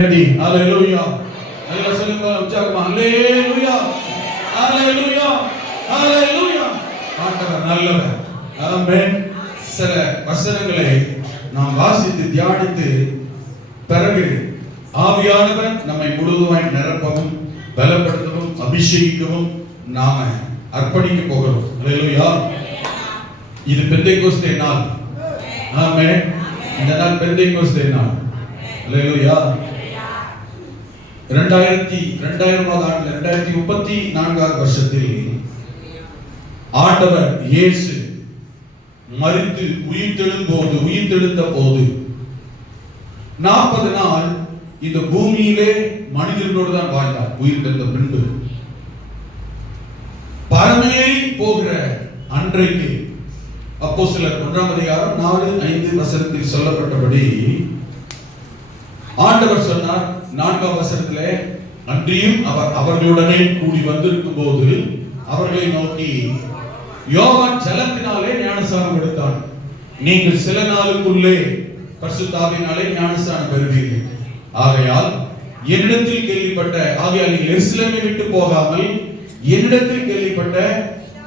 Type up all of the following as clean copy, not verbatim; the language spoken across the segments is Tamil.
ஹalleluya. நல்லா சொல்லுங்க உற்சாகமா ஹalleluya. ஹalleluya. ஹalleluya. ஆண்டவர் நல்லவர். ஆமென். சில வசனங்களை நாம் வாசித்து தியானித்து பிறகு ஆவியானவர் நம்மை முழுவதுமாய் நிரப்பவும் பலப்படுத்தவும் அபிஷேகிக்கவும் நாம அர்ப்பணிக்க போகிறோம். ஹalleluya. இது பெந்தேகோஸ்தே நாள். ஆமென். இந்த நாள் பெந்தேகோஸ்தே நாள். ஹalleluya. 2000ஆம் ஆண்டு 2034ஆம் வருஷத்தில் ஆண்டவர் இயேசு மரித்து உயிர்த்தெழுந்த போது 40 நாள் இந்த பூமியிலே மனிதர்களோடு தான் வாழ்ந்தார். உயிர்த்தெழுந்த பின்பு பரமேறி போகிற அன்றைக்கு அப்போஸ்தலர் 1ஆம் அதிகாரம் 4-5 வசனத்தில் சொல்லப்பட்டபடி ஆண்டவர் சொன்னார் 4ஆம் வசனத்திலே, அன்றியும் அவர் அவர்களுடனே கூடி வந்திருக்கும் போது அவர்களை நோக்கி, யோவான் ஜலத்தினாலே ஞானஸ்நானம் கொடுத்தான், நீங்கள் சில நாளுக்குள்ளே பரிசுத்த ஆவியினாலே ஞானஸ்நானம் பெறுவீர்கள். ஆகையால் என்னிடத்தில் கேள்விப்பட்ட நீங்கள் எருசலேமை விட்டு போகாமல் என்னிடத்தில் கேள்விப்பட்ட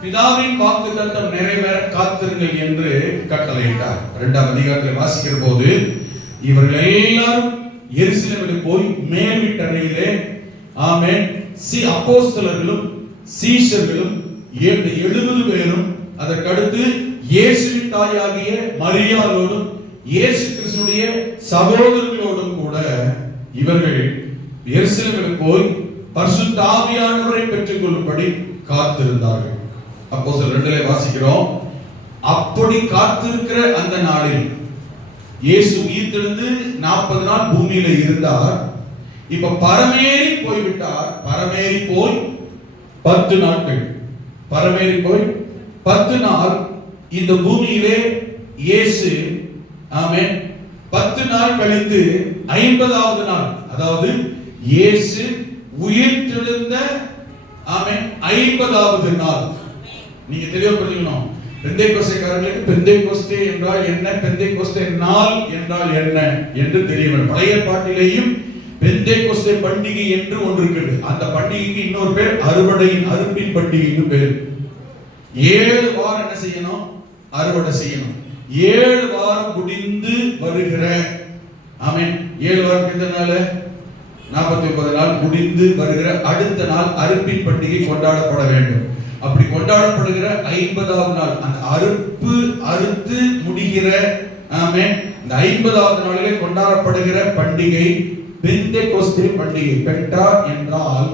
பிதாவின் வாக்குத்தத்தம் நிறைவேற காத்திருங்கள் என்று கட்டளையிட்டார். 2ஆம் அதிகாரத்தில் வாசிக்கிற போது இவர்கள் எல்லாரும் எருசலேமுக்கு போய் மேல் வீட்டறையிலே ஆமென் அப்போஸ்தலர்களும் சீஷர்களும் 70 பேரும் அதற்கடுத்து இயேசுவின் தாயாகிய மரியாளோடும் இயேசு கிறிஸ்துவினுடைய சகோதரர்களோடும் கூட இவர்கள் எருசலேமுக்கு போய் பரிசுத்த ஆவியானவரை பெற்றுக் கொள்ளும்படி காத்திருந்தார்கள். அப்போஸ்தலர் 2லே வாசிக்கிறோம், அப்படி காத்திருக்கிற அந்த நாளில் இயேசு உயிர்த்தெழுந்து 40 நாள் பூமியில இருந்தார். இப்ப பரமேறி போய்விட்டார். பரமேறி போய் 10 நாட்கள், பரமேறி போய் 10 நாள் இந்த பூமியிலே இயேசு ஆமென் 10 நாள் கழித்து 50வது நாள், அதாவது இயேசு உயிர்த்தெழுந்த ஆமென் 50வது நாள். நீங்க தெளிவா புரிஞ்சுக்கணும். பெந்தேகோஸ்தேக்காரர்களுக்கு பெந்தேகோஸ்தே என்றால் என்ன, பெந்தேகோஸ்தே நாள் என்றால் என்ன என்று தெரிய வேண்டும். பழைய பாட்டிலேயும் பெந்தேகோஸ்தே பண்டிகை என்று ஒன்று இருக்கிறது. அந்த பண்டிகைக்கு இன்னொரு பேர் அறுப்பின் பண்டிகைன்னு பேர். 7 வாரம் என்ன செய்யணும்? அறுவடை செய்யணும். 7 வாரம் முடிந்து வருகிற ஆமென் 7 வாரம் எந்த நாள்? 49 நாள் முடிந்து வருகிற அடுத்த நாள் அறுப்பின் பண்டிகை கொண்டாடப்பட வேண்டும். அப்படி கொண்டாடப்படுகிற 50வது நாள், அந்த அறுத்து முடிகிற ஆமென் இந்த 50வது நாளிலே கொண்டாடப்படுகிற பண்டிகை பெந்தேகோஸ்தே பண்டிகை. பெண்டா என்றால்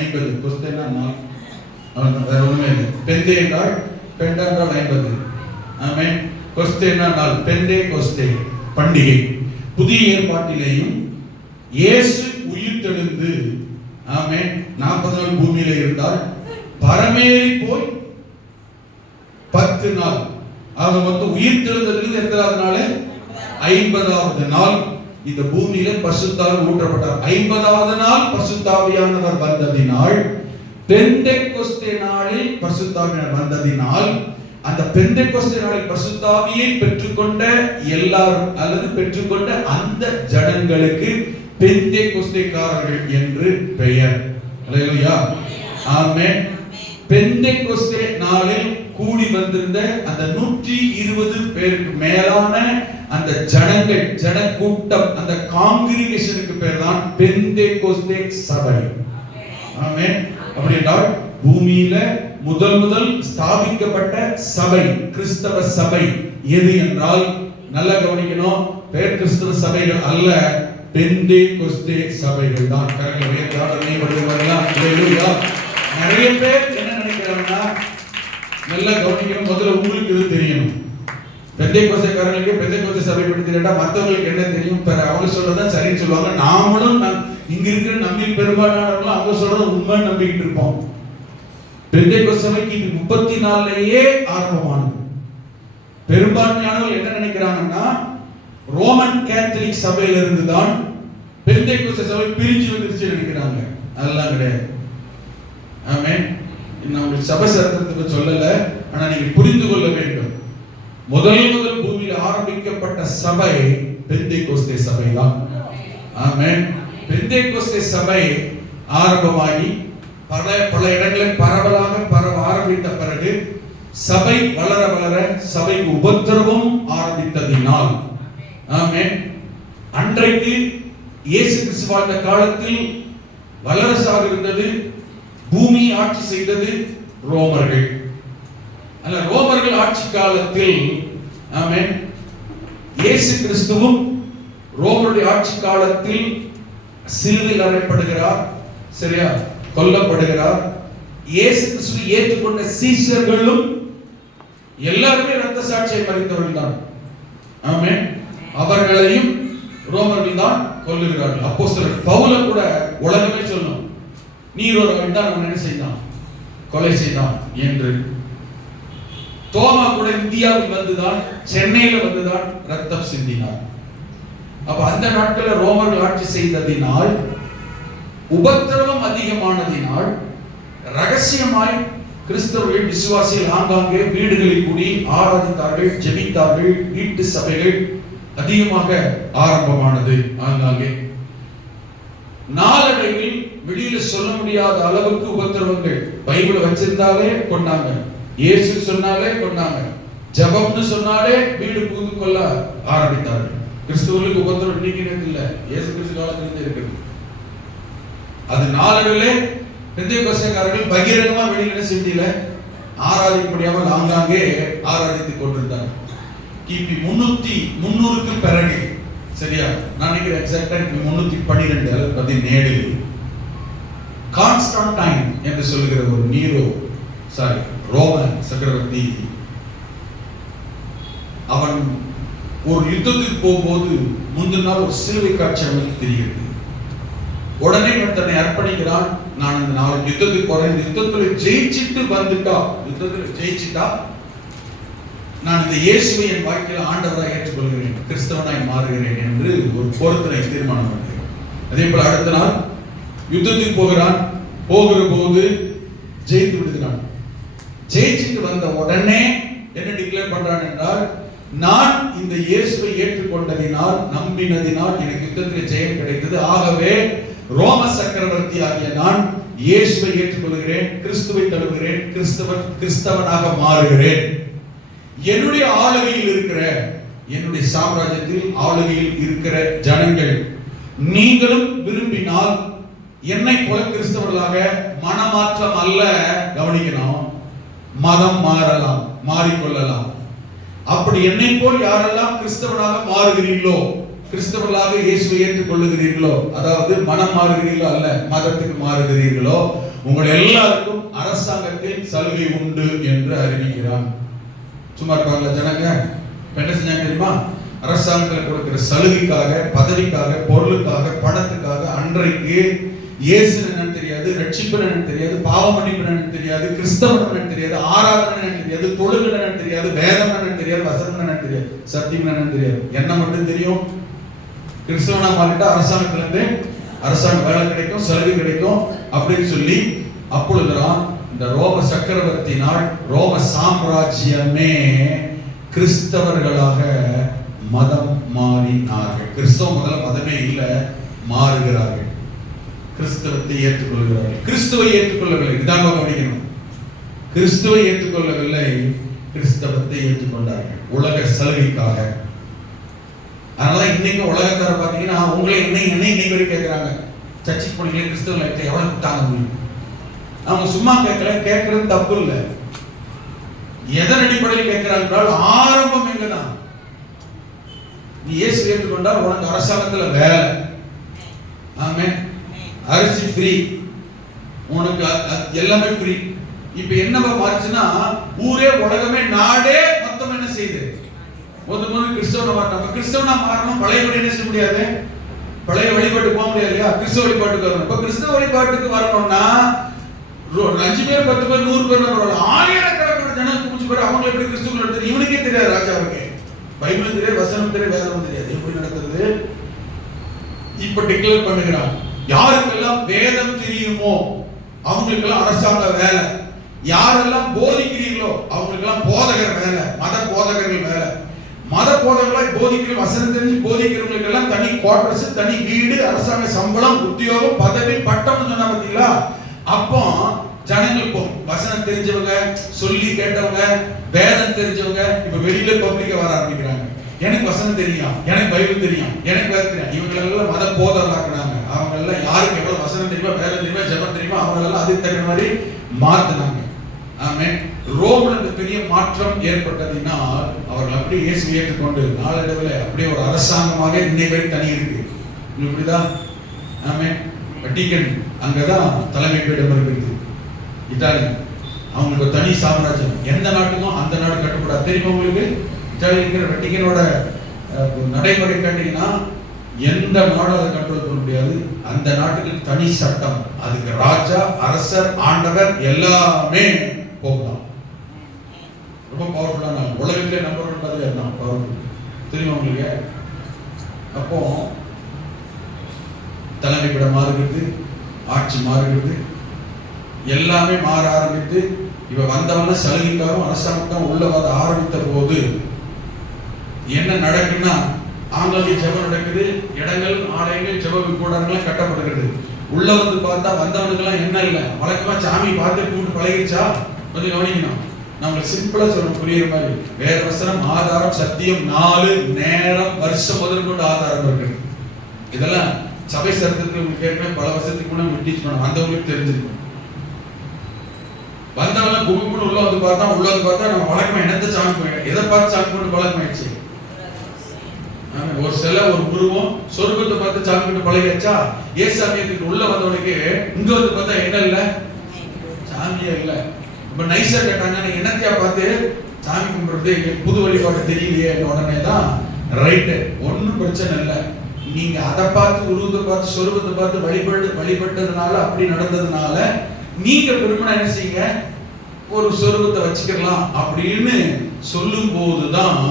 50, கோஸ்தேனா நாள், வேற ஒண்ணுமே இல்லை. பெந்தே என்றால் பெண்டா என்றால் 50, ஆமென் கோஸ்தேனா நாள், பெந்தேகோஸ்தே பண்டிகை. புதிய ஏற்பாட்டிலேயும் இயேசு உயிர்த்தெழுந்து ஆமென் 40 நாள் பூமியிலே இருந்தார். பரமேறி போய் 10 நாள், ஆக மொத்தம் உயிர்த்தெழுந்ததிலிருந்து எத்தனாவது நாள்? 50வது நாள் இந்த பூமியில பரிசுத்தாவியானவர் ஊற்றப்பட்டார். 50வது நாள் பரிசுத்த ஆவியானவர் வந்ததினால், பெந்தேகோஸ்தே நாளில் பரிசுத்த ஆவியானவர் வந்ததினால், அந்த பெந்தேகோஸ்தே நாளில் பரிசுத்த ஆவியை பெற்றுக்கொண்ட எல்லாரும் அல்லது பெற்றுக்கொண்ட அந்த ஜனங்களுக்கு பெந்தேகோஸ்தேக்காரர்கள் என்று பெயர். ஹல்லேலூயா, ஆமென். பெந்தேகோஸ்தே நாளில் கூடி வந்திருந்த அந்த 120 பேருக்கு மேலான அந்த ஜனங்கள், ஜனக்கூட்டம், அந்த காங்கிரிகேஷனுக்கு பேர் தான் பெந்தேகோஸ்தே சபை. ஆமென். அப்படினால் பூமியில முதல் ஸ்தாபிக்கப்பட்ட சபை, கிறிஸ்தவ சபை எது என்றால், நல்லா கவனிக்கணும், பேர் கிறிஸ்தவ சபைகள் அல்ல, பெந்தேகோஸ்தே சபைகள் தான். கரங்களை உயர்த்தி ஹல்லேலூயா. நிறைய பேர் என்ன நினைக்கிறாங்கன்னா, நல்லா கவனிக்கணும், முதல்ல உங்களுக்கு இது தெரியணும். பெந்தேகோஸ்தேக்காரங்களுக்கு பெந்தேகோஸ்தே சபை பற்றி தெரியட்டா மற்றவங்களுக்கு என்ன தெரியும்? அவங்க சொல்றதா சரின்னு சொல்லுவாங்க. நாமளும் இங்க இருக்கிற நம்மில் பெரும்பாலானவர்கள் அவங்க சொல்றத உண்மைன்னு நம்பிக்கிட்டு இருப்போம். பெந்தேகோஸ்தே சபைக்கு 34லேயே ஆரம்பமானது. பெரும்பான்மையானவர்கள் என்ன நினைக்கிறாங்கன்னா, ரோமன் கேத்தலிக் சபையில இருந்து தான் பெந்தேகோஸ்தே சபை பிரிஞ்சு வந்துருச்சு நினைக்கிறாங்க. அதெல்லாம் கிடையாது. ஆமென். நான் உங்களுக்கு சபை சரித்திரத்தை சொல்லல, ஆனா நீங்க புரிந்து கொள்ள வேண்டும். முதல் பூமியில் ஆரம்பிக்கப்பட்ட சபை பெந்தேகோஸ்தே சபை தான். ஆமென். பெந்தேகோஸ்தே சபை ஆரம்பமாகி பல இடங்களில் பரவலாக பரவ ஆரம்பித்த பிறகு சபை வளர வளர சபைக்கு உபத்திரவம் ஆரம்பித்ததினால், ஆமென், அன்றைக்கு இயேசு கிறிஸ்து வாழ்ந்த காலத்தில் வல்லரசாக இருந்தது, பூமி ஆட்சி செய்தது ரோமர்கள். அல்ல, ரோமர்கள் ஆட்சி காலத்தில், ஆமென், இயேசு கிறிஸ்துவும் ரோமருடைய ஆட்சி காலத்தில் சிலுவையில் அறையப்படுகிறார், சரியா, கொல்லப்படுகிறார். இயேசு கிறிஸ்துவை ஏற்றுக்கொண்ட சீஷர்களும் எல்லாருமே இரத்த சாட்சியை மறித்தவர்கள் தான், ஆமென், அவர்களையும் ரோமர்கள் தான் கொல்லுகிறார்கள். அப்போஸ்தலர் பவுல கூட உலகமே சொல்லும், நீரோ தான் அவன் என்ன செய்தான், கொலை செய்தான் என்று. தோமா கூட இந்தியாவில் வந்துதான், சென்னையில வந்துதான் ரத்தம் சிந்தினார். அப்ப அந்த நாட்களில் ரோமர்கள் ஆட்சி செய்ததினால், உபத்திரவம் அதிகமானதினால், ரகசியமாய் கிறிஸ்தவர்கள் விசுவாசிகள் ஆங்காங்கே வீடுகளில் கூடி ஆராதித்தார்கள், ஜெபித்தார்கள். வீட்டு சபைகள் அதிகமாக ஆரம்பமானது ஆங்காங்கே. நாளடைவில் வெளியில சொல்ல முடியாத அளவுக்கு உபத்திரவங்கள். பைபிள் வச்சிருந்தாலே கொண்டாங்க, இயேசு சொன்னாலே கொண்டாங்க, ஜெபம்னு சொன்னாலே வீடு புகுந்து கொள்ள ஆரம்பித்தார்கள். கிறிஸ்துவர்களுக்கு உபத்திரவம் இன்னைக்கு இல்ல, இயேசு கிறிஸ்து காலத்திலிருந்து இருக்குது. அது நாளடைவிலே பெந்தேகோஸ்தேக்காரர்கள் பகிரங்கமா வெளியில செய்தியில ஆராதிக்க முடியாமல் ஆங்காங்கே ஆராதித்துக் கொண்டிருந்தார். கிபி 300க்கு பிறகு, சரியா, நான் நினைக்கிறேன் எக்ஸாக்டா 312 அல்லது 17 கான்ஸ்டன்டைன் என்று சொல்லுகிற ஒரு ரோம சக்கரவர்த்தி, அவன் ஒரு யுத்தத்துக்கு போகும்போது முந்தின நாள் ஒரு சிலுவை காட்சி அவனுக்கு தெரிகிறது. உடனே தன்னை அர்ப்பணிக்கிறான். நான் இந்த நாள் யுத்தத்துக்கு போறேன், இந்த யுத்தத்தில் ஜெயிச்சிட்டா நான் இந்த இயேசுவை என் வாழ்க்கையில் ஆண்டவராக ஏற்றுக்கொள்கிறேன், கிறிஸ்தவனாய் மாறுகிறேன் என்று ஒரு பொருத்தனை தீர்மானம் பண்ணுகிறான். அதே போல அடுத்த நாள் யுத்தத்துக்கு போகிறான். போகிற போது ஜெயித்து விடுகிறான். ஜெயிச்சுட்டு வந்த உடனே என்ன டிக்ளேர் பண்றான் என்றால், நான் இந்த இயேசுவை ஏற்றுக்கொண்டதினால், நம்பினதினால் எனக்கு யுத்தத்தில் ஜெயம் கிடைத்தது. ஆகவே ரோம சக்கரவர்த்தி ஆகிய நான் இயேசுவை ஏற்றுக்கொள்கிறேன், கிறிஸ்துவை தழுவுகிறேன், கிறிஸ்தவனாக மாறுகிறேன். என்னுடைய ஆளுகையில் இருக்கிற, என்னுடைய சாம்ராஜ்யத்தில் ஆளுகையில் இருக்கிற ஜனங்கள் நீங்களும் விரும்பினால் என்னை போல கிறிஸ்தவர்களாக மனமாற்றம் அல்ல, கவனிக்கணும், மதம் மாறலாம், மாறிக்கொள்ளலாம். அப்படி என்னை போல் யாரெல்லாம் கிறிஸ்தவனாக மாறுகிறீர்களோ, கிறிஸ்தவர்களாக இயேசுவை ஏற்றுக்கொள்ளுகிறீர்களோ, அதாவது மனம் மாறுகிறீர்களோ அல்ல, மதத்துக்கு மாறுகிறீர்களோ, உங்கள் எல்லாருக்கும் அரசாங்கத்தில் சலுகை உண்டு என்று அறிவிக்கிறான். சும்மா இருப்பாங்களா ஜனங்க? என்ன செஞ்சாங்க தெரியுமா? அரசாங்கத்தில் கொடுக்கிற சலுகைக்காக, பதவிக்காக, பொருளுக்காக, பணத்துக்காக அன்றைக்கு இயேசு என்னன்னு தெரியாது, ரட்சிப்பு என்னன்னு தெரியாது, பாவ மன்னிப்பு என்னன்னு தெரியாது, கிறிஸ்தவம் என்னன்னு தெரியாது, ஆராதனை என்னன்னு தெரியாது, தொழுகை என்னன்னு தெரியாது, வேதம் என்னன்னு தெரியாது, வசனம் என்னன்னு தெரியாது, சத்தியம் என்னன்னு தெரியாது. என்ன மட்டும் தெரியும்? கிறிஸ்தவனா மாறிட்டா அரசாங்க வேலை கிடைக்கும், சலுகை கிடைக்கும் அப்படின்னு சொல்லி, அப்பொழுதுதான் இந்த ரோம சக்கரவர்த்தியினால் ரோம சாம்ராஜ்யமே கிறிஸ்தவர்களாக மதம் மாறினார்கள். கிறிஸ்தவ முதல்ல மதமே இல்லை, மாறுகிறார்கள், கிறிஸ்தவத்தை ஏற்றுக்கொள்கிறார்கள். கிறிஸ்துவை ஏற்றுக்கொள்ளவில்லை, இதான் கவனிக்கணும். கிறிஸ்துவை ஏற்றுக்கொள்ளவில்லை, கிறிஸ்தவத்தை ஏற்றுக்கொண்டார்கள் உலக சலுகைக்காக. அதனால இன்னைக்கு உலகத்தார பாத்தீங்கன்னா உங்களை என்ன இன்னைக்கு வரைக்கும் கேட்கிறாங்க, சர்ச்சைக்கு போனீங்களே கிறிஸ்தவர்கள் எவ்வளவு கொடுத்தாங்க முடியும். அவங்க சும்மா கேட்கறது தப்பு இல்லை. எதன் அடிப்படையில் கேட்கிறாங்க என்றால், ஆரம்பம் எங்கதான், நீ இயேசு ஏற்றுக்கொண்டால் உனக்கு அரசாங்கத்துல வேலை, ஆமென், அரிசி ஃப்ரீ, உனக்கு எல்லாமே ஃப்ரீ. இப்ப என்னவா மாறுச்சுன்னா, ஊரே, உலகமே, நாடே மொத்தம் என்ன செய்யுது, முதல் கிறிஸ்தவனை மாட்டாங்க. கிறிஸ்தவனா மாறணும், பழையபடி என்ன செய்ய முடியாது, பழைய வழிபாட்டுக்கு போக முடியாது இல்லையா, கிறிஸ்தவ வழிபாட்டுக்கு வரணும். இப்ப கிறிஸ்தவ வழிபாட்டுக்கு வரணும்னா 5 பேர் 10 பேர் 100 பேர் வரலாம், ஆயிரக்கணக்கான ஜனங்களுக்கு முடிச்சு பேர் அவங்க எப்படி கிறிஸ்துவ நடத்துறது இவனுக்கே தெரியாது. ராஜாவுக்கு பைபிளும் தெரியாது, வசனம் தெரியாது, வேதமும் தெரியாது, எப்படி நடத்துறது? இப்ப டிக்ளேர் பண்ணுகிறான், யாருக்கெல்லாம் வேதம் தெரியுமோ அவங்களுக்கெல்லாம் அரசாங்க வேலை, யாரெல்லாம் போதிக்கிறீர்களோ அவங்களுக்கெல்லாம் போதகர் வேலை, மத போதகர்கள் வேலை. மத போதகர்களாய் போதிக்கிற, வசனம் தெரிஞ்சு போதிக்கிறவங்களுக்கு எல்லாம் தனி குவார்டர்ஸ், தனி வீடு, அரசாங்க சம்பளம், உத்தியோகம், பதவி, பட்டம்னு சொன்னா பாத்தீங்களா? அப்போ ஜனங்கள் வசனம் தெரிஞ்சவங்க, சொல்லி கேட்டவங்க, வேதம் தெரிஞ்சவங்க இப்ப வெளியில பப்ளிக்கா வர ஆரம்பிக்கிறாங்க. எனக்கு வசனம் தெரியும், எனக்கு பைபிள் தெரியும், எனக்கு வேதம் தெரியும். இவங்க எல்லாம் மத போதலாக்குறாங்க. அவங்க எல்லாம் யாருக்கு எவ்வளவு வசனம் தெரியுமா, வேதம் தெரியுமா, ஜெபம் தெரியுமா, அவங்க எல்லாம் அதுக்கு தகுந்த மாதிரி மாத்தினாங்க. ஆமென். ரோம்ல இந்த பெரிய மாற்றம் ஏற்பட்டதினால் அவர்கள் அப்படியே இயேசு ஏற்றுக்கொண்டு நாளடைவில் அப்படியே ஒரு அரசாங்கமாக இன்னை வரை தனி இருக்கு. இப்படிதான். ஆமென். வட்டிகன் அங்கதான் தலைமை பீடம் இருக்குது. இத்தாலி அவங்களுக்கு தனி சாம்ராஜ்யம். எந்த நாட்டுக்கும் அந்த நாடு கட்டக்கூடாது. தெரியுமா உங்களுக்கு? இத்தாலி இருக்கிற வட்டிகனோட நடைமுறை கேட்டீங்கன்னா எந்த நாடும் அதை கண்ட்ரோல் பண்ண முடியாது. அந்த நாட்டுக்கு தனி சட்டம், அதுக்கு ராஜா, அரசர், ஆண்டவர் எல்லாமே போகலாம். ரொம்ப பவர்ஃபுல்லான உலகத்திலே நம்பர் 1 பதவி இருந்தான். பவர்ஃபுல். தெரியுமா உங்களுக்கு? அப்போ தலைமைப்பிடம் மாறுகிறது, ஆட்சி மாறுகிறது, எல்லாமே மாற ஆரம்பித்து இவ வந்தவன சலுகைக்காகவும் அரசாங்கத்தான் உள்ள வர ஆரம்பித்த போது என்ன நடக்குன்னா, ஆங்கில ஜெபம் நடக்குது, இடங்கள், ஆலயங்கள், ஜெப கூடாரங்கள் கட்டப்படுகிறது. உள்ள வந்து பார்த்தா வந்தவனுக்கெல்லாம் என்ன இல்லை, வழக்கமா சாமி பார்த்து கூட்டு பழகிச்சா? கொஞ்சம் கவனிக்கணும். நம்மளுக்கு சிம்பிளா சொல்ல புரியுற மாதிரி வேத வசனம், ஆதாரம், சத்தியம், 4 நேரம், வருஷம் முதற்கொண்டு ஆதாரம் இருக்கு. இதெல்லாம் சபை சட்டத்தில் உங்களுக்கு ஏற்கனவே பல வருஷத்துக்கு முன்னாடி டீச் பண்ண வந்தவங்களுக்கு தெரிஞ்சிருக்கும். வந்தவங்க கும்பிட்டு உள்ள வந்து பார்த்தா நம்ம வழக்கமா என்னத்த சாமி போயிடும், எதை பார்த்து சாமி போட்டு பழக்கமாயிடுச்சு. ஒரு சிலை, ஒரு உருவம், சொர்க்கத்தை பார்த்து சாமி போட்டு பழகியாச்சா? ஏசாமியத்துக்கு உள்ள வந்தவனுக்கு இங்க வந்து பார்த்தா என்ன இல்ல, சாமியே இல்ல. இப்ப நைஸா கேட்டாங்க, நீங்க என்னத்தையா பார்த்து சாமி கும்பிடுறது, புது வழிபாடு தெரியலையே. உடனே தான் ரைட்டு, ஒன்னும் பிரச்சனை இல்லை. நீங்க அதை பார்த்து, உருவத்தை பார்த்து, சொருபத்தை பார்த்து வழிபட்டதுனால, அப்படி நடந்ததுனால நீங்க பெருமனா என்ன செய்யுங்க, ஒரு சொருபத்தை வச்சுக்கலாம் அப்படின்னு சொல்லும் போதுதான்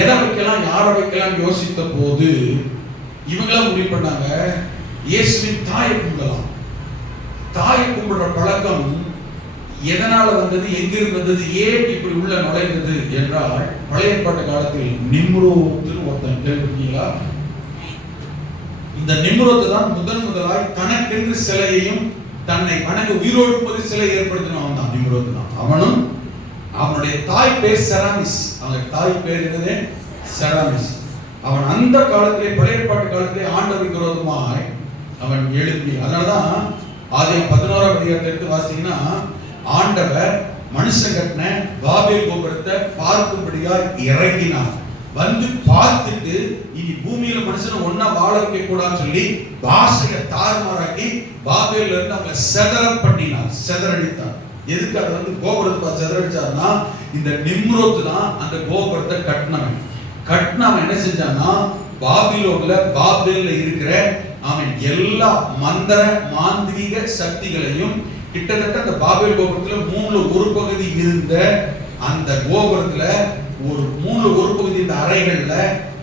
எதை வைக்கலாம், யாரை வைக்கலாம் யோசித்த போது இவங்களாம் முடிவு பண்ணாங்க, இயேசுவின் தாயை கும்பிடலாம். தாயை கும்பிடுற பழக்கம் எதனால வந்தது, எங்கிருந்து வந்தது, ஏன் இப்படி உள்ள நுழைந்தது என்றால், பழைய ஏற்பாட்டு காலத்தில் நிம்ரோத்துன்னு ஒருத்தன் கேள்விப்பட்டீங்களா? இந்த நிம்ரோத்து தான் முதலாய் தனக்கென்று சிலையையும் தன்னை வணங்க உயிரோடு போது சிலை ஏற்படுத்தினவன் தான் நிம்ரோத்து தான். அவனும் அவனுடைய தாய் பேர் செராமிஸ். அவனுடைய தாய் பேர் என்னது? செராமிஸ். அவன் அந்த காலத்திலே, பழைய ஏற்பாட்டு காலத்திலே ஆண்டவருக்கு விரோதமாய் அவன் எழுப்பி, அதனாலதான் ஆதியாகமம் 11ஆம் அதிகாரத்தை எடுத்து வாசித்தீங்கன்னா, ஆண்டவர் மனுஷன் கட்டின பாபேல் கோபுரத்தை பார்க்கும்படியாய் இறங்கினார். வந்து பார்த்துட்டு இனி பூமியில மனுஷனை ஒன்னா வாழ வைக்க கூடாதுன்னு சொல்லி பாஷையை தாறுமாறாக்கி பாபேல்ல இருந்து அவங்களை செதறம் பண்ணினார், செதறடித்தார். எதுக்கு அதை வந்து கோபுரத்தை செதறடிச்சார்னா, இந்த நிம்ரோத்து தான் அந்த கோபுரத்தை கட்டினவன் என்ன செஞ்சான்னா, பாபேல்ல இருக்கிற அவன் எல்லா மந்திர மாந்திரீக சக்திகளையும், கிட்டத்தட்ட அந்த பாபேல் கோபுரத்துல 1/3 பகுதி இருந்த அந்த கோபுரத்துல ஒரு 1/3 பகுதி இந்த அறைகள்ல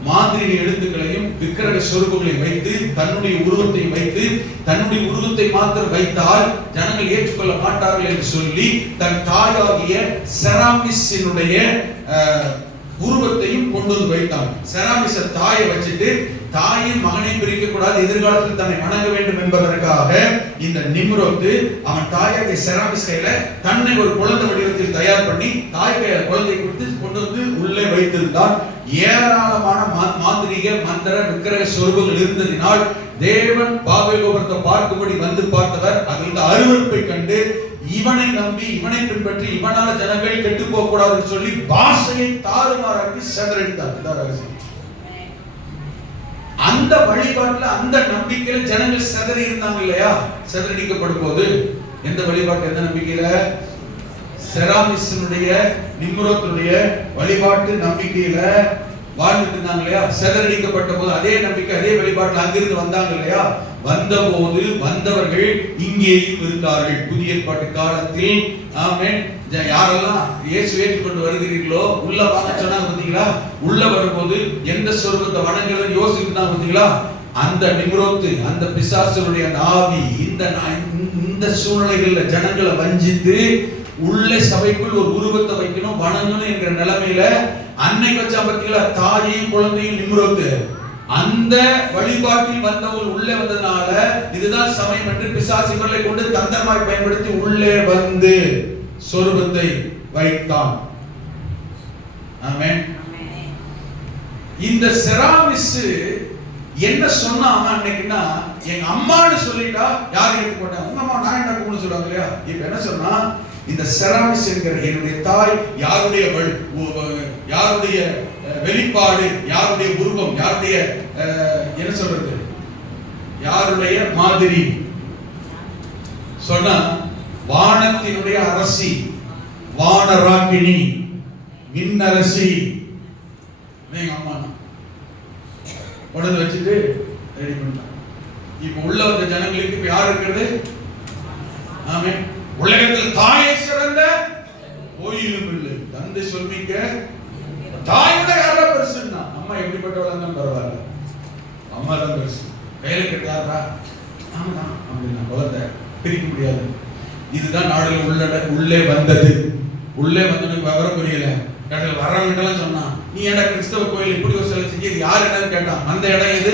மாந்திரீக எழுத்துக்களையும் விக்கிரக சொரூபங்களையும் வைத்து, தன்னுடைய உருவத்தை வைத்து, தன்னுடைய உருவத்தை மாத்திரம் வைத்தால் ஜனங்கள் ஏற்றுக்கொள்ள மாட்டார்கள் என்று சொல்லி தன் தாயாகிய செராமிஸினுடைய உருவத்தையும் கொண்டு வந்து வைத்தான். செராமிஸ தாயை வச்சுட்டு, தாயின் மகனை பிரிக்க கூடாது, எதிர்காலத்தில் தன்னை வணங்க வேண்டும் என்பதற்காக இந்த நிம்ரோத்து அவன் தாயாகிய செராமிஸ் கையில தன்னை ஒரு குழந்தை வடிவத்தில் தயார் பண்ணி தாய் கையில குழந்தை கொடுத்து கொண்டு வந்து உள்ளே வைத்திருந்தான். ஏராளமான மாந்திரீக மந்திர விக்கிரக சொரூபங்கள் இருந்ததினால் தேவன் பாபேல் கோபுரத்தை பார்க்கும்படி வந்து பார்த்தவர் அதில் அருவருப்பை கண்டு இவனை நம்பி, இவனை பின்பற்றி, இவனால ஜனங்கள் கெட்டு போக கூடாதுன்னு சொல்லி பாஷையை தாறுமாறாக்கி செதறடித்தார். அந்த வழிபாட்டுல, அந்த நம்பிக்கையில ஜனங்கள் செதறி இருந்தாங்க இல்லையா? செதறடிக்கப்படும் போது எந்த வழிபாட்டு, எந்த நம்பிக்கையில? செராமிஸினுடைய, நிம்ரோத்துடைய வழிபாட்டு நம்பிக்கையில வாழ்ந்துட்டு இருந்தாங்க இல்லையா? செதறடிக்கப்பட்ட போது அதே நம்பிக்கை, அதே வழிபாட்டுல அங்கிருந்து வந்தாங்க இல்லையா? வந்தபோது வந்தவர்கள் இங்கேயும் இருந்தார்கள். புதிய ஏற்பாட்டு காலத்தில் ஆமென், யாரெல்லாம் இயேசு ஏற்றுக்கொண்டு வருகிறீர்களோ உள்ள வாங்க சொன்னாங்க பாத்தீங்களா? உள்ள வரும்போது எந்த சொர்க்கத்தை வணங்குறதுன்னு யோசிச்சுட்டாங்க பாத்தீங்களா? அந்த நிம்ரோத்து, அந்த பிசாசுடைய ஆவி இந்த சூழ்நிலைகள்ல ஜனங்களை வஞ்சித்து உள்ள சபைக்குள் ஒரு உருவத்தை வைக்கணும், வணங்கணும் என்கிற நிலைமையில அன்னைக்கு வச்சா பாத்தீங்களா? தாயையும் குழந்தையும் நிம்ரோத்து அந்த வழிபாட்டில் வந்தவர்கள் உள்ளே வந்ததனால இதுதான் சமயம் என்று பிசாசு இவர்களை கொண்டு தந்திரமாய் பயன்படுத்தி உள்ளே வந்து சொரூபத்தை வைத்தான். ஆமென். இந்த செராமிஸ் என்ன சொன்னா அன்னைக்குன்னா, எங்க அம்மான்னு சொல்லிட்டா யாரும் எடுக்க மாட்டாங்க. உங்க அம்மா நான் என்ன கூப்பிட சொல்லுவாங்க இல்லையா? இப்ப என்ன சொன்னா, இந்த செராமிஸ் என்கிற என்னுடைய தாய் யாருடைய வெளிப்பாடு, யாருடைய உருவம், யாருடைய என்ன சொல்றது, யாருடைய மாதிரி சொன்னா, வானத்தினுடைய அரசி, வானராக்கினி, விண்ணரசி எங்க அம்மா உடனே வச்சுட்டு ரெடி பண்ணாங்க. இப்ப உள்ள வந்த ஜனங்களுக்கு இப்ப யார் இருக்கிறது? ஆமென். உலகத்தில் தாயை சிறந்த கோயிலும் இல்லை, தந்தை சொல்மிக்க தாயோட யாரா பெருசுன்னா, அம்மா எப்படிப்பட்டவளா இருந்தாலும் பரவாயில்ல, அம்மா தான் பெருசு. கையில கட்ட யாரா? ஆமா அப்படின்னா குழந்தை பிரிக்க முடியாது. இதுதான் நாடுல உள்ளே வந்தது. உள்ளே வந்ததுக்கு விவரம் புரியல. கடல் வரவங்கெல்லாம் சொன்னா, நீ ஏடா கிறிஸ்தவ கோயில் இப்படி ஒரு சிலை செஞ்சு, இது யார் என்னன்னு கேட்டான். அந்த இடம் எது?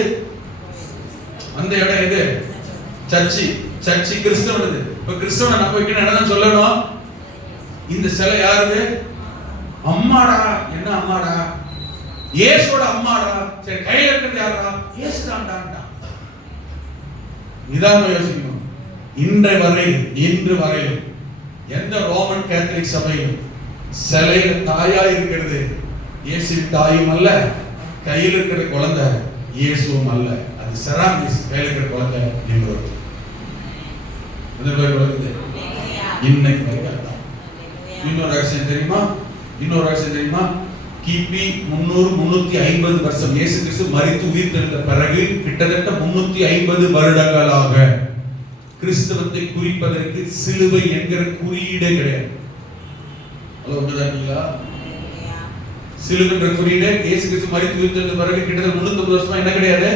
அந்த இடம் எது? சர்ச்சி. சர்ச்சி கிறிஸ்தவனது. இப்ப கிறிஸ்தவனை நம்ம வைக்கணும் இடம் சொல்லணும். இந்த சிலை யாருது? அம்மாடா. என்ன அம்மாடா? இயேசுவோட அம்மாடா. சரி, கையில இருக்கிறது யாரா? இயேசு தான்டா. இதான் யோசிக்கணும். இன்று வரையிலும் எந்த ரோமன் கேத்தலிக் சபையிலும் சிலையில தாயா இருக்கிறது இயேசுவின் தாயும் அல்ல, கையில் இருக்கிற குழந்தை இயேசுவும் அல்ல. அது செராமிஸ். கையில் இருக்கிற குழந்தை நிம்ரோத். இன்னைக்கு இன்னொரு ரகசியம் தெரியுமா? கிபி 350 வருஷம் இயேசு கிறிஸ்து மரித்து உயிர்த்தெழுந்த பிறகு கிட்டத்தட்ட 350 வருடங்களாக கிறிஸ்தவத்தை குறிப்பதற்கு சிலுவை என்கிற குறியீடே கிடையாது. சிலுவை குறியீடு இயேசு கிறிஸ்து மரித்து உயிர்த்தெழுந்த பிறகு கிட்டத்தட்ட 350 வருஷமா என்ன கிடையாது.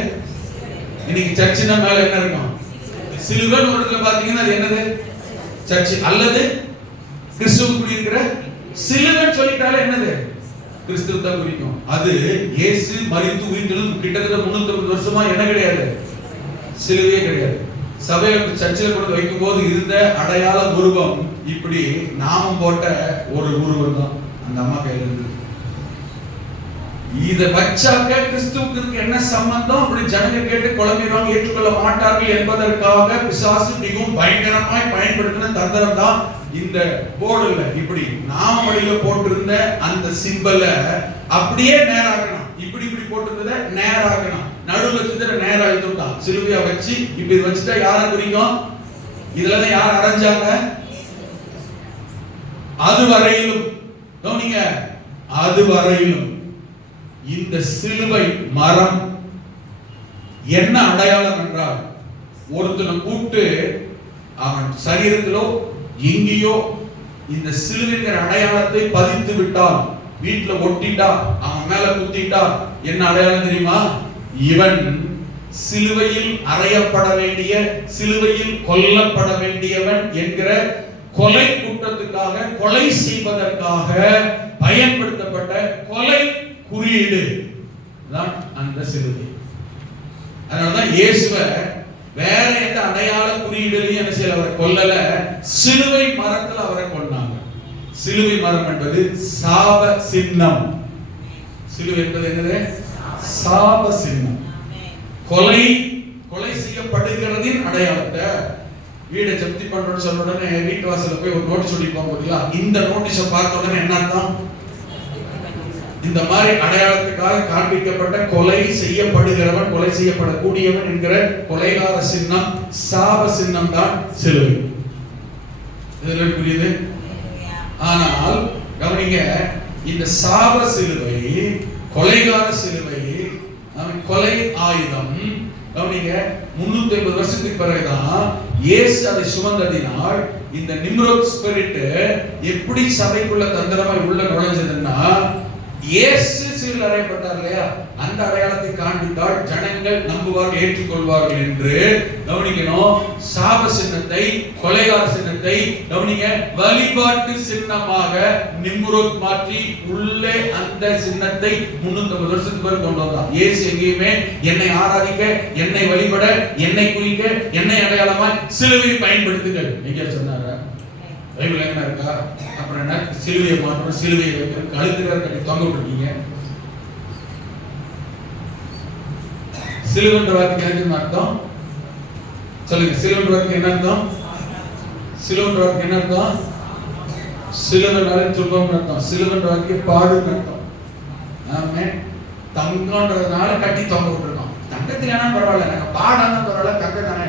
இன்னைக்கு சர்ச்சினா மேல என்ன இருக்கும்? சிலுவைன்னு ஒரு இடத்துல பாத்தீங்கன்னா அது என்னது? சர்ச் அல்லது கிறிஸ்துவ குறியிருக்கிற சிலுவைன்னு சொல்லிட்டாலே என்னது? கிறிஸ்துவ தான் குறிக்கும். அது இயேசு மரித்து உயிர்த்தெழுந்து கிட்டத்தட்ட 350 வருஷமா என்ன கிடையாது? சிலுவையே கிடையாது. சபையில சர்ச்சில் கொண்டு வைக்கும் போது இருந்த அடையாள உருவம் இப்படி நாமம் போட்ட ஒரு உருவம் தான் அந்த அம்மா கையில இருந்து. இத வச்சாக்க கிறிஸ்துவுக்கு என்ன சம்பந்தம் அப்படி ஜனங்க கேட்டு குழம்பிடுவாங்க, ஏற்றுக்கொள்ள மாட்டார்கள் என்பதற்காக பிசாசு மிகவும் பயங்கரமாய் பயன்படுத்தின தந்திரம் தான் இந்த போர்டுல இப்படி நாமவடியில போட்டிருந்த அந்த சிம்பல அப்படியே நேராக்கணும். இப்படி போட்டிருந்தத நேராக்கணும். நடுவுல சிந்தர நேரா எழுதுட்டான். சிலுவையா வச்சு இப்படி வச்சுட்டா யாரை குறிக்கும்? இதுலதான் யார் அரைஞ்சாங்க? அதுவரையிலும் இந்த சிலுவை மரம் என்ன அடையாளம் என்றால், ஒருத்தனை கூட்டு அவன் சரீரத்திலோ எங்கேயோ இந்த சிலுவைங்கிற அடையாளத்தை பதித்து விட்டால், வீட்டுல ஒட்டிட்டா, அவன் மேல குத்திட்டா என்ன அடையாளம் தெரியுமா? இவன் சிலுவையில் அறையப்பட வேண்டிய, சிலுவையில் கொல்லப்பட வேண்டியவன் என்கிற கொலை குற்றத்துக்காக, கொலை செய்வதற்காக பயன்படுத்தப்பட்ட கொலை குறியீடு தான் அந்த சிலுவை. அதனாலதான் இயேசுவை வேற எந்த அடையாள குறியீடுலையும் என்ன செய்யல, அவரை கொல்லல, சிலுவை மரத்தில் அவரை கொண்டாங்க. சிலுவை மரம் என்பது சாப சின்னம். சிலுவை என்பது என்னது? சாப சின்னம். கொலை செய்யப்படுகிறதின் அடையாளத்தை. வீடை ஜப்தி பண்றோம்னு சொன்ன உடனே வீட்டு வாசல்ல போய் ஒரு நோட்டீஸ் ஒட்டிப்பாங்க பாத்தீங்களா? இந்த நோட்டீஸை பார்த்த உடனே என்ன அர்த்தம்? இந்த மாதிரி அடையாளத்துக்காக காண்பிக்கப்பட்ட கொலை செய்யப்படுகிறவன், கொலை செய்யப்படக்கூடியவன் என்கிற கொலைகார சின்னம், சாப சின்னம் தான் சிலுவை. இதெல்லாம் புரியுது? ஆனால் கவனிங்க, இந்த சாப சிலுவை, கொலைகார சிலுவை, கொலை ஆயுதம், கவனிங்க, 350 வருஷத்துக்கு பிறகுதான் இயேசு அதை சுமந்ததினால் இந்த நிம்ரோத் ஸ்பிரிட் எப்படி சபைக்குள்ள தந்திரமாய் உள்ள நுழைஞ்சதுன்னா, இயேசு சிலுவையில் அறையப்பட்டார் இல்லையா, அந்த அடையாளத்தை காண்பித்தால் ஜனங்கள் நம்புவார்கள், ஏற்றுக்கொள்வார்கள் என்று கவனிக்கணும். சாப சின்னத்தை, கொலைகார சின்னத்தை கவனிங்க, வழிபாட்டு சின்னமாக நிம்ரோத் மாற்றி உள்ளே அந்த சின்னத்தை 350 வருஷத்துக்கு பிறகு கொண்டு வந்தான். இயேசு எங்கேயுமே என்னை ஆராதிக்க, என்னை வழிபட, என்னை குறிக்க, என்னை அடையாளமாய் சிலுவையை பயன்படுத்துங்கள் எங்க சொன்னாரா? பைபிள் என்ன இருக்கா? அப்புறம் என்ன சிலுவையை மாற்றணும், சிலுவையை வைக்கிற கழுத்துல கட்டி தொங்க விட்டுருக்கீங்க. சிலுவன்ற வார்த்தைக்கு என்ன அர்த்தம் சொல்லுங்க? சிலுவன்ற வார்த்தைக்கு என்ன அர்த்தம்? சிலுவன்ற வார்த்தைக்கு என்ன அர்த்தம்? சிலுவனாலே துன்பம் அர்த்தம். சிலுவன்ற வார்த்தைக்கு பாடுன்னு அர்த்தம். ஆமே. தங்கன்றதுனால கட்டி தொங்க விட்டுருக்கோம். தங்கத்திலானா பரவாயில்ல, நாங்க பாடான பரவாயில்ல, தங்க தானே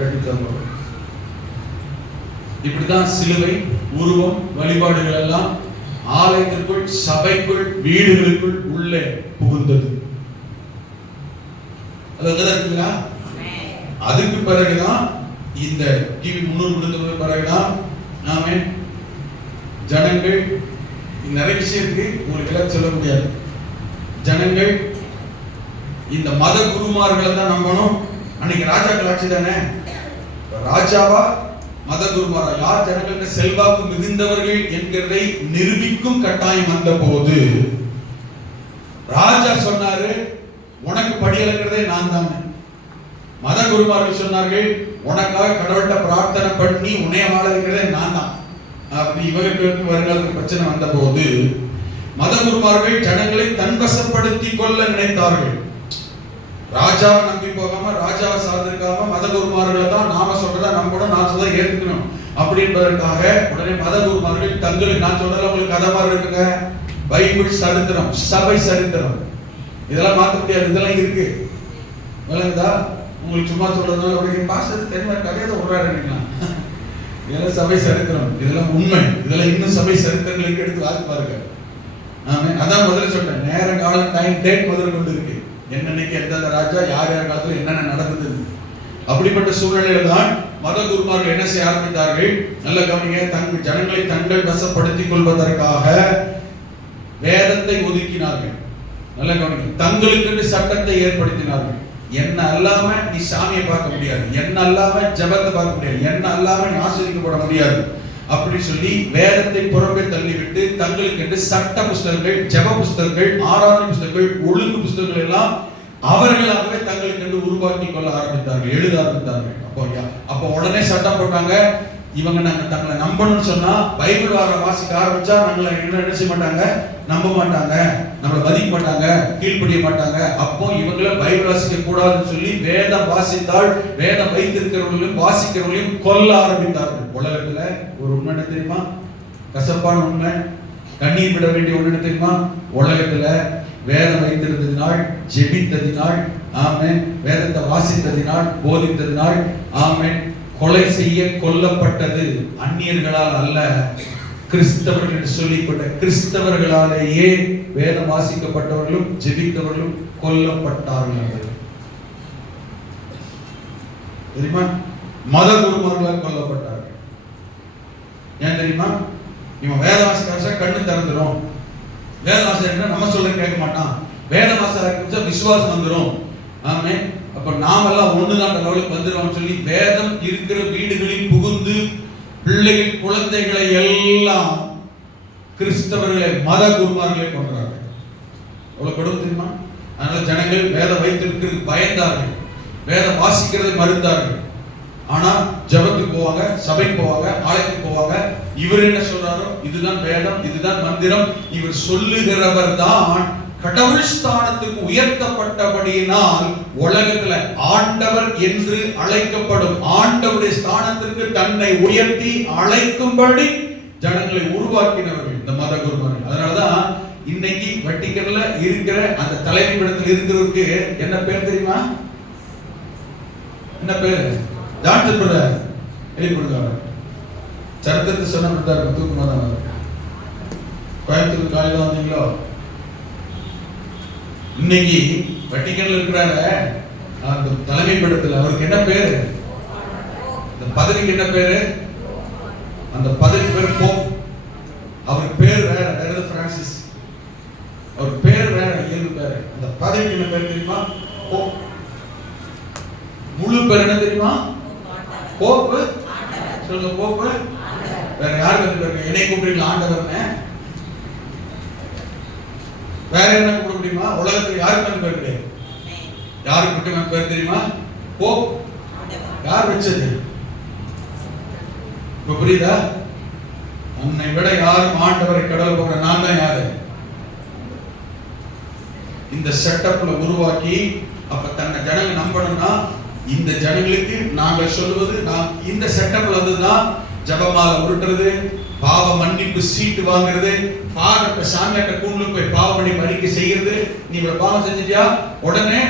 கட்டி தொங்க. இப்படிதான் சிலுவை, உருவம், வழிபாடுகள் எல்லாம் ஆலயத்திற்குள், சபைக்குள், வீடுகளுக்குள் உள்ளே புகுந்தது. அதுக்கு பிறகுதான் இந்த கிபி 300 விழுந்தது பிறகுதான் நாமே ஜனங்கள் நிறைய விஷயத்துக்கு உங்களுக்கு எல்லாம் சொல்ல முடியாது. ஜனங்கள் இந்த மத குருமார்களை தான் நம்பணும். அன்னைக்கு ராஜாக்கள் ஆட்சி தானே, ராஜாவா மத குருமாரா யார் ஜனங்களுக்கு செல்வாக்கு மிகுந்தவர்கள் என்கிறதை நிரூபிக்கும் கட்டாயம் வந்த போது ராஜா சொன்னாரு, உனக்கு படியலங்கிறதே நான் தான். மத குருமார்கள் சொன்னார்கள், உனக்காக கடவுள்கிட்ட பிரார்த்தனை பண்ணி உன்னைய வாழ வைக்கிறதே நான் தான். அப்படி இவர்களுக்கு வருங்காலத்துக்கு பிரச்சனை வந்த போது மத குருமார்கள் ஜனங்களை தன்வசப்படுத்தி கொள்ள நினைத்தார்கள். ராஜாவை நம்பி போகாம, ராஜாவை சார்ந்திருக்காம மத குருமார்களை தான் நாம சொல்றதா நம்பணும், நான் சொல்றதை ஏற்றுக்கணும் அப்படி என்பதற்காக உடனே மத குருமார்கள் தங்களுக்கு, நான் சொல்றதுல உங்களுக்கு கதை மாதிரி இருக்குங்க, பைபிள் சரித்திரம், சபை சரித்திரம், இதெல்லாம் மாற்ற முடியாது, இதெல்லாம் இருக்கு. விளங்குதா? உங்களுக்கு சும்மா சொல்றதுனால உடைய பாசத்தை தெரிஞ்ச கதையை உருவாடுறீங்களா? இதெல்லாம் சபை சரித்திரம், இதெல்லாம் உண்மை, இதெல்லாம் இன்னும் சபை சரித்திரங்களுக்கு எடுத்து வாசி பாருங்க. அதான் முதல்ல சொல்றேன், நேர காலம், டைம், டேட் முதல்ல கொண்டு இருக்கு. என்னன்னைக்கு எந்தெந்த ராஜா யார் யார் காலத்தில் என்னென்ன நடந்தது. அப்படிப்பட்ட சூழ்நிலையில தான் மத குருமார்கள் என்ன செய்ய ஆரம்பித்தார்கள்? நல்ல கவனிங்க, தங்கள் ஜனங்களை தங்கள் வசப்படுத்திக் கொள்வதற்காக வேதத்தை ஒதுக்கினார்கள். நல்ல கவனிங்க, தங்களுக்கு சட்டத்தை ஏற்படுத்தினார்கள். என்ன அல்லாம நீ சாமியை பார்க்க முடியாது, என்ன அல்லாம ஜபத்தை பார்க்க முடியாது, என்ன அல்லாம நீ ஆசிரியக்கப்பட முடியாது அப்படி சொல்லி வேதத்தை புறம்பே தள்ளிவிட்டு தங்களுக்கு என்று சட்ட புஸ்தகங்கள், ஜப புஸ்தகங்கள், ஆராதனை புஸ்தகங்கள், ஒழுங்கு புஸ்தகங்கள் எல்லாம் அவர்களாகவே தங்களுக்கு என்று உருவாக்கி கொள்ள ஆரம்பித்தார்கள், எழுத ஆரம்பித்தார்கள். அப்போ உடனே சட்டம் போட்டாங்க, இவங்க நாங்க தங்களை நம்பணும்னு சொன்னா பைபிள் வாசிக்க ஆரம்பிச்சா நம்மளை என்ன செய்ய மாட்டாங்க, நம்ப மாட்டாங்க, நம்மளை மதிக்க மாட்டாங்க, கீழ்ப்படிய மாட்டாங்க. அப்போ இவங்களை பைபிள் வாசிக்க கூடாதுன்னு சொல்லி வேதம் வாசித்தால் வேதம் வைத்திருக்கிறவர்களையும் வாசிக்கிறவர்களையும் கொல்ல ஆரம்பித்தார்கள். உலகத்துல ஒரு உண்மை என்ன தெரியுமா? கசப்பான உண்மை, கண்ணீர் விட வேண்டிய ஒன்று தெரியுமா? உலகத்துல வேதம் வைத்திருந்ததினால், ஜெபித்ததினால், ஆமென், வேதத்தை வாசித்ததினால், போதித்ததினால், ஆமென், கொலை செய்ய கொல்லப்பட்டது அந்நியர்களால் அல்ல, கிறிஸ்தவர்கள் என்று சொல்லிக்கொண்ட கிறிஸ்தவர்களாலேயே வேதம் வாசிக்கப்பட்டவர்களும் ஜெபித்தவர்களும் கொல்லப்பட்டார்கள். தெரியுமா? மத குருமார்களால் கொல்லப்பட்டார்கள். ஏன் தெரியுமா? இவன் வேத வாசிக்க கண்ணு திறந்துடும், வேத வாசகர் நம்ம சொல்ல கேட்க மாட்டான், வேத வாசகர் விசுவாசம் வந்துடும். ஆமே, அப்ப நாமெல்லாம் ஒண்ணுதான் லெவலுக்கு வந்துடும் சொல்லி வேதம் இருக்கிற வீடுகளில் புகுந்து பிள்ளைகள், குழந்தைகளை எல்லாம் கிறிஸ்தவர்களை, மத குருமார்களை கொன்றார்கள். அவ்வளவு கொடுமை தெரியுமா? அதனால ஜனங்கள் வேதம் வைத்திருக்கிறது பயந்தார்கள், வேதம் வாசிக்கிறதை மறுத்தார்கள். ஆனா ஜபத்துக்கு போவாங்க, சபைக்கு போவாங்க, ஆலயத்துக்கு போவாங்க. இவர் என்ன சொல்றாரோ இதுதான் வேதம், இதுதான் மந்திரம், இவர் சொல்லுகிறவர் தான் கடவுள் ஸ்தானத்துக்கு உயர்த்தப்பட்டபடியினால் உலகத்துல ஆண்டவர் என்று அழைக்கப்படும், ஆண்டவருடைய ஸ்தானத்திற்கு தன்னை உயர்த்தி அழைக்கும்படி ஜனங்களை உருவாக்கினவர்கள் இந்த மத குருமார்கள். அதனாலதான் இன்னைக்கு வட்டிக்கன்ல இருக்கிற அந்த தலைமை பீடத்தில் இருக்கிறவருக்கு என்ன பேர் தெரியுமா? என்ன பேரு? ஜான்சன் பிரதர் வெளிப்படுத்தாரு. சரித்திரத்தை சொன்ன பிரதர் தூக்கமா தான் கோயம்புத்தூர் காலையில் வந்தீங்களோ? இன்னைக்கு வட்டிக்கன்ல இருக்கிறார அந்த தலைமை பீடத்தில் அவருக்கு என்ன பேரு? அந்த பதவிக்கு என்ன பேரு? அந்த பதவி பேர் போப். அவருக்கு பேர் வேற பிரான்சிஸ். பதவிக்கு என்ன பேர் தெரியுமா? முழு பேர் என்ன தெரியுமா? போப்பு. சொல்லுங்க, போப்பு. வேற யாருக்கு வந்து பேருங்க? என்னை கூப்பிடுறீங்களா ஆண்டவர்னு? வேற என்ன கூப்பிட முடியுமா? உலகத்துல யாருக்கு வந்து பேர் கிடையாது. யாருக்கு மட்டும் பேர் தெரியுமா? போப். யார் வச்சது? இப்ப புரியுதா? உன்னை விட யாரும் ஆண்டவரை கடவுள் போகிற நான் தான் யாரு? இந்த செட்டப்ல உருவாக்கி அப்ப தன்னை ஜனங்க நம்பணும்னா இந்த ஜனங்களுக்கு நாங்கள் சொல்லுவது, நான் இந்த செட்டப்ல வந்துதான் ஜபமாலை உருட்டுறது, பாவ மன்னிப்பு சீட்டு வாங்குறது, பாவத்தை சாமியாட்ட கூண்டுல போய் பாவ மன்னிப்பு அறிக்கை செய்யறது. நீ இவ்வளவு பாவம் செஞ்சிட்டியா உடனே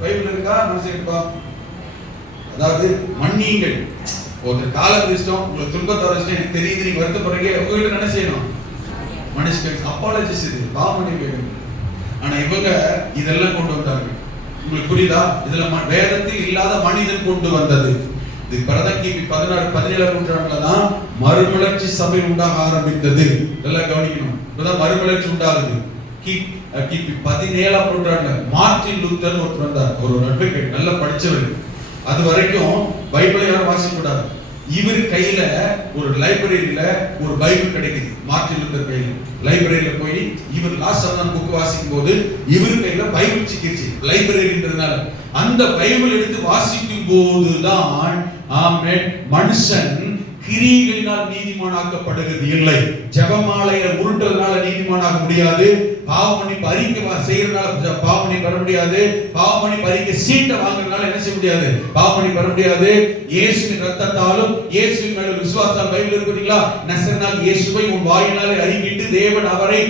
பைபிள் இருக்கா மனுஷன்? அதாவது மன்னியுங்கள். ஒரு காலம் இஷ்டம் உங்களுக்கு துன்பத்தை வரைக்கும் எனக்கு தெரியுது, நீங்க வருத்தப்படுறீங்க, உங்ககிட்ட என்ன செய்யணும்? மனுஷன் அப்பாலஜிஸ், இது பாவ மன்னிப்பு. ஆனா இவங்க இதெல்லாம் கொண்டு வந்தாங்க. உங்களுக்கு புரியுதா? இதுல வேதத்தில் இல்லாத மனிதன் கொண்டு வந்தது. இது கிபி 16-17 நூற்றாண்டுல தான் மறுமலர்ச்சி சபை உண்டாக ஆரம்பித்தது. இதெல்லாம் கவனிக்கணும். இப்பதான் மறுமலர்ச்சி உண்டாகுது. கிபி 17 நூற்றாண்டுல மார்ட்டின் லூத்தர் ஒருத்தர் வந்தார். ஒரு அட்வொகேட், நல்லா படிச்சவர். அது வரைக்கும் பைபிளை யாரும் வாசிக்க கூடாது. இவர் கையில ஒரு லைப்ரரியில ஒரு பைபிள் கிடைக்குது. மார்ட்டின் லூத்தர் கையில லைப்ரரியில போய் இவர் லாஸ்ட் ஆஃப் புக் வாசிக்கும் போது இவர் கையில பைபிள் சிக்கிருச்சு. லைப்ரரின்றதுனால அந்த பைபிள் எடுத்து வாசிக்கும் போதுதான் மனுஷன் கிரியைகளினால் நீதிமானாக்கப்படுகிறது இல்லை. ஜெபமாலையை உருட்டுறதுனால நீதிமானாக முடியாது. பாவமன்னிப்பு அறிக்கை செய்யறதுனால பாவமன்னிப்பு பெற முடியாது. பாவமன்னிப்பு அறிக்கை சீட்டை வாங்குறதுனால என்ன செய்ய முடியாது? பாவமன்னிப்பு பெற முடியாது. இயேசுவின் இரத்தத்தாலும் இயேசுவின் மேல் விசுவாசத்தால் பைபிள் இருக்குறீங்களா? நசரேயனாகிய இயேசுவை உன் வாயினாலே அறிவித்து தேவன் அவரை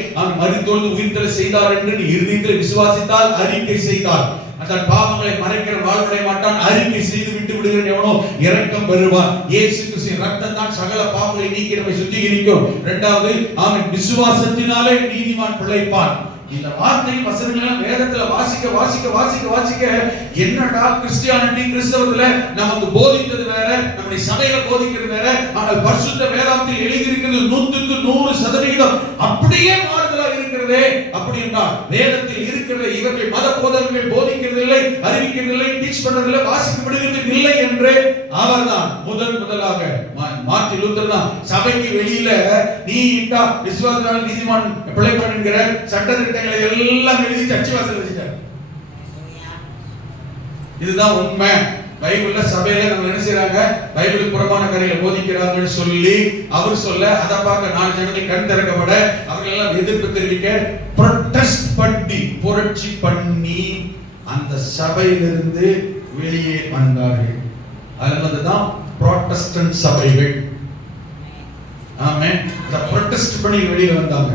மரித்தொழுது உயிர்த்தெழ செய்தார் என்று நீ இருதயத்தில் விசுவாசித்தால் அறிக்கை செய்தார். அதன் பாவங்களை மறைக்கிற வாழ்வடைய மாட்டான். அறிக்கை செய்து விட்டு விடுகிறேன் எவனோ இரக்கம் பெறுவான். இயேசு கிறிஸ்துவின் இரத்தம் தான் சகல பாவங்களை நீக்கி நம்மை சுத்திகரிக்கும். இரண்டாவது, அவன் விசுவாசத்தினாலே நீதிமான் பிழைப்பான். இந்த வார்த்தை வசனங்கள் வேதத்துல வாசிக்க வாசிக்க வாசிக்க வாசிக்க என்னடா கிறிஸ்டியானிட்டி கிறிஸ்தவத்துல நமக்கு போதித்தது வேற, நம்முடைய சபையில போதிக்கிறது வேற. ஆனால் பரிசுத்த வேதாகமத்தில் எழுதி இருக்கிறது 100% அப்படியே மாறுதலா இருக்கிறதே. அப்படி என்றால் வேதத்தில் இருக்கிறது இவர்கள் மத போதகர்கள் போதிக்கிறதில்லை, அறிவிக்கிறதில்லை, டீச் பண்றதில்லை, வாசிக்க விடுகிறது இல்லை என்று அவர்தான் முதலாக மார்ட்டின் லூத்தர் தான் சபைக்கு வெளியில நீ இட்டா விசுவாசத்தால் நீதிமான் பிழைப்பான் என்கிற சட்டத்திட்டங்களை எல்லாம் எழுதி சர்ச்சை வாசல் வச்சிட்டார். இதுதான் உண்மை. பைபிள்ல சபையில நம்ம என்ன செய்றாங்க? பைபிளுக்கு புறம்பான காரியங்களை போதிக்கிறாங்கன்னு சொல்லி அவர் சொல்ல அதை பார்க்க 4 ஜனங்கள் கண் திறக்கப்பட அவர்கள் எல்லாம் எதிர்ப்பு தெரிவிக்க ப்ரொடெஸ்ட் பண்ணி புரட்சி பண்ணி அந்த சபையிலிருந்து வெளியே வந்தார்கள். அதுல தான் புராட்டஸ்டன்ட் சபைகள். ஆமென். அந்த புரொடெஸ்ட் பண்ணி வெளியே வந்தாங்க.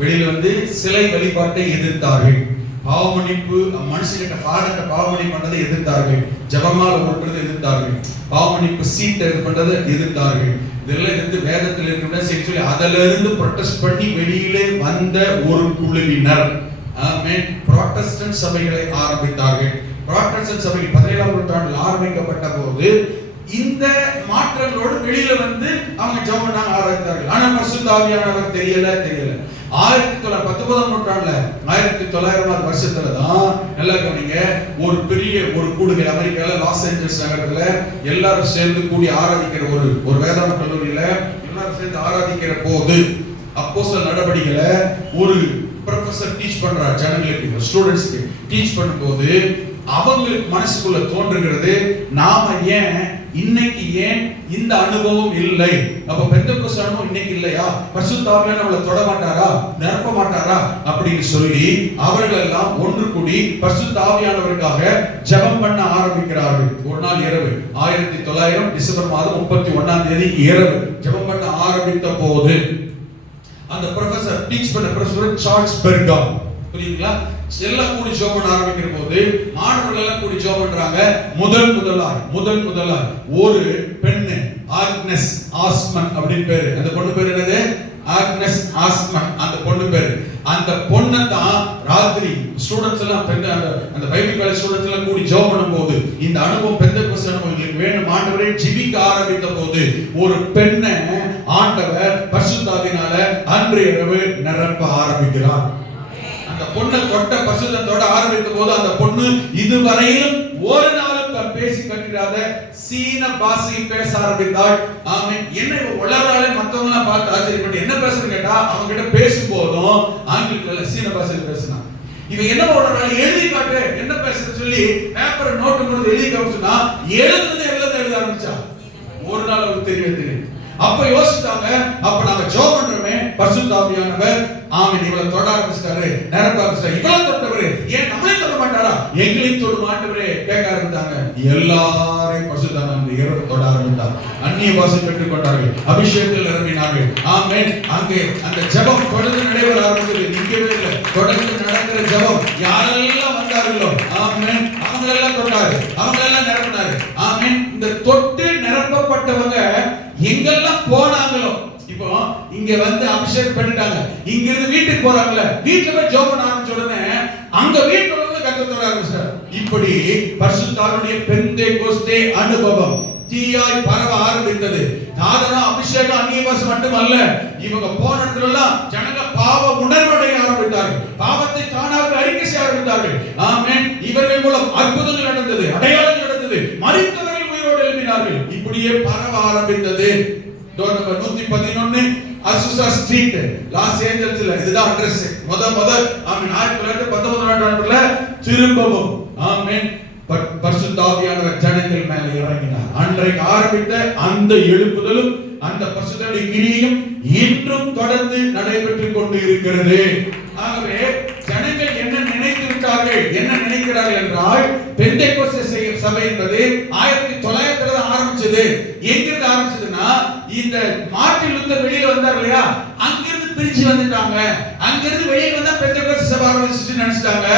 வெளியில வந்து சிலை வழிபாட்டை எதிர்த்தார்கள். பாவமன்னிப்பு மனுஷங்கிட்ட பாடத்தை பாவமன்னிப்பு பண்றதை எதிர்த்தார்கள். ஜெபமாலை உருட்டுறதை எதிர்த்தார்கள். பாவமன்னிப்பு சீட்டை இது பண்றதை எதிர்த்தார்கள். இதெல்லாம் எதிர்த்து வேதத்தில் இருக்கிற சொல்லி அதில இருந்து ப்ரொடெஸ்ட் பண்ணி வெளியிலே வந்த ஒரு குழுவினர் ஆமென் புராட்டஸ்டன்ட் சபைகளை ஆரம்பித்தார்கள். புராட்டஸ்டன்ட் சபை 17ஆம் நூற்றாண்டில் ஆரம்பிக்கப்பட்ட போது இந்த மாற்றங்களோடு வெளியில வந்து அவங்க ஜெபம் பண்ணாங்க, ஆராதித்தார்கள். ஆனா பரிசுத்த ஆவியானவர் தெரியல. 1919ஆம் நூற்றாண்டுல 1900ஆம் வருஷத்துல தான் நல்லா கவனிங்க, ஒரு பெரிய ஒரு கூடுகை அமெரிக்கால லாஸ் ஏஞ்சல்ஸ் நகரத்துல எல்லாரும் சேர்ந்து கூடி ஆராதிக்கிற ஒரு வேதாந்த கல்லூரியில எல்லாரும் சேர்ந்து ஆராதிக்கிற போது அப்போஸ்தலர் நடவடிக்கையில ஒரு ப்ரொஃபசர் டீச் பண்றார் ஜனங்களுக்கு, ஸ்டூடண்ட்ஸ்க்கு டீச் பண்ணும்போது அவங்களுக்கு மனசுக்குள்ள தோன்றுகிறது, நாம இன்னைக்கு ஏன் இந்த அனுபவம் இல்லை? அப்ப பெந்தெகோஸ்து அனுபவம் இன்னைக்கு இல்லையா? பரிசுத்த ஆவியானவர் நம்மளை தொட மாட்டாரா, நிரப்ப மாட்டாரா அப்படின்னு சொல்லி அவர்கள் எல்லாம் ஒன்று கூடி பரிசுத்த ஆவியானவருக்காக ஜெபம் பண்ண ஆரம்பிக்கிறார்கள். ஒரு நாள் இரவு 1900 டிசம்பர் மாதம் 31ஆம் தேதி இரவு ஜெபம் பண்ண ஆரம்பித்த போது அந்த ப்ரொஃபசர் டீச் பண்ண ப்ரொஃபசர் சார்ல்ஸ் பெர்கா, புரியுங்களா, எல்லாம் கூடி ஜெபம் பண்ண ஆரம்பிக்கிற போது மாணவர்கள் எல்லாம் கூடி ஜெபம் பண்றாங்க. முதலாய் ஒரு பெண்ணு ஆக்னஸ் ஆஸ்மன் அப்படின்னு பேரு. அந்த பொண்ணு பேரு என்னது? Agnes Osman. அந்த பொண்ணு பேரு. அந்த பொண்ணை தான் ராத்திரி ஸ்டூடெண்ட்ஸ் எல்லாம் அந்த பைபிள் காலேஜ் ஸ்டூடெண்ட்ஸ் எல்லாம் கூடி ஜெபம் பண்ணும்போது இந்த அனுபவம் பெந்தெகோஸ்து அனுபவம் எங்களுக்கு வேணும் ஆண்டவரே ஜெபிக்க ஆரம்பித்த போது ஒரு பெண்ணை ஆண்டவர் பரிசுத்த ஆவியினால அன்று இரவு நிரப்ப ஆரம்பிக்கிறார். அந்த பொண்ணை தொட்ட பரிசுத்தத்தோட ஆரம்பித்த போது அந்த பொண்ணு இதுவரையிலும் ஒரு நாளும் பேசி கட்டிடாத சீன பாஷை பேச ஆரம்பித்தாள். ஆமென். என்ன உலகாலே மத்தவங்க எல்லாம் பார்த்து ஆச்சரியப்பட்டு என்ன பேசுறது கேட்டா அவங்க கிட்ட பேசும் போதும் ஆங்கிலத்துல சீன பாஷையில பேசினான். இவன் என்ன பண்றான், எழுதி காட்டு என்ன பேசுறது சொல்லி பேப்பர் நோட்டு கொடுத்து எழுதி காமிச்சுனா எழுத ஆரம்பிச்சா. ஒரு நாள் அவருக்கு தெரியவே. அப்ப யோசிச்சாங்க, அப்ப நாம ஜெபம் பண்றோமே பரிசுத்த ஆவியானவர் ஆமென் இவளை தொட ஆரம்பிச்சாரு, நிரப்ப ஆரம்பிச்சாரு. இவளை தொட்டவரு ஏன் நம்மளே தொட மாட்டாரா, எங்களையும் தொட மாட்டவரே கேட்க ஆரம்பித்தாங்க. எல்லாரையும் பரிசுத்த ஆவியானவர் தொட ஆரம்பித்தார். அந்நிய பாஷை பெற்றுக் கொண்டார்கள், அபிஷேகத்தில் நிரம்பினார்கள். ஆமென். அங்கே அந்த ஜெபம் தொடர்ந்து நடைபெற ஆரம்பித்தது. நிக்கவே இல்லை, தொடர்ந்து நடக்கிற ஜெபம். யாரெல்லாம் வந்தார்களோ ஆமென் அவங்க எல்லாம் தொட்டாரு, அவங்க எல்லாம் நிரப்பினாரு. ஆமென். இந்த தொட்டு நிரப்பப்பட்டவங்க எங்கெல்லாம் போனாங்களோ, இப்போ இங்க வந்து அபிஷேகம் பண்ணிட்டாங்க, இங்க இருந்து வீட்டுக்கு போறாங்கல்ல, வீட்டுல போய் ஜெபம் பண்ண ஆரம்பிச்ச உடனே அங்க வீட்டுல வந்து கர்த்தர் ஆரம்பிச்சார். இப்படி பரிசுத்த ஆவியுடைய பெந்தேகோஸ்தே அனுபவம் தீயாய் பரவ ஆரம்பித்தது. சாதாரண அபிஷேகம் அந்நிய பாஷை மட்டுமல்ல, இவங்க போன இடத்துல எல்லாம் ஜனங்க பாவ உணர்வடைய ஆரம்பித்தார்கள், பாவத்தை தானாக அறிக்கை செய்ய ஆரம்பித்தார்கள். ஆமென். இவர்கள் மூலம் அற்புதங்கள் நடந்தது, அடையாளங்கள் நடந்தது, மரித்தவர்கள் உயிரோடு எழுப்பினார்கள். இப்படியே பரவ ஆரம்பித்தது. Door number 111 Azusa street, Los ஏஞ்சல்ஸ்ல. இதுதான் அட்ரஸ். முதல் ஆமென் 1919 ஆண்டுல திரும்பவும் ஆமென் பரிசுத்த ஆவியானவர் ஜனங்கள் மேல இறங்கினார். அன்றைக்கு ஆரம்பித்த அந்த எழுப்புதலும் அந்த பரிசுத்தருடைய கிரியையும் இன்றும் தொடர்ந்து நடைபெற்றுக் கொண்டு இருக்கிறது. ஆகவே ஜனங்கள் என்ன நினைத்து விட்டார்கள், என்ன நினைக்கிறார்கள் என்றால், பெந்தேகோஸ்தே சபை என்பது 1900 ஆரம்பிச்சது. எங்கிருந்து ஆரம்பிச்சதுன்னா, இந்த மார்ட்டின் லூத்தர் வெளியில வந்தார் இல்லையா, அங்கிருந்து பிரிச்சு வந்துட்டாங்க. அங்கிருந்து வெளியில வந்தா பெந்தேகோஸ்தே சபை ஆரம்பிச்சுட்டு நினைச்சிட்டாங்க.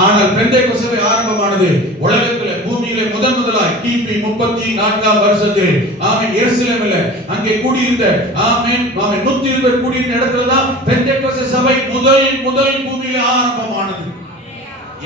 ஆனால் பெந்தேகோஸ்தே சபை ஆரம்பமானது உலகத்துல பூமியிலே முதலாய் கிபி 34ஆம் வருஷத்தில் ஆமென் எருசலேமில் அங்கே கூடியிருந்த ஆமென் 120 பேர் கூடியிருந்த இடத்துல தான் பெந்தேகோஸ்தே சபை முதல் பூமியிலே ஆரம்பமானது.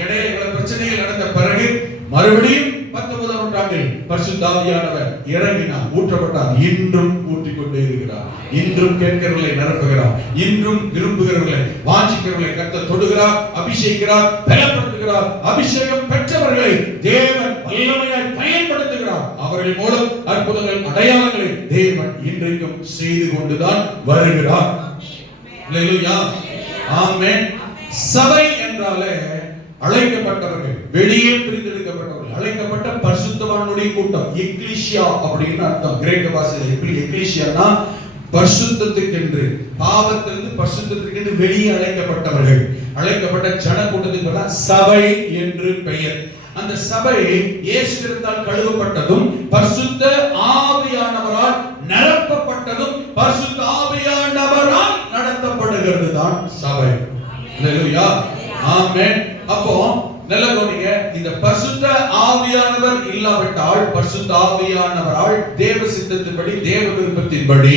இடையில பல பிரச்சனைகள் நடந்த பிறகு மறுபடியும் 19ஆம் நூற்றாண்டில் பரிசுத்த ஆவியானவர் இறங்கினார், ஊற்றப்பட்டார். இன்றும் ஊற்றிக்கொண்டே இருக்கிறார். இன்றும் கேட்கிறவர்களை நிரப்புகிறார். இன்றும் விரும்புகிறவர்களை வாஞ்சிக்கிறவர்களை கர்த்தர் தொடுகிறார், அபிஷேகிக்கிறார், பலப்படுத்துகிறார். அபிஷேகம் பெற்றவர்களை தேவன் வல்லமையாய் பயன்படுத்துகிறார். அவர்கள் மூலம் அற்புதங்கள் அடையாளங்களை தேவன் இன்றைக்கும் செய்து கொண்டுதான் வருகிறார். அல்லேலூயா. ஆமென். சபை என்றாலே அழைக்கப்பட்டவர்கள், வெளியே பிரித்தெடுக்கப்பட்டவர்கள், அழைக்கப்பட்ட பரிசுத்தவான்களுடைய கூட்டம். எக்லீசியா அப்படின்னு அர்த்தம் கிரேக்க பாஷையில். எக்லீசியானா பரிசுத்தத்துக்கென்று, பாவத்திலிருந்து பரிசுத்தத்துக்கென்று வெளியே அழைக்கப்பட்டவர்கள், அழைக்கப்பட்ட ஜன கூட்டத்துக்கு சபை என்று பெயர். அந்த சபை இயேசு கிறிஸ்துவால் கழுவப்பட்டதும் பரிசுத்த ஆவியானவரால் நிரப்பப்பட்டதும் பரிசுத்த ஆவியானவரால் நடத்தப்படுகிறது தான் சபை. அல்லேலூயா. ஆமென். அப்போ நல்ல கவனிங்க, இந்த பரிசுத்த ஆவியானவர் இல்லாவிட்டால், பரிசுத்த ஆவியானவரால் தேவ சித்தத்தின்படி தேவ விருப்பத்தின்படி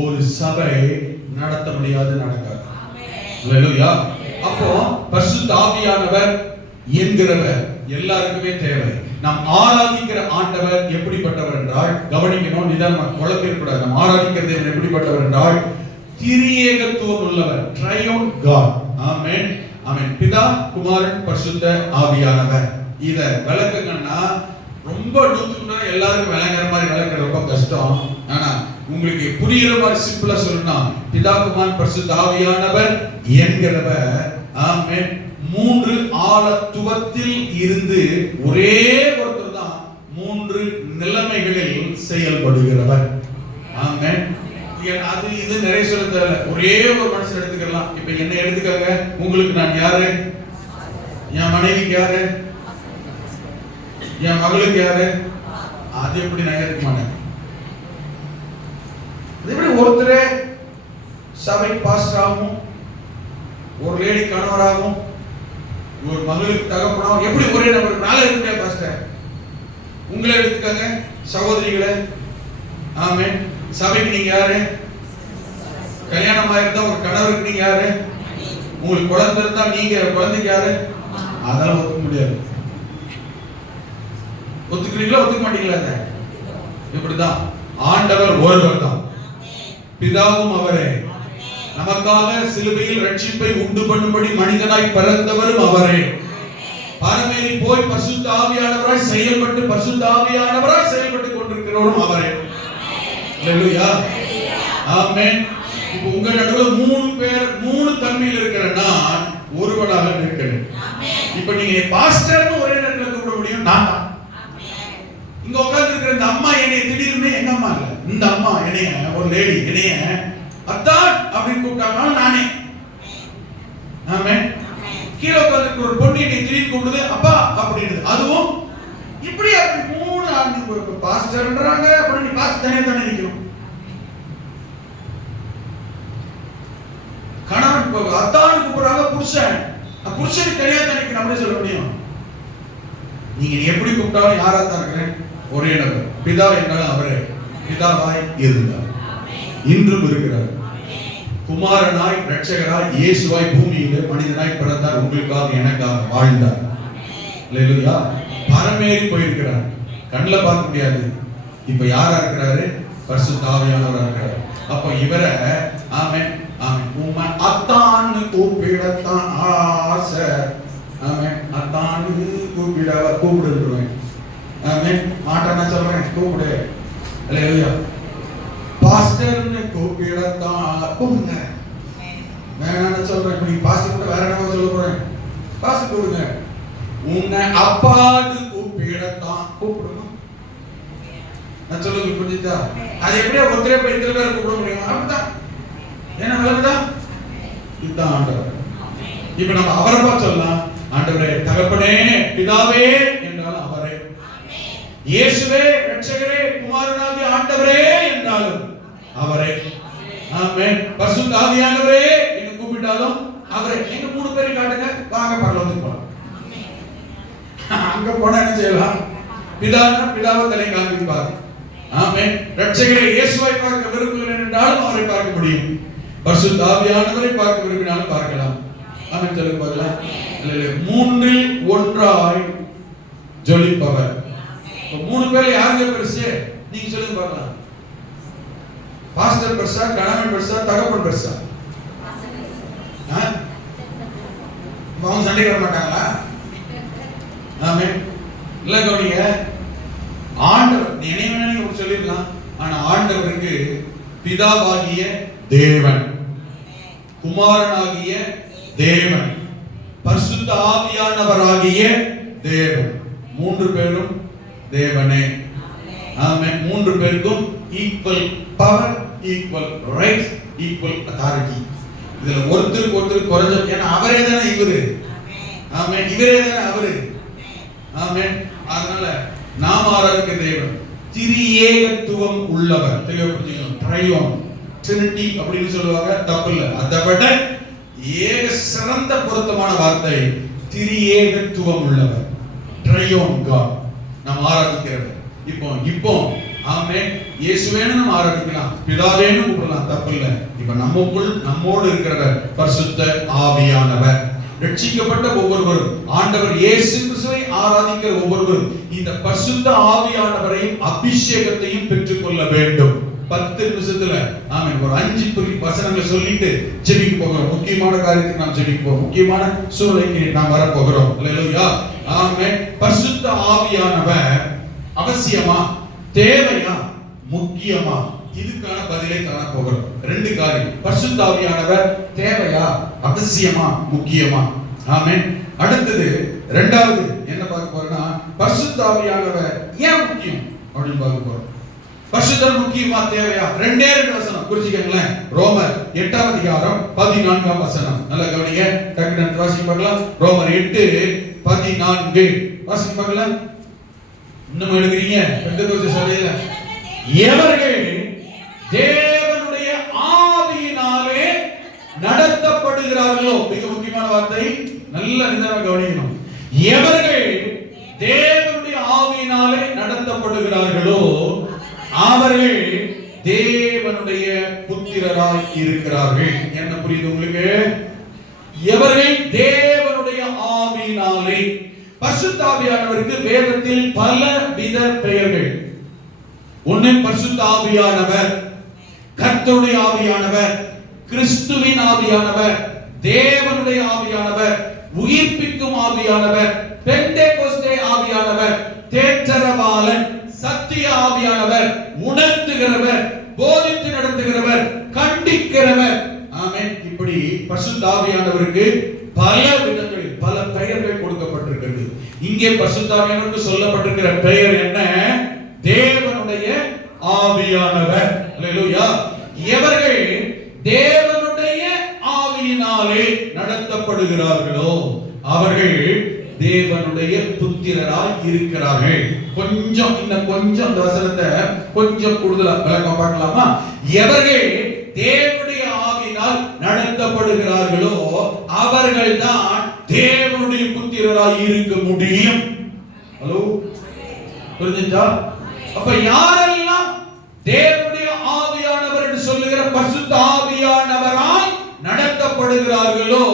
ஒரு சபை நடத்த முடியாது, நடக்காது. அல்லேலூயா. அப்போ பரிசுத்த ஆவியானவர் என்கிறவர் எல்லாருக்குமே தேவை. நாம் ஆராதிக்கிற ஆண்டவர் எப்படிப்பட்டவர் என்றால், கவனிக்கணும், நிதானமா குழப்பிடக்கூடாது. நாம் ஆராதிக்கிற தேவன் எப்படிப்பட்டவர் என்றால் திரியேகத்துவம் உள்ளவர், ட்ரையோன் காட். ஆமென். ஆமென். பிதா, குமாரன், பரிசுத்த ஆவியானவர். இத விளக்குங்கன்னா ரொம்ப 100% எல்லாருக்கும் விளங்குற மாதிரி விளக்குறது ரொம்ப கஷ்டம். ஆனா உங்களுக்கு புரியுற மாதிரி சிம்பிளா சொல்லணும்னா, பிதா, குமாரன், பரிசுத்த ஆவியானவர் என்கிறவர் ஆமென் 3 ஆளத்துவத்தில் இருந்து ஒரே ஒருத்தர் தான் 3 நிலைமைகளில் செயல்படுகிறவர். ஆமென். அது இது நிறைய சொல்ல தேவை, ஒரே ஒரு மனுஷன் எடுத்துக்கலாம். இப்ப என்ன எடுத்துக்கங்க, உங்களுக்கு நான் யாரு, என் மனைவிக்கு யாரு, என் மகளுக்கு யாரு, அது எப்படி நான் இருக்க மாட்டேன். எப்படி ஒருத்தரே சபை பாஸ்டராகவும், ஒரு லேடி கணவராகவும், ஒரு மகளுக்கு தகப்பனாகவும் எப்படி ஒரே நபர் நாளை இருக்க பாஸ்டர். உங்களை எடுத்துக்கங்க சகோதரிகளை. ஆமென். சபைக்கு நீங்க யாரு, கல்யாணம் ஆயிருந்தா ஒரு கணவருக்கு நீங்க யாரு, உங்களுக்கு குழந்தை இருந்தா நீங்க குழந்தைக்கு யாரு. அதெல்லாம் ஒத்துக்க முடியாது. ஒத்துக்கிறீங்களா, ஒத்துக்க மாட்டீங்களா? இப்படிதான் ஆண்டவர் ஒருவர் தான், பிதாவும் அவரே, நமக்காக சிலுவையில் ரட்சிப்பை உண்டு பண்ணும்படி மனிதனாய் பிறந்தவரும் அவரே. பரமேறி போய் பரிசுத்த ஆவியானவராய் செயல்பட்டு பரிசுத்த ஆவியானவராய் செயல்பட்டு கொண்டிருக்கிறவரும் அவரே. அல்லேலூயா, ஆமென். இப்போ உங்க நடுவுல 3 பேர் 3 தன்மையில் இருக்கிற நான் ஒருவனாக இருக்கிறேன். இப்போ நீங்க பாஸ்டர்னு ஒரே நேரத்துல கூப்பிட முடியும், நான் தான். இங்க உட்கார்ந்து இருக்கிற இந்த அம்மா என்னைய திடீர்னு எங்க அம்மா இல்ல, இந்த அம்மா என்னைய ஒரு லேடி என்னைய அத்தான் அப்படின்னு கூப்பிட்டாங்க, நானே. ஆமென். கீழே உட்கார்ந்து ஒரு பொண்ணு என்னைய திடீர்னு கூப்பிடுது அப்பா அப்படின்னு, அதுவும் இப்படி அப்படி 3 பாஸ்டர்ன்றாங்க. அப்படி நீ பாஸ்டர் தனியா தானே நிக்கணும். கணவன் அத்தான் கூப்பிடுறாங்க, புருஷன் புருஷனுக்கு தனியா தான் நிக்கணும் அப்படின்னு சொல்ல முடியும். நீங்க எப்படி கூப்பிட்டாலும் யாரா தான் இருக்கிறேன், ஒரே நபர். பிதா என்றாலும் அவரே பிதாவாய் இருந்தார், இன்றும் இருக்கிறார். குமாரனாய் இரட்சகராய் இயேசுவாய் பூமியிலே மனிதனாய் பிறந்தார், உங்களுக்காக எனக்காக வாழ்ந்தார். அல்லேலூயா. பரமேறி போயிருக்கிறார், கண்ணுல பார்க்க முடியாது. இப்ப யாரா இருக்கிறாரு, பரிசுத்த ஆவியானவரா இருக்கிறார். அப்ப இவரை ஆமென் ஆமென் உம்மை அத்தான்னு கூப்பிடத்தான் ஆசை. ஆமென். அத்தான்னு கூப்பிடுவேன். ஆமென். மாட்டானா சொல்றேன், கூப்பிடு. அல்லேலூயா. பாஸ்டர்னு கூப்பிடத்தான் கூப்பிடுங்க. வேணான்னு சொல்றேன். இப்ப நீங்க பாஸ்டர் கூட வேற என்ன சொல்ல போறேன், பாஸ்டர் கூப்பிடுங்க. உன்னை அப்பான்னு கூப்பிடத்தான் கூப்பிடணும். நான் சொல்லுங்க, புரிஞ்சுதா? அது எப்படியா ஒருத்தரே போய் இத்தனை பேரை கூப்பிட முடியும்? அப்படிதான். என்ன விளக்குதா? இதுதான் ஆண்டவர். இப்ப நம்ம அவரை பார்த்து சொல்லலாம், ஆண்டவரே, தகப்பனே, பிதாவே என்றாலும் அவரே, இயேசுவே, இரட்சகரே, குமாரனாகிய ஆண்டவரே என்றாலும் அவரே. ஆமென். பரிசுத்த ஆவியானவரே என்று கூப்பிட்டாலும் அவரே. எங்க 3 பேரை காட்டுங்க, வாங்க பரலோகத்துக்கு போலாம். அங்க போனா என்ன செய்யலாம்? பிதான்னா பிதாவை தன்னை காண்பிப்பார். ஆமென். இரட்சகரே இயேசுவை பார்க்க விரும்புகிறேன் என்றாலும் அவரை பார்க்க முடியும். பரிசுத்த ஆவியானவரை பார்க்க விரும்பினாலும் பார்க்கலாம். ஆமென். சொல்லுங்க பார்க்கலாம். இல்ல 3இல் ஒன்றாய் ஜொலிப்பவர். 3 பேர்ல யாருங்க பெருசு? நீங்க சொல்லுங்க பார்க்கலாம். பாஸ்டர் பெருசா, கணவன் பெருசா, தகப்பன் பெருசா? அவங்க சண்டைக்கு வர மாட்டாங்களா? ஆமென். இல்ல கவனிங்க, ஆண்டவர் நினைவு நீங்க சொல்லிடலாம். ஆனா ஆண்டவருக்கு பிதாவாகிய தேவன், குமாரனாகிய தேவன், பரிசுத்த ஆவியானவராகிய தேவன், 3 பேரும் தேவனே. ஆமென். 3 பேருக்கும் equal power, equal rights, equal authority. இதுல ஒருத்தருக்கு ஒருத்தர் குறைஞ்ச, ஏன்னா அவரே தானே இவரு. ஆமென். இவரே தானே அவரு. ஆமென். அதனால நாம் ஆராதிக்கிற தேவன் திரியேகத்துவம் உள்ளவர். தெளிவா புரிஞ்சுக்கணும். ட்ரையோன், ட்ரினிட்டி அப்படின்னு சொல்லுவாங்க, தப்பு இல்ல. அதை விட ஏக சிறந்த பொருத்தமான வார்த்தை திரியேகத்துவம் உள்ளவர், ட்ரையோன் காட் நாம் ஆராதிக்கிறவர். இப்போ ஆமென். இயேசுவேன்னு நம்ம ஆராதிக்கலாம், பிதாவேன்னு கூப்பிடலாம், தப்பு இல்ல. இப்ப நமக்குள் நம்மோடு இருக்கிறவர் பரிசுத்த ஆவியானவர். ரட்சிக்கப்பட்ட ஒவ்வொருவரும், ஆண்டவர் இயேசு கிறிஸ்துவை ஆராதிக்கிற ஒவ்வொருவரும் இந்த பரிசுத்த ஆவியானவரையும் அபிஷேகத்தையும் பெற்றுக்கொள்ள வேண்டும். 10 நிமிஷத்துல ஆமென் ஒரு 5 வசனங்களை சொல்லிட்டு ஜெபிக்க போகிறோம். முக்கியமான காரியத்துக்கு நாம் ஜெபிக்க போறோம். முக்கியமான சூழ்நிலைக்கு நாம் வர போகிறோம். அல்லேலூயா. ஆமென். பரிசுத்த ஆவியானவர் அவசியமா, தேவையா, முக்கியமா? இதுக்கான பதிலை காண போகிறோம். 2 காரியம். பரிசுத்த ஆவியானவர் தேவையா, அவசியமா, முக்கியமா? ஆமென். அடுத்தது இரண்டாவது என்ன பார்க்க போறோம்னா, பரிசுத்த ஆவியானவர் ஏன் முக்கியம் அப்படின்னு பார்க்க போறோம். பரிசுத்தர் முக்கியமா, தேவையா? 2 வசனம் புரிஞ்சுக்கங்களேன். ரோமர் 8ஆம் அதிகாரம் 14ஆம் வசனம். நல்லா கவனிங்க, டக்குனு வாசிக்க பார்க்கலாம். ரோமர் 8:14 வாசிக்க பார்க்கலாம். இன்னும் எழுதுறீங்க? பெந்தெகோஸ்தே சபையில எவர்கள் தேவனுடைய ஆவியினாலே நடத்தப்படுகிறார்களோ, மிக முக்கியமான வார்த்தை, நல்ல நிதானமாக கவனிக்கணும். எவர்கள் தேவனுடைய ஆவியினாலே நடத்தப்படுகிறார்களோ அவர்கள் தேவனுடைய புத்திரராய் இருக்கிறார்கள். என்ன புரியுது உங்களுக்கு? எவர்கள் தேவனுடைய ஆவியினாலே. பரிசுத்த ஆவியானவருக்கு வேதத்தில் பல வித பெயர்கள். ஒன்று பரிசுத்த ஆவியானவர், கர்த்தருடைய ஆவியானவர், கிறிஸ்துவின் ஆவியானவர், தேவனுடைய ஆவியானவர், உயிர்ப்பிக்கும் ஆவியானவர், பெந்தேகோஸ்தே ஆவியானவர், தேற்றரவாளன், சத்திய ஆவியானவர், உணர்த்துகிறவர், போதித்து நடத்துகிறவர், கண்டிக்கிறவர். ஆமென். இப்படி பரிசுத்த ஆவியானவருக்கு பல விதங்களில் பல பெயர்கள் கொடுக்கப்பட்டிருக்கிறது. இங்கே பரிசுத்த ஆவியானவருக்கு சொல்லப்பட்டிருக்கிற பெயர் என்ன? தேவனுடைய ஆவியானவர். அல்லேலூயா. எவர்கள் தேவனுடைய ஆவியினாலே நடத்தப்படுகிறார்களோ அவர்கள் தேவனுடைய புத்திரராய் இருக்கிறார்கள். கொஞ்சம் இன்னும் கொஞ்சம் அந்த வசனத்தை கொஞ்சம் கூடுதலா விளக்கம் பார்க்கலாமா? எவர்கள் தேவனுடைய ஆவியினால் நடத்தப்படுகிறார்களோ அவர்கள் தான் தேவனுடைய புத்திரராய் இருக்க முடியும். ஹலோ, புரிஞ்சுச்சா? அப்ப யாரெல்லாம் தேவனுடைய ஆவியானவர் என்று சொல்லுகிற பரிசுத்த ஆவியானவரால் நடத்தப்படுகிறார்களோ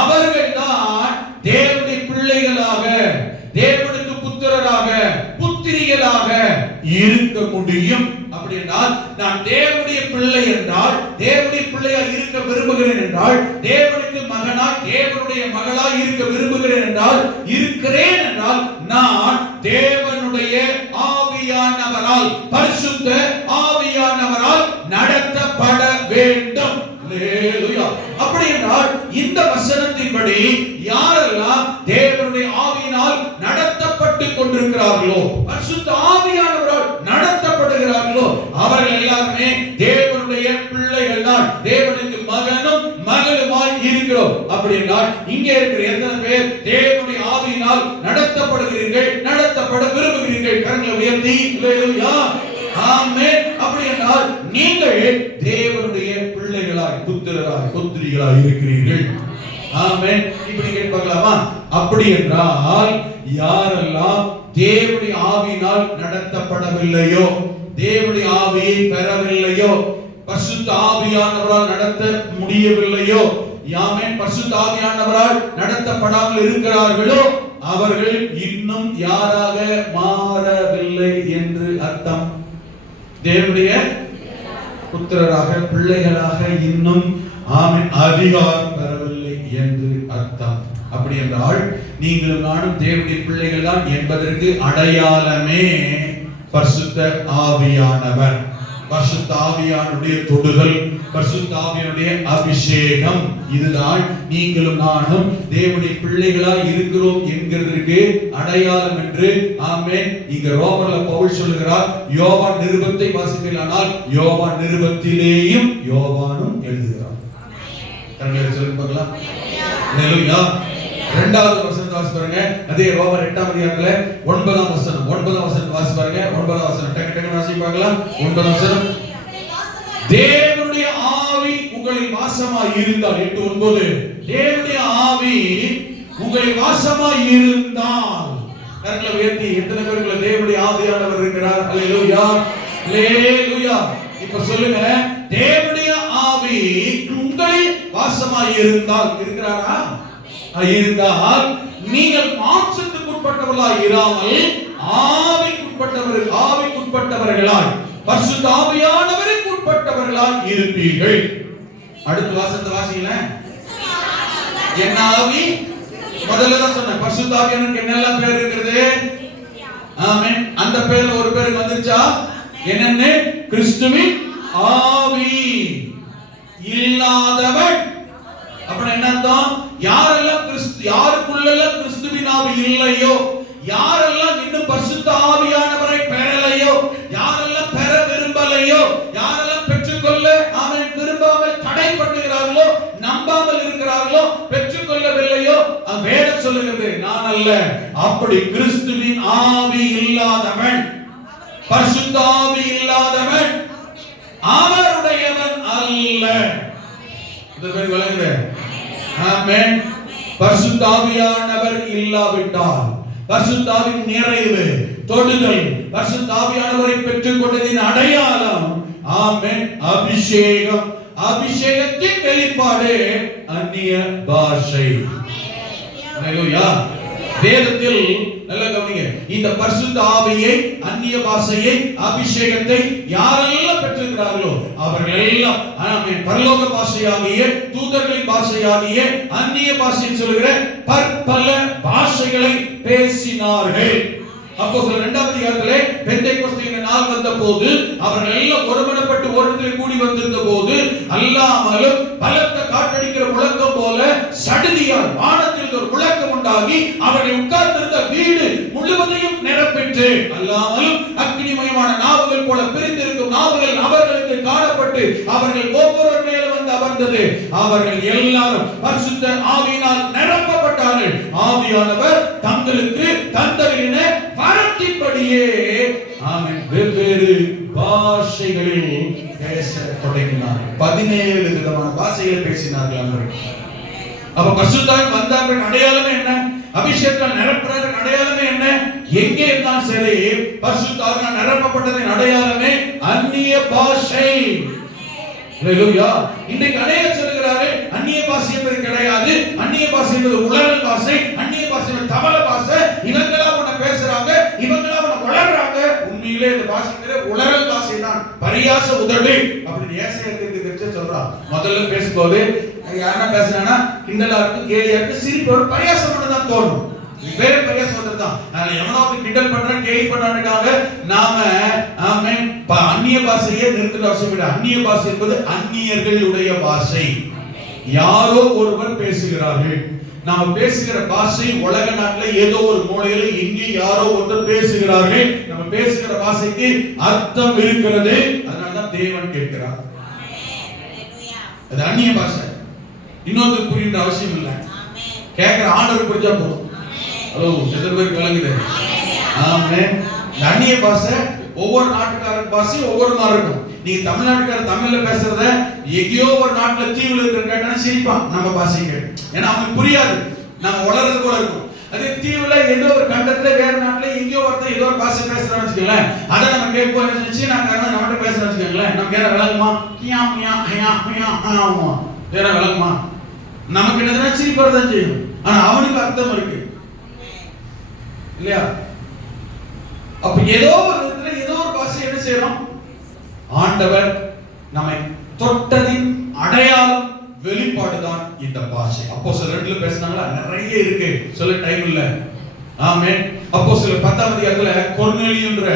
அவர்கள் தான் தேவனுடைய பிள்ளைகளாக, தேவனுக்கு புத்திரராக, புத்திரிகளாக இருக்க முடியும். அப்படி என்றால் நான் தேவனுடைய பிள்ளை என்றால், தேவனுடைய பிள்ளையாய் இருக்க விரும்புகிறேன் என்றால், தேவனுக்கு மகனாய் தேவனுடைய மகளாய் இருக்க விரும்புகிறேன் என்றால், இருக்கிறேன் என்றால் நான் தேவனுடைய ஆவியானவரால், பரிசுத்த ஆவியானவரால் நடத்தப்பட வேண்டும். அல்லேலூயா. அப்படி என்றால் இந்த வசனத்தின்படி யாரெல்லாம் தேவனுடைய ஆவியினால் நடத்தப்பட்டு கொண்டிருக்கிறார்களோ, பரிசுத்த ஆவியானவரால் நடத்தப்படுகிறார்களோ அவர்கள் எல்லாருமே தேவனுடைய பிள்ளைகள் தான். தேவனுக்கு மகனும் மகளுமாய் இருக்கிறோம். அப்படி என்றால் இங்கே இருக்கிற எத்தனை பேர் தேவனுடைய ஆவியினால் நடத்தப்படுகிறீர்கள், நடத்தப்பட விரும்புகிறீர்கள்? கரங்களை உயர்த்தி அல்லேலூயா, ஆமென். அப்படி என்றால் நீங்கள் தேவனுடைய பிள்ளைகளாய், புத்திரராய், புத்திரிகளாய் இருக்கிறீர்கள். ஆமென். இப்படி கேட்பாங்களாமா? அப்படி என்றால் யாரெல்லாம் தேவனுடைய ஆவியினால் நடத்தப்படவில்லையோ, தேவனுடைய ஆவியை பெறவில்லையோ, பரிசுத்த ஆவியானவரால் நடத்த முடியவில்லையோ, ஆமென், பரிசுத்த ஆவியானவரால் நடத்தப்படாமல் இருக்கிறார்களோ அவர்கள் இன்னும் யாராக மாறவில்லை என்று அர்த்தம். தேவனுடைய புத்திரராக, பிள்ளைகளாக இன்னும் ஆமென் அதிகாரம் பெறவில்லை என்று அர்த்தம். அப்படி என்றால் நீங்களும் நானும் தேவனுடைய பிள்ளைகள் தான் என்பதற்கு அடையாளமே பரிசுத்த ஆவியானவர், பரிசுத்த ஆவியானுடைய தொடுதல், பரிசுத்த ஆவியானுடைய அபிஷேகம். இதுதான் நீங்களும் நானும் தேவனுடைய பிள்ளைகளாய் இருக்கிறோம் என்கிறதற்கு அடையாளம் என்று ஆமென் இங்க ரோமர்ல பவுல் சொல்லுகிறார். யோவான் நிருபத்தை வாசிப்பீர்களானால் யோவான் நிருபத்திலேயும் யோவானும் எழுதுகிறார். கரங்களை சொல்லுங்க பார்க்கலாம். அல்லேலூயா. இரண்டாவது வசனத்தை வாசி பாருங்க. அதே ரோமர் 8ஆம் அதிகாரத்துல 9ஆம் வசனம். 9ஆம் வசனம் வாசி பாருங்க. 9ஆம் வசனம் டக்கு டக்கு வாசி பார்க்கலாம். 9ஆம் வசனம். தேவனுடைய ஆவி உங்களில் வாசமாய் இருந்தால், 8:9, தேவனுடைய ஆவி உங்களில் வாசமாய் இருந்தால், கரங்களை உயர்த்தி எத்தனை பேருக்குள்ள தேவனுடைய ஆவியானவர் இருக்கிறார்? அல்லேலூயா, அல்லேலூயா. இப்ப சொல்லுங்க, தேவனுடைய ஆவி உங்களில் வாசமாய் இருந்தால், இருக்கிறாரா? இருந்தால் நீங்கள் மாம்சத்துக்கு உட்பட்டவர்களாய் இராமல் ஆவிக்குட்பட்டவர்களாய், பரிசுத்த ஆவியானவருக்கு உட்பட்டவர்களாய் இருப்பீர்கள். அடுத்த வாசத்தை வாசிங்களேன். என்ன ஆவி? முதல்ல தான் சொன்னேன், பரிசுத்த ஆவியானவருக்கு என்னெல்லாம் பேர் இருக்கிறது? ஆமென். அந்த பேர்ல ஒரு பேர் வந்துருச்சா? என்னன்னு? கிறிஸ்துவின் ஆவி இல்லாதவன். அப்ப என்ன அர்த்தம்? யாரெல்லாம் யாருக்குள்ளெல்லாம் கிறிஸ்துவின் ஆவி இல்லையோ, யாரெல்லாம் இன்னும் பரிசுத்த ஆவியானவரை பெறலையோ, யாரெல்லாம் பெற விரும்பலையோ, யாரெல்லாம் பெற்றுக்கொள்ள அவன் விரும்பாமல் தடைப்பட்டுகிறார்களோ, நம்பாமல் இருக்கிறார்களோ, பெற்றுக்கொள்ளவில்லையோ, வேதம் சொல்லுகிறது நான் அல்ல, அப்படி கிறிஸ்துவின் ஆவி இல்லாதவன், பரிசுத்த ஆவி இல்லாதவன் அவருடையவன் அல்ல. ஆமென். பரிசுத்த ஆவியானவர் இல்லாவிட்டால், பரிசுத்த ஆவியின் நிறைவு, தொடுதல், பரிசுத்த ஆவியானவரை பெற்றுக் கொண்டதின் அடையாளம் ஆமென் அபிஷேகம். அபிஷேகத்தின் வெளிப்பாடு அந்நிய பாஷை. அல்லேலூயா. வேதத்தில் நல்ல கவனிங்க, இந்த பரிசுத்த ஆவியை, அந்நிய பாஷையை, அபிஷேகத்தை யாரெல்லாம் பெற்று பெற்றிருக்கிறார்களோ அவர்கள் எல்லாம் ஆமென் பரலோக பாஷையாகிய தூதர்களின் பாஷையாகிய அந்நிய பாஷைன்னு சொல்லுகிற பற்பல பாஷைகளை பேசினார்கள். அப்போஸ்தலர் 2ஆம் அதிகாரத்திலே பெந்தேகோஸ்தேயின் நாள் வந்தபோது அவர்கள் எல்லாம் ஒருமனப்பட்டு ஓரத்தில் கூடி வந்திருந்த போது அல்லாமலும் பலத்த காற்றடிக்கிற முழக்கம் போல சடுதியால் வானத்தில் ஒரு முழக்கம் உண்டாகி அவர்கள் உட்கார்ந்திருந்த வீடு முழுவதையும் நிரப்பிற்று. அல்லாமலும் அக்னிமயமான நாவுகள் போல பிரிந்திருக்கும் நாவுகள் அவர்களுக்கு காணப்பட்டு அவர்கள் ஒவ்வொருவர் மேலும் வந்து அமர்ந்தது. அவர்கள் எல்லாரும் பரிசுத்த ஆவியினால் நிரப்பப்பட்டார்கள். ஆவியானவர் தங்களுக்கு தந்தரின வரத்தின்படியே ஆமென் வெவ்வேறு பாஷைகளில் பேசத் தொடங்கினார்கள். 17 விதமான பாஷைகளை பேசினார்கள். அப்ப பரிசுத்தாவின் வந்தார்கள் அடையாளமே என்ன? அபிஷேகம் நிரப்புறதுக்கு அடையாளமே என்ன? எங்கே இருந்தாலும் சரி பரிசுத்தாவினால் நிரப்பப்பட்டதின் அடையாளமே அந்நிய பாஷை. ஹalleluya. இன்னைக்கு அநேகர் சொல்கிறார்கள் அந்நிய பாஷை என்பது கிடையாது, அந்நிய பாஷை என்பது உலக பாஷை, அந்நிய பாஷை என்பது தபல பாஷை, இவங்களா உன்ன பேசுறாங்க, இவங்களா உன்ன உளறாங்க. உண்மையிலே இந்த பாஷை உலக பாஷை தான், பரியாச உதடு அப்படி ஏசாயாவுக்கு தெரிஞ்ச சொல்றான். முதல்ல பேசும்போது யாரா பேசுறானா கிண்டலா இருக்கு, கேலியா இருக்கு, சிரிப்பு ஒரு பரியாசம் தான் தோணும். வேற பரியாசம் தான். நான் எவனோக்கு கிண்டல் பண்றேன் கேலி பண்றதுக்காக நாம ஆமென் அந்நிய பாஷையை நிறுத்த அவசியம் இல்லை. அந்நிய பாஷை என்பது அந்நியர்களுடைய பாஷை. யாரோ ஒருவர் பேசுகிறார்கள். நாம பேசுகிற பாஷை உலக நாட்டில் ஏதோ ஒரு மூலையில எங்கே யாரோ ஒருத்தர் பேசுகிறார்கள். நம்ம பேசுகிற பாஷைக்கு அர்த்தம் இருக்கிறது. அதனாலதான் தேவன் கேட்கிறார். அது அந்நிய பாஷை. இன்னொரு புரியுற அவசியம் இல்லை. கேட்கிற ஆண்டவர் புரிஞ்சா போதும். ஹலோ எத்தனை பேருக்கு விளங்குது? ஆமென். அந்நிய பாஷை ஒவ்வொரு நாட்டுக்காரர் பாஷை ஒவ்வொரு மாதிரி இருக்கும். நீங்க தமிழ்நாட்டுக்காரர் தமிழ்ல பேசுறத எங்கேயோ ஒரு நாட்டுல தீவுல இருக்கிற கேட்டானே சிரிப்பான் நம்ம பாஷை கேட்டு. ஏன்னா அவனுக்கு புரியாது, நம்ம வளர்றது போல இருக்கும். அதே தீவுல ஏதோ ஒரு கண்டத்துல வேற நாட்டுல எங்கேயோ ஒருத்தர் ஏதோ ஒரு பாஷை பேசுறான்னு வச்சுக்கோங்களேன், அதை நம்ம கேட்போம் நினைச்சு நாங்க நம்மகிட்ட பேசுறோம் வச்சுக்கோங்களேன், நமக்கு ஏன்னா விளங்குமா? வேற விளங்குமா? நமக்கு என்னதுன்னா சிரிப்பதான் செய்யும். ஆனா அவனுக்கு அர்த்தம் இருக்கு இல்லையா? அப்ப ஏதோ ஒரு இடத்துல ஏதோ ஒரு பாஷை என்ன செய்யறோம்? ஆண்டவர் நம்மை தொட்டதின் அடையாளம் வெளிப்பாடுதான் இந்த பாஷை. அப்போஸ்தலர் 2ல பேசினாங்களா, நிறைய இருக்கு, சொல்ல டைம் இல்ல. ஆமென். அப்போஸ்தலர் 10ஆம் அதிகாரத்துல கொர்நேலியுன்ற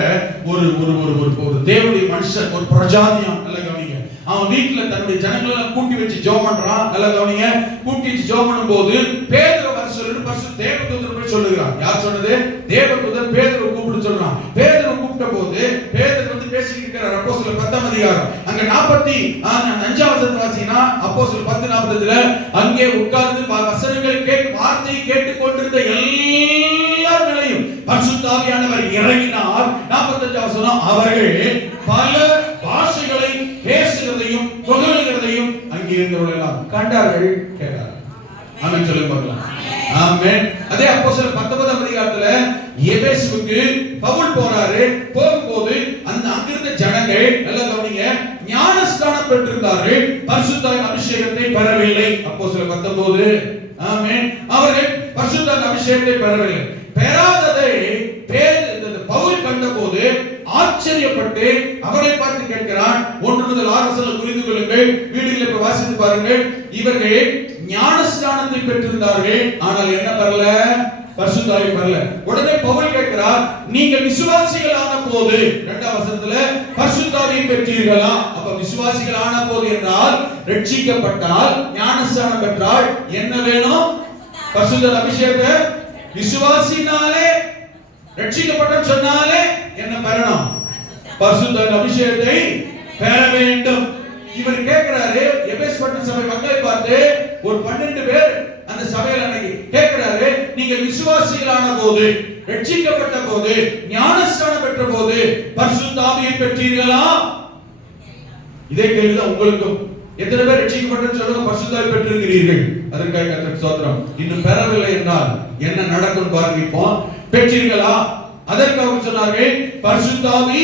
ஒரு ஒரு ஒரு ஒரு தேவனுடைய மனுஷன், ஒரு பிரஜாதியான். நல்ல கவனிங்க. அவன் வீட்டுல தன்னுடைய ஜனங்களை எல்லாம் கூட்டி வச்சு ஜெபம் பண்றான். நல்ல கவனிங்க. கூட்டி வச்சு ஜெபம் பண்ணும்போது பேதுரு வர சொல்லிட்டு பரிசுத்த தேவதூதர் போய் சொல்லுகிறான். யார் சொன்னது? தேவதூதர் பேதுருவை கூப்பிட்டு சொல்றான். பேதுருவை கூப்பிட்ட போது பேதுரு வந்து பேசிட்டு இருக்கிறார். அப்போஸ்தலர் 10ஆம் அதிகாரம் அங்க 45ஆம் வசனத்தை வாசினா, அப்போஸ்தலர் 10:45 அங்கே உட்கார்ந்து வசனங்களை கேட்டு வார்த்தையை கேட்டுக் கொண்டிருந்த எல்லார் மேலையும் பரிசுத்த ஆவியானவர் இறங்கினார். 45ஆம் வசனம் அவர்கள் பல பாஷைகளை பேசுகிறதையும் புகழுகிறதையும் அங்கே இருந்தவர்கள் எல்லாம் கண்டார்கள், கேட்டார்கள். ஆமென் சொல்லுங்க பார்க்கலாம். ஆமென். அதே அப்போஸ்தலர் 19ஆம் அதிகாரத்துல எபேசுவுக்கு பவுல் போறாரு. போகும்போது அந்த அங்கிருந்த ஜனங்கள் நல்ல கவனிங்க ஞானஸ்நானம் பெற்றிருந்தார்கள், பரிசுத்த அபிஷேகத்தை பெறவில்லை. அப்போஸ்தலர் 19. ஆமென். அவர்கள் பரிசுத்த அபிஷேகத்தை பெறவில்லை. பெறாததை பவுல் கண்டபோது ஆச்சரியப்பட்டு அவரை பார்த்து கேட்கிறான். 1 முதல் 6 வசனங்களை புரிந்து கொள்ளுங்கள். வீடுகளில் போய் வாசித்து பாருங்கள். இவர்கள் ஞானஸ்நானத்தை பெற்றிருந்தார்கள், ஆனால் என்ன பெறல? பரிசுத்த ஆவி பெறல. உடனே பவுல் கேட்கிறார், நீங்கள் விசுவாசிகள் ஆன போது 2ஆம் வசனத்துல பரிசுத்த ஆவியை பெற்றீர்களா? அப்ப விசுவாசிகள் ஆன போது என்றால் ரட்சிக்கப்பட்டால் ஞானஸ்நானம் பெற்றால் என்ன வேணும்? பரிசுத்த அபிஷேகத்தை. விசுவாசினாலே ரட்சிக்கப்பட்ட சொன்னாலே என்ன பெறணும்? பரிசுத்த அபிஷேகத்தை பெற வேண்டும். இவர் கேட்கிறாரு. எபேசு பட்டண சபை மக்களை பார்த்து ஒரு 12 பேர் அந்த சபையில அன்னைக்கு கேட்கிறாரு, நீங்கள் விசுவாசிகளான போது, ரட்சிக்கப்பட்ட போது, ஞானஸ்நானம் பெற்ற போது பரிசுத்த ஆவியை பெற்றீர்களா? இதே கேள்விதான் உங்களுக்கும். எத்தனை பேர் ரட்சிக்கப்பட்டன்னு சொல்லுங்க, பரிசுத்த ஆவி பெற்றிருக்கிறீர்கள்? அதற்காக கர்த்தருக்கு ஸ்தோத்திரம். இன்னும் பெறவில்லை என்றால் என்ன நடக்கும் பாருங்க. இப்போ பெற்றீர்களா? அதற்காக சொன்னார்கள் பரிசுத்த ஆவி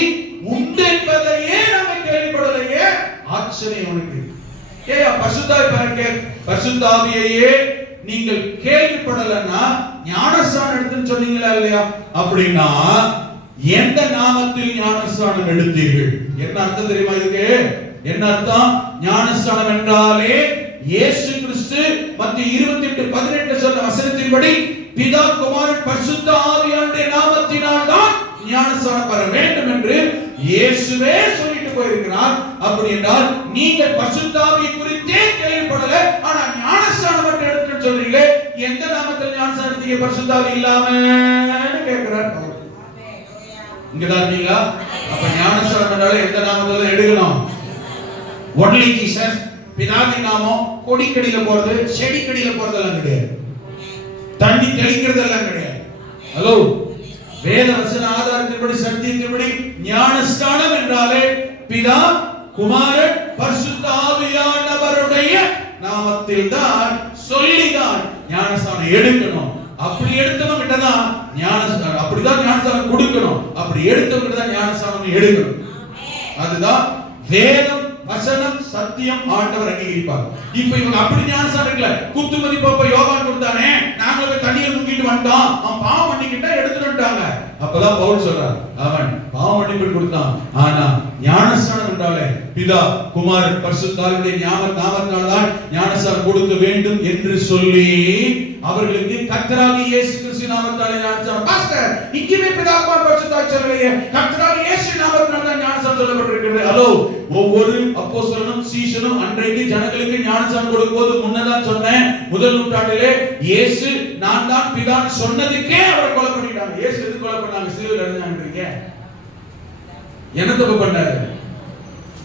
உண்டு என்பதையே நாம கேள்விப்படலையே. ஆச்சரியம் உனக்கு. பரிசுத்த ஆவியையே நீங்கள் கேள்விப்படலன்னா ஞானஸ்நானம் எடுத்துன்னு சொன்னீங்களா இல்லையா? அப்படின்னா எந்த நாமத்தில் ஞானஸ்நானம் எடுத்தீர்கள்? என்ன அர்த்தம் தெரியுமா இதுக்கு? என்ன அர்த்தம்? ஞானஸ்நானம் என்றாலே இயேசு கிறிஸ்து மத்திய 28:18 சொன்ன வசனத்தின்படி பிதா குமாரன் பரிசுத்த ஆவியானுடைய நாமத்தினால் தான் ஞானஸ்நானம் பெற வேண்டும் என்று இயேசுவே சொல்லிட்டு போயிருக்கிறார். அப்படி என்றால் நீங்கள் பரிசுத்த ஆவியை குறித்தே கேள்விப்படல, ஆனா ஞானஸ்நானம் மட்டும் எடுத்துன்னு சொல்றீங்களே, எந்த நாமத்தில் ஞானஸ்நானம் எடுத்தீங்க பரிசுத்த ஆவி இல்லாம கேட்கிறார். இங்கதான் இருக்கீங்களா? அப்ப ஞானஸ்நானம் என்றாலே எந்த நாமத்துல எடுக்கணும்? Only Jesus. பிதாவின் நாமம் கொடிக்கடியில போறது, செடிக்கடியில போறதெல்லாம் கிடையாது, தண்ணி தெளிக்கிறதெல்லாம் கிடையாது. ஹலோ, வேத வசன ஆதாரத்தின்படி சத்தியத்தின்படி ஞானஸ்நானம் என்றாலே பிதா குமாரன் பரிசுத்த ஆவியானவருடைய நாமத்தில் தான் சொல்லிதான் ஞானஸ்நானம் எடுக்கணும். அப்படி எடுத்தவங்க கிட்ட தான் ஞானஸ்நானம், அப்படிதான் ஞானஸ்நானம் கொடுக்கணும். அப்படி எடுத்தவங்க கிட்ட தான் ஞானஸ்நானம் எடுக்கணும். அதுதான் வேதம் வசனம் சத்தியம் ஆண்டவர் அங்கீகரிப்பார். இப்ப இவங்க அப்படி ஞானஸ்நானம் எடுக்கல, குத்து மதிப்பா யோவான் கொடுத்தானே, நாங்களே போய் தண்ணியை முக்கிட்டு வந்துட்டோம், அவன் பாவம் பண்ணிக்கிட்டா எடுத்துட்டு வந்துட்டாங்க. அப்பதான் பவுல் சொல்றார், அவன் பாவம் மன்னிப்பு கொடுத்தான், ஆனா ஞானஸ்நானம் என்றாலே பிதா குமாரன் பரிசுத்த ஆவியுடைய நாமத்தினால் தான் ஞானஸ்நானம் கொடுக்க வேண்டும் என்று சொல்லி அவர்களுக்கு கர்த்தராகிய இயேசு கிறிஸ்து நாமத்தாலே ஞானஸ்நானம். பாஸ்டர், இங்கேயே பிதா குமாரன் பரிசுத்த ஆவி சொல்லலையே, கர்த்தராகிய இயேசு நாமத்தினால் தான் ஞானஸ்நானம் சொல்லப்பட்டிருக்கிறது. ஹலோ, ஒவ்வொரு அப்போஸ்தலனும் சீஷனும் அன்றைக்கு ஜனங்களுக்கு ஞானஸ்நானம் கொடுக்கும்போது முன்னதான் சொன்னேன், முதல் நூற்றாண்டிலே இயேசு நான் தான் பிதான்னு சொன்னதுக்கே அவரை கொலை பண்ணிட்டாங்க. இயேசு எது கொலை பண்ணாங்க? சிலுவையில் அறைஞ்சாங்க. என்ன தப்பு பண்ணாரு?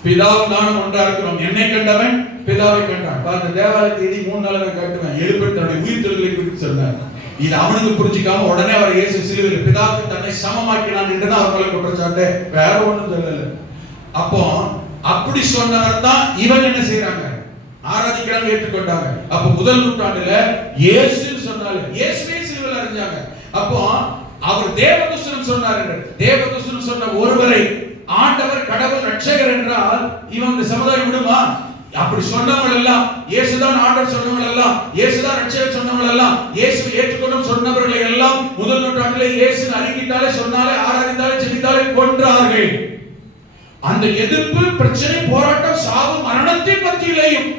பிதாவும் நானும் ஒன்றா இருக்கிறோம், என்னை கண்டவன் பிதாவை கண்டான். பாருங்க, தேவாலயத்தை இடி 3 நாள் கட்டுவேன், எழுப்பி தன்னுடைய உயிர் தெழுதலை குறித்து சொன்னார். இது அவனுக்கு புரிஞ்சிக்காம உடனே அவர் இயேசு சிலுவையில் பிதாவுக்கு தன்னை சமமாக்கினான் என்று தான் அவர்களை குற்றச்சாட்டு, வேற ஒண்ணும் சொல்லல. அப்போ அப்படி சொன்னவர் தான் இவன் என்ன செய்யறாங்க? ஆராதிக்கிறாங்க, ஏற்றுக்கொண்டாங்க. அப்ப முதல் நூற்றாண்டுல இயேசு சொன்னாலே இயேசுவே சிலுவையில் அறைஞ்சாங்க. அப்போ அவர் தேவதூஷணம் சொன்னார் என்று, தேவதூஷணம் சொன்ன ஒருவரை ஆண்டவர் கடவுள் ரட்சகர் என்றால் இவன் இந்த சமுதாயம் விடுமா? அப்படி சொன்னவங்க எல்லாம் இயேசுதான் ஆண்டவர் சொன்னவங்க எல்லாம், இயேசுதான் ரட்சகர் சொன்னவங்க எல்லாம், இயேசு ஏற்றுக்கொண்டும் சொன்னவர்களை எல்லாம் முதல் நூற்றாண்டிலே இயேசு அறிவித்தாலே சொன்னாலே ஆராதித்தாலே ஜெபித்தாலே கொன்றார்கள். அந்த எதிர்ப்பு, பிரச்சனை, போராட்டம், சாவு, மரணத்தின் மத்தியிலேயும்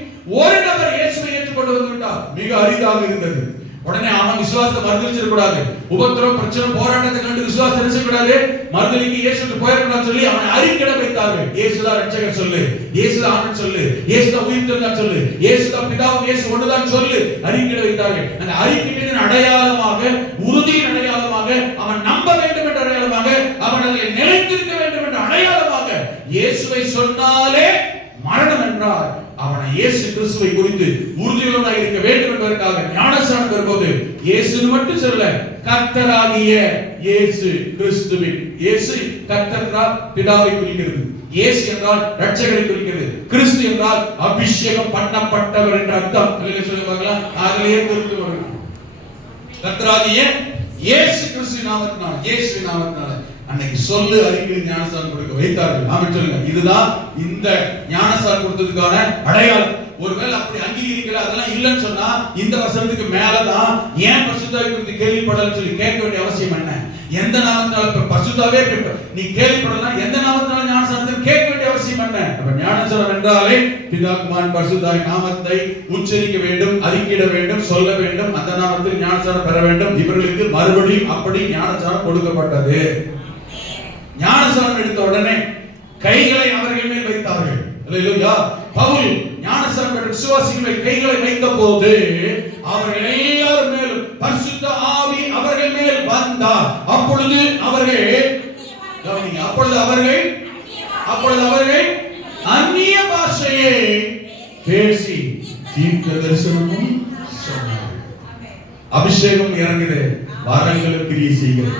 ஒரு நபர் இயேசுவை ஏற்றுக்கொண்டு வந்து விட்டார். மிக அரிதாக இருந்தது. உடனே அவன் விசுவாசத்தை மறுதலிச்சிட கூடாது. உபத்திரம், பிரச்சனை, போராட்டத்தை கண்டு விசுவாசத்தை நினைச்ச கூடாது. மறுதலிக்கு இயேசுக்கு போயிடக்கூடாது சொல்லி அவனை அறிக்கையிட வைத்தார்கள். இயேசுதான் ரட்சகர் சொல்லு, இயேசுதான் ஆண்டவர் சொல்லு, இயேசுதான் உயிர்த்தெழுந்தார் சொல்லு, இயேசுதான் பிதாவும் இயேசு ஒன்றுதான் சொல்லு, அறிக்கையிட வைத்தார்கள். அந்த அறிக்கையின் அடையாளமாக, உறுதியின் அடையாளமாக, அவன் நம்ப வேண்டும் என்ற அடையாளமாக, அவன் அதில் நிலைத்திருக்க வேண்டும் என்ற அடையாளமாக இயேசுவை சொன்னாலே மரணம் என்றார். அவனை இயேசு கிறிஸ்துவை குறித்து உறுதியுள்ளவனாக இருக்க வேண்டும் என்பதற்காக ஞானஸ்நானம் பெறும்போது இயேசுன்னு மட்டும் சொல்ல, கர்த்தராகிய இயேசு கிறிஸ்துவின், இயேசு கர்த்தர் என்றால் பிதாவை குறிக்கிறது, இயேசு என்றால் ரட்சகரை குறிக்கிறது, கிறிஸ்து என்றால் அபிஷேகம் பண்ணப்பட்டவர் என்ற அர்த்தம். சொல்லி பார்க்கலாம், அதிலேயே குறித்து வரும். கர்த்தராகிய இயேசு கிறிஸ்து நாமத்தினால, இயேசு நாமத்தினால அன்னைக்கு சொல்லு அறிக்கை ஞானஸ்நானம் கொடுக்க வைத்தார்கள். நாம சொல்லுங்க, இதுதான் இந்த ஞானஸ்நானம் கொடுத்ததுக்கான அடையாளம். ஒருவேளை அப்படி அங்கீகரிக்கல, அதெல்லாம் இல்லைன்னு சொன்னா இந்த வசனத்துக்கு மேலதான் ஏன் பரிசுத்தாவை குறித்து கேள்விப்படலன்னு சொல்லி கேட்க வேண்டிய அவசியம் என்ன? எந்த நாமத்தினால பரிசுத்தாவே நீ கேள்விப்படலாம், எந்த நாமத்தினால ஞானஸ்நானத்தை கேட்க வேண்டிய அவசியம் என்ன? அப்ப ஞானஸ்நானம் என்றாலே பிதா குமாரன் பரிசுத்தாவின் நாமத்தை உச்சரிக்க வேண்டும், அறிக்கையிட வேண்டும், சொல்ல வேண்டும், அந்த நாமத்தில் ஞானஸ்நானம் பெற வேண்டும். இவர்களுக்கு மறுபடியும் அப்படி ஞானஸ்நானம் கொடுக்கப்பட்டது. ஞானஸ்நானம் எடுத்த உடனே கைகளை அவர்கள் மேல் வைத்தார்கள். அல்லேலூயா. பவுல் ஞானஸ்நானம் பெற்ற விசுவாசிகள் மேல் கைகளை வைத்த போது அவர்கள் எல்லாரும் மேலும் பரிசுத்த ஆவி அவர்கள் மேல் வந்தார். அப்பொழுது அவர்கள் அந்நிய பாஷையை பேசி தீர்க்க தரிசனமும் சொன்னார்கள். அபிஷேகம் இறங்குது, வரங்களும் கிரியை செய்கிறது.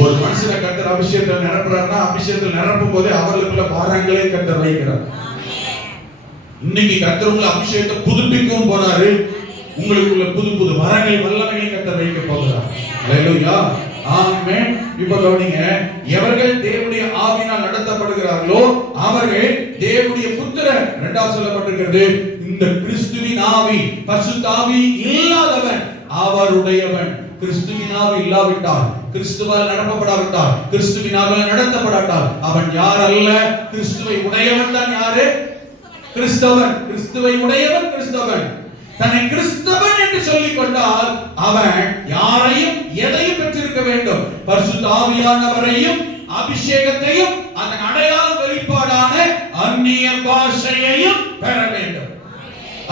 ஒரு மனுஷனை கர்த்தர் அபிஷேகத்தில் நிரப்புறாருன்னா அபிஷேகத்தில் நிரப்பும் போதே அவர்களுக்குள்ள பாரங்களே கர்த்தர் வைக்கிறார். இன்னைக்கு கர்த்தர் உங்களை அபிஷேகத்தை புதுப்பிக்கவும் போறாரு, உங்களுக்குள்ள புது புது வரங்கள் வல்லமைகளை கர்த்தர் வைக்க போகிறார். அல்லேலூயா, ஆமென். இப்ப கவனிங்க, எவர்கள் தேவனுடைய ஆவியினால் நடத்தப்படுகிறார்களோ அவர்கள் தேவனுடைய புத்திரர். இரண்டாவது சொல்லப்பட்டிருக்கிறது, இந்த கிறிஸ்துவின் ஆவி, பரிசுத்த ஆவி இல்லாதவன் அவருடையவன். கிறிஸ்துவின் ஆவி இல்லாவிட்டால் கிறிஸ்துவால் நிரப்பப்படாவிட்டால், கிறிஸ்துவினால் நடத்தப்படாவிட்டால் அவன் யார் அல்ல? கிறிஸ்துவை உடையவன் தான் யாரு? கிறிஸ்தவன். கிறிஸ்துவை உடையவன் கிறிஸ்தவன். தன்னை கிறிஸ்தவன் என்று சொல்லிக் கொண்டால் அவன் யாரையும் எதையும் பெற்றிருக்க வேண்டும்? பரிசுத்த ஆவியானவரையும் அபிஷேகத்தையும் அதன் அடையாள வெளிப்பாடான அந்நிய பாஷையையும் பெற வேண்டும்.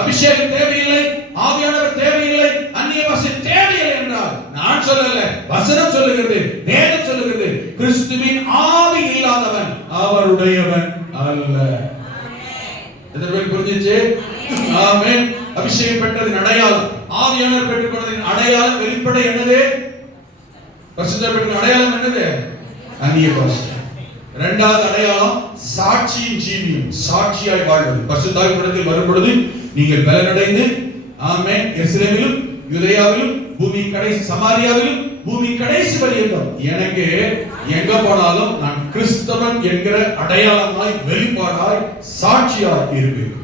அபிஷேகம் தேவையில்லை, ஆவியானவர் தேவையில்லை, அந்நிய பாஷை தேவையில்லை என்றால் நான் சொல்லல, வசனம் சொல்லுகிறது, வேதம் சொல்லுகிறது, கிறிஸ்துவின் ஆவி இல்லாதவன் அவருடையவன் அல்ல. எத்தனை பேர் புரிஞ்சிச்சு? ஆமென். அபிஷேகம் பெற்றதின் அடையாளம், ஆவியானவர் பெற்றுக்கொண்டதின் அடையாளம், வெளிப்படை என்னது? பரிசுத்தர் பெற்ற அடையாளம் என்னது? அந்நிய பாஷை. இரண்டாவது அடையாளம் சாட்சியின் ஜீவியம், சாட்சியாய் வாழ்வது. பரிசுத்தாவியிடத்தில் வரும்பொழுது நீங்கள் பலனடைந்து, ஆமென், எருசலேமிலும் யூதேயாவிலும் பூமி கடைசி சமாரியாவிலும் பூமி கடைசி பரியந்தம் எனக்கு எங்க போனாலும் நான் கிறிஸ்தவன் என்கிற அடையாளமாய் வெளிப்பாடாய் சாட்சியாய் இருப்பேன்.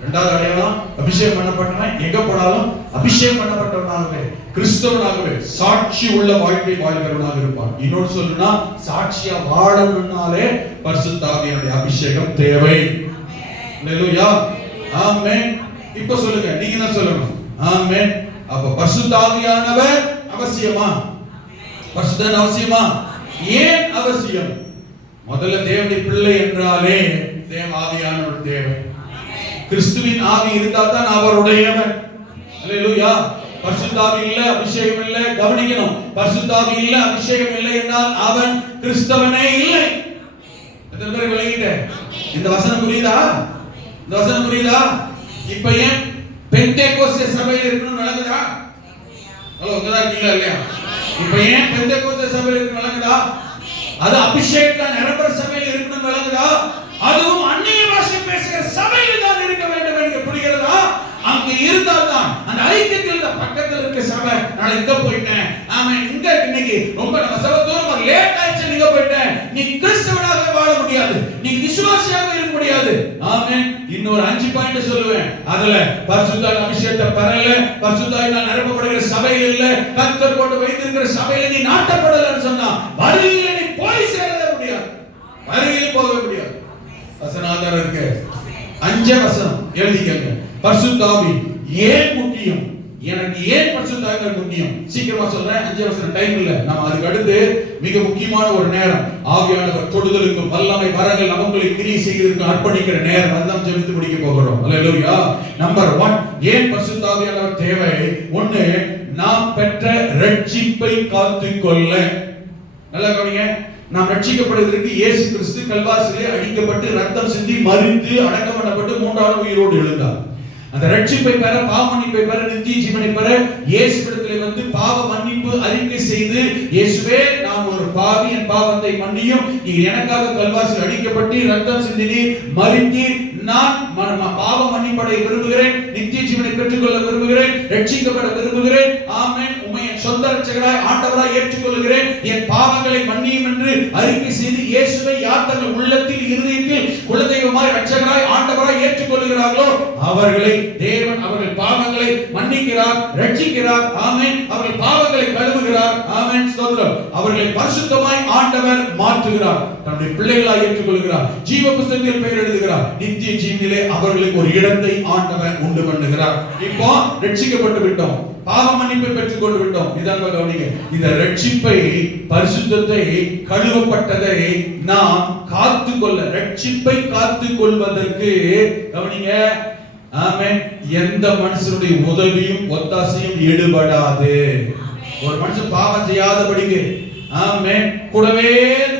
இரண்டாவது அடையாளம் அபிஷேகம் பண்ணப்பட்டவன் எங்க போனாலும் அபிஷேகம் பண்ணப்பட்டவனாகவே கிறிஸ்தவனாகவே சாட்சி உள்ள வாழ்க்கை வாழ்கிறவனாக இருப்பான். இன்னொரு சொல்லுனா சாட்சியா வாழணும்னாலே பரிசுத்த ஆவியானுடைய அபிஷேகம் தேவை. அல்லேலூயா, ஆமென். இப்ப சொல்லுங்க, நீங்க தான் சொல்லணும். ஆமென். அப்ப பரிசுத்த ஆவியானவர் அவசியமா? பரிசுத்தன் அவசியமா? ஏன் அவசியம்? முதல்ல தேவனுடைய பிள்ளை என்றாலே தேவ ஆவியானவர் தேவை. கிறிஸ்துவின் ஆவி இருந்தால் தான் அவருடையவன். அல்லேலூயா. பரிசுத்த ஆவி இல்ல, அபிஷேகம் இல்ல. கவனிக்கணும், பரிசுத்த ஆவி இல்ல, அபிஷேகம் இல்லை என்றால் அவன் கிறிஸ்தவனே இல்லை. எத்தனை பேர் விளங்கிட்ட? இந்த வசனம் புரியுதா? இந்த வசனம் புரியுதா? இப்ப ஏன் பெந்தேகோஸ்தே சபையில் இருக்கணும் விளங்குதா? ஹலோ, உங்கதான் இருக்கீங்களா இல்லையா? இப்ப ஏன் பெந்தேகோஸ்தே சபையில் இருக்கணும் விளங்குதா? அது அபிஷேகத்துல நிரம்புற சபையில் இருக்கணும் விளங்குதா? அதுவும் அந்நிய பாஷை பேசுகிற சபையில் தான் இருக்க வேண்டும் என்று புரிகிறதா? அங்க இருந்தால் தான் அந்த ஐக்கியத்தில் இருந்த பக்கத்தில் இருக்க சபை, நான் இங்க போயிட்டேன், ஆமென், இங்க இன்னைக்கு ரொம்ப நம்ம சபை தூரம் லேட் ஆயிடுச்சு, நீங்க போயிட்டேன், நீ கிறிஸ்தவனாக வாழ முடியாது, நீ விசுவாசியாக இருக்க முடியாது. ஆமென். இன்னொரு 5 பாயிண்ட் சொல்லுவேன். அதுல பரிசுத்த அபிஷேகத்தை பெறல, பரிசுத்தாவினால் நிரப்பப்படுகிற சபையில் இல்ல, கர்த்தர் கொண்டு வைத்திருக்கிற சபையில நீ நாட்டப்படலன்னு சொன்னா வருகையில நீ போய் சேரவே முடியாது, வருகையில் போக முடியாது. வசனாதாரம் இருக்கு. 5 வசனம் எழுதிக்கங்க. பரிசுத்த ஆவி ஏன் முக்கியம்? எனக்கு ஏன் பரிசுத்த ஆவி முக்கியம்? சீக்கிரமா சொல்றேன், 5 வசனம் டைம் இல்ல. நம்ம அதுக்கு அடுத்து மிக முக்கியமான ஒரு நேரம், ஆவியானவர் தொடுதலுக்கும் வல்லமை வரங்கள் நமக்குள்ளே கிரியை செய்வதற்கு அர்ப்பணிக்கிற நேரம். அதான் ஜெபித்து முடிக்க போகிறோம். அல்லேலூயா. நம்பர் 1, ஏன் பரிசுத்த ஆவியானவர் தேவை? 1, நாம் பெற்ற ரட்சிப்பை காத்துக்கொள்ள. நல்லா கவனிங்க. நாம் ரட்சிக்கப்படுவதற்கு இயேசு கிறிஸ்து கல்வாரியிலே அடிக்கப்பட்டு ரத்தம் சிந்தி மரித்து அடக்கம் பண்ணப்பட்டு 3ஆவது உயிரோடு எழுந்தார். அந்த ரட்சிப்பை பெற, பாவ மன்னிப்பை பெற, நித்திய ஜீவனை பெற இயேசுவிடத்திலே வந்து பாவ மன்னிப்பு அறிக்கை செய்து, இயேசுவே நான் ஒரு பாவி, என் பாவத்தை மன்னியும், நீர் எனக்காக கல்வாரியில் அடிக்கப்பட்டு ரத்தம் சிந்தி மரித்து நான் பாவ மன்னிப்படைய விரும்புகிறேன், நித்திய ஜீவனை பெற்றுக்கொள்ள விரும்புகிறேன், ரட்சிக்கப்பட விரும்புகிறேன், ஆமென், உம்மை என் சொந்த இரட்சகராய் ஆண்டவராய் ஏற்றுக்கொள்கிறேன், என் பாவங்களை மன்னியும் என்று அறிக்கை செய்து இயேசுவை யார் தங்கள் உள்ளத்தில் இருதயத்தில் குலதெய்வமாய் இரட்சகராய் ஆண்டவராய் ஏற்றுக்கொள்கிறார்களோ அவர்களை தேவன் அவர்கள் பாவங்களை மன்னிக்கிறார், ரட்சிக்கிறார். ஆமென். அவர்கள் பாவங்களை கழுவுகிறார். ஆமென், ஸ்தோத்திரம். அவர்களை பரிசுத்தமாய் ஆண்டவர் மாற்றுகிறார், தன்னுடைய பிள்ளைகளாய் ஏற்றுக்கொள்கிறார், ஜீவ புத்தகத்தில் பெயர் எழுதுகிறார், நித்திய ஜீவனிலே அவர்களுக்கு ஒரு இடத்தை ஆண்டவர் உண்டு பண்ணுகிறார். இப்போ ரட்சிக்கப்பட்டு விட்டோம், பாவ மன்னிப்பை பெற்றுக் கொண்டு விட்டோம். இதான் கவனிங்க. இந்த ரட்சிப்பை, பரிசுத்தத்தை, கழுவப்பட்டதை நாம் காத்துக்கொள்ள, ரட்சிப்பை காத்துக்கொள்வதற்கு கவனிங்க, ஆமென், எந்த மனுஷனுடைய உதவியும் ஒத்தாசையும் ஈடுபடாது. ஒரு மனுஷன் பாவம் செய்யாதபடிக்கு, ஆமென், கூடவே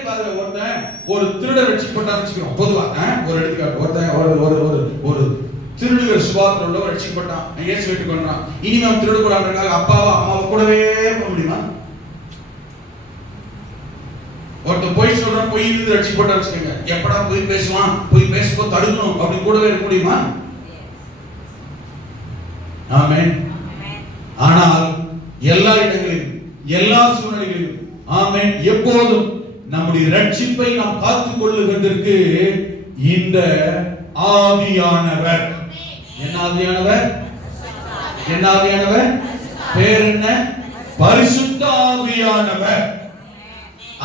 பாருங்க. ஒருத்தன் ஒரு திருடர் ரட்சிக்கப்பட்டான்னு வச்சுக்கிறோம். பொதுவா ஒரு எடுத்துக்காட்டு, ஒருத்தன் ஒரு திருடுகிற சுபாவத்தில் உள்ளவர் ரட்சிக்கப்பட்டான், இயேசு ஏற்றுக்கொண்டான். இனிமே அவன் திருடக்கூடாதுக்காக அப்பாவா அம்மாவை கூடவே போக முடியுமா? ஒருத்தன் பொய் சொல்றான், பொய் இருந்து ரட்சிக்கப்பட்டான்னு வச்சுக்கோங்க, எப்படா பொய் பேசுவான், பொய் பேசும்போது தடுக்கணும் அப்படி கூடவே இருக்க முடியுமா? ஆமென். ஆனால் எல்லா இடங்களிலும், எல்லா சூழ்நிலைகளிலும், ஆமென், எப்போதும் நம்முடைய ரட்சிப்பை நாம் காத்துக் கொள்ளுவதற்கு இந்த ஆவியானவர், என்ன ஆவியானவர்? என்ன ஆவியானவர்? பேர் என்ன? பரிசுத்த பரிசுத்த ஆவியானவர்.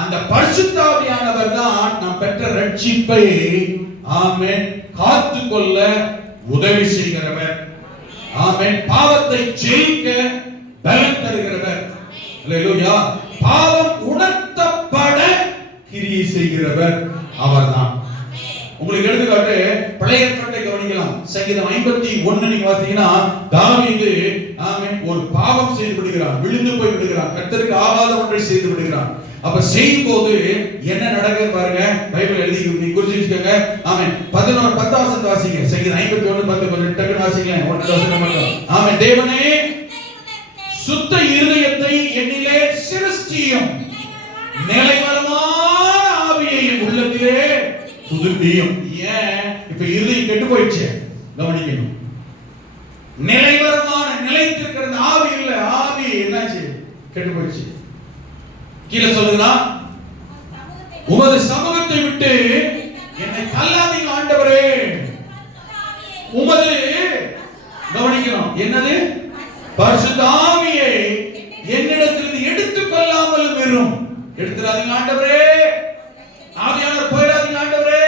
அந்த பரிசுத்த ஆவியானவர் தான் நாம் பெற்ற ரட்சிப்பை ஆமென் காத்துக்கொள்ள உதவி செய்கிறவர். ஆமென். பாவத்தை ஜெயிக்க பலம் தருகிறவர். அல்லேலூயா. பாவம் உணர்த்தப்பட கிரியை செய்கிறவர் அவர்தான். உங்களுக்கு எடுத்துக்காட்டு பழைய ஏற்பாட்டை கவனிக்கலாம். சங்கீதம் 51 நீங்க வாசித்தீங்கன்னா தாவீது ஆமென் ஒரு பாவம் செய்து விடுகிறான், விழுந்து போய் விடுகிறான், கர்த்தருக்கு ஆகாத ஒன்றை செய்து விடுகிறான். அப்ப செய்யும்போது என்ன நடக்குது பாருங்க. பைபிள் எழுதி குறிச்சு வச்சுக்கோங்க. ஆமென். 10 வசனம் வாசிங்க. சங்கீதம் 51:10 கொஞ்சம் டக்குனு வாசிங்களேன். 1 வசனம் மட்டும். ஆமென். தேவனே சுத்த இருதயத்தை என்னிலே சிருஷ்டியும், நிலைவரமான ஆவியை உள்ளத்திலே புதுப்பியும். ஏன் இப்ப இருதயம் கெட்டு போயிடுச்சு, கவனிக்கணும். நிலைவரமான நிலைத்திருக்கிற ஆவி இல்ல, ஆவி என்னாச்சு? கெட்டு போயிடுச்சு. கீழே சொல்லுகிறான், உமது சமூகத்தை விட்டு என்னை தள்ளாதீங்க ஆண்டவரே. உமது கவனிக்கணும் என்னது? பரிசுத்த ஆவியை என்னிடத்திலிருந்து எடுத்துக் கொள்ளாமல் விரும். எடுத்துறாதீங்க ஆண்டவரே. ஆவியானவர் போயிடாதீங்க ஆண்டவரே.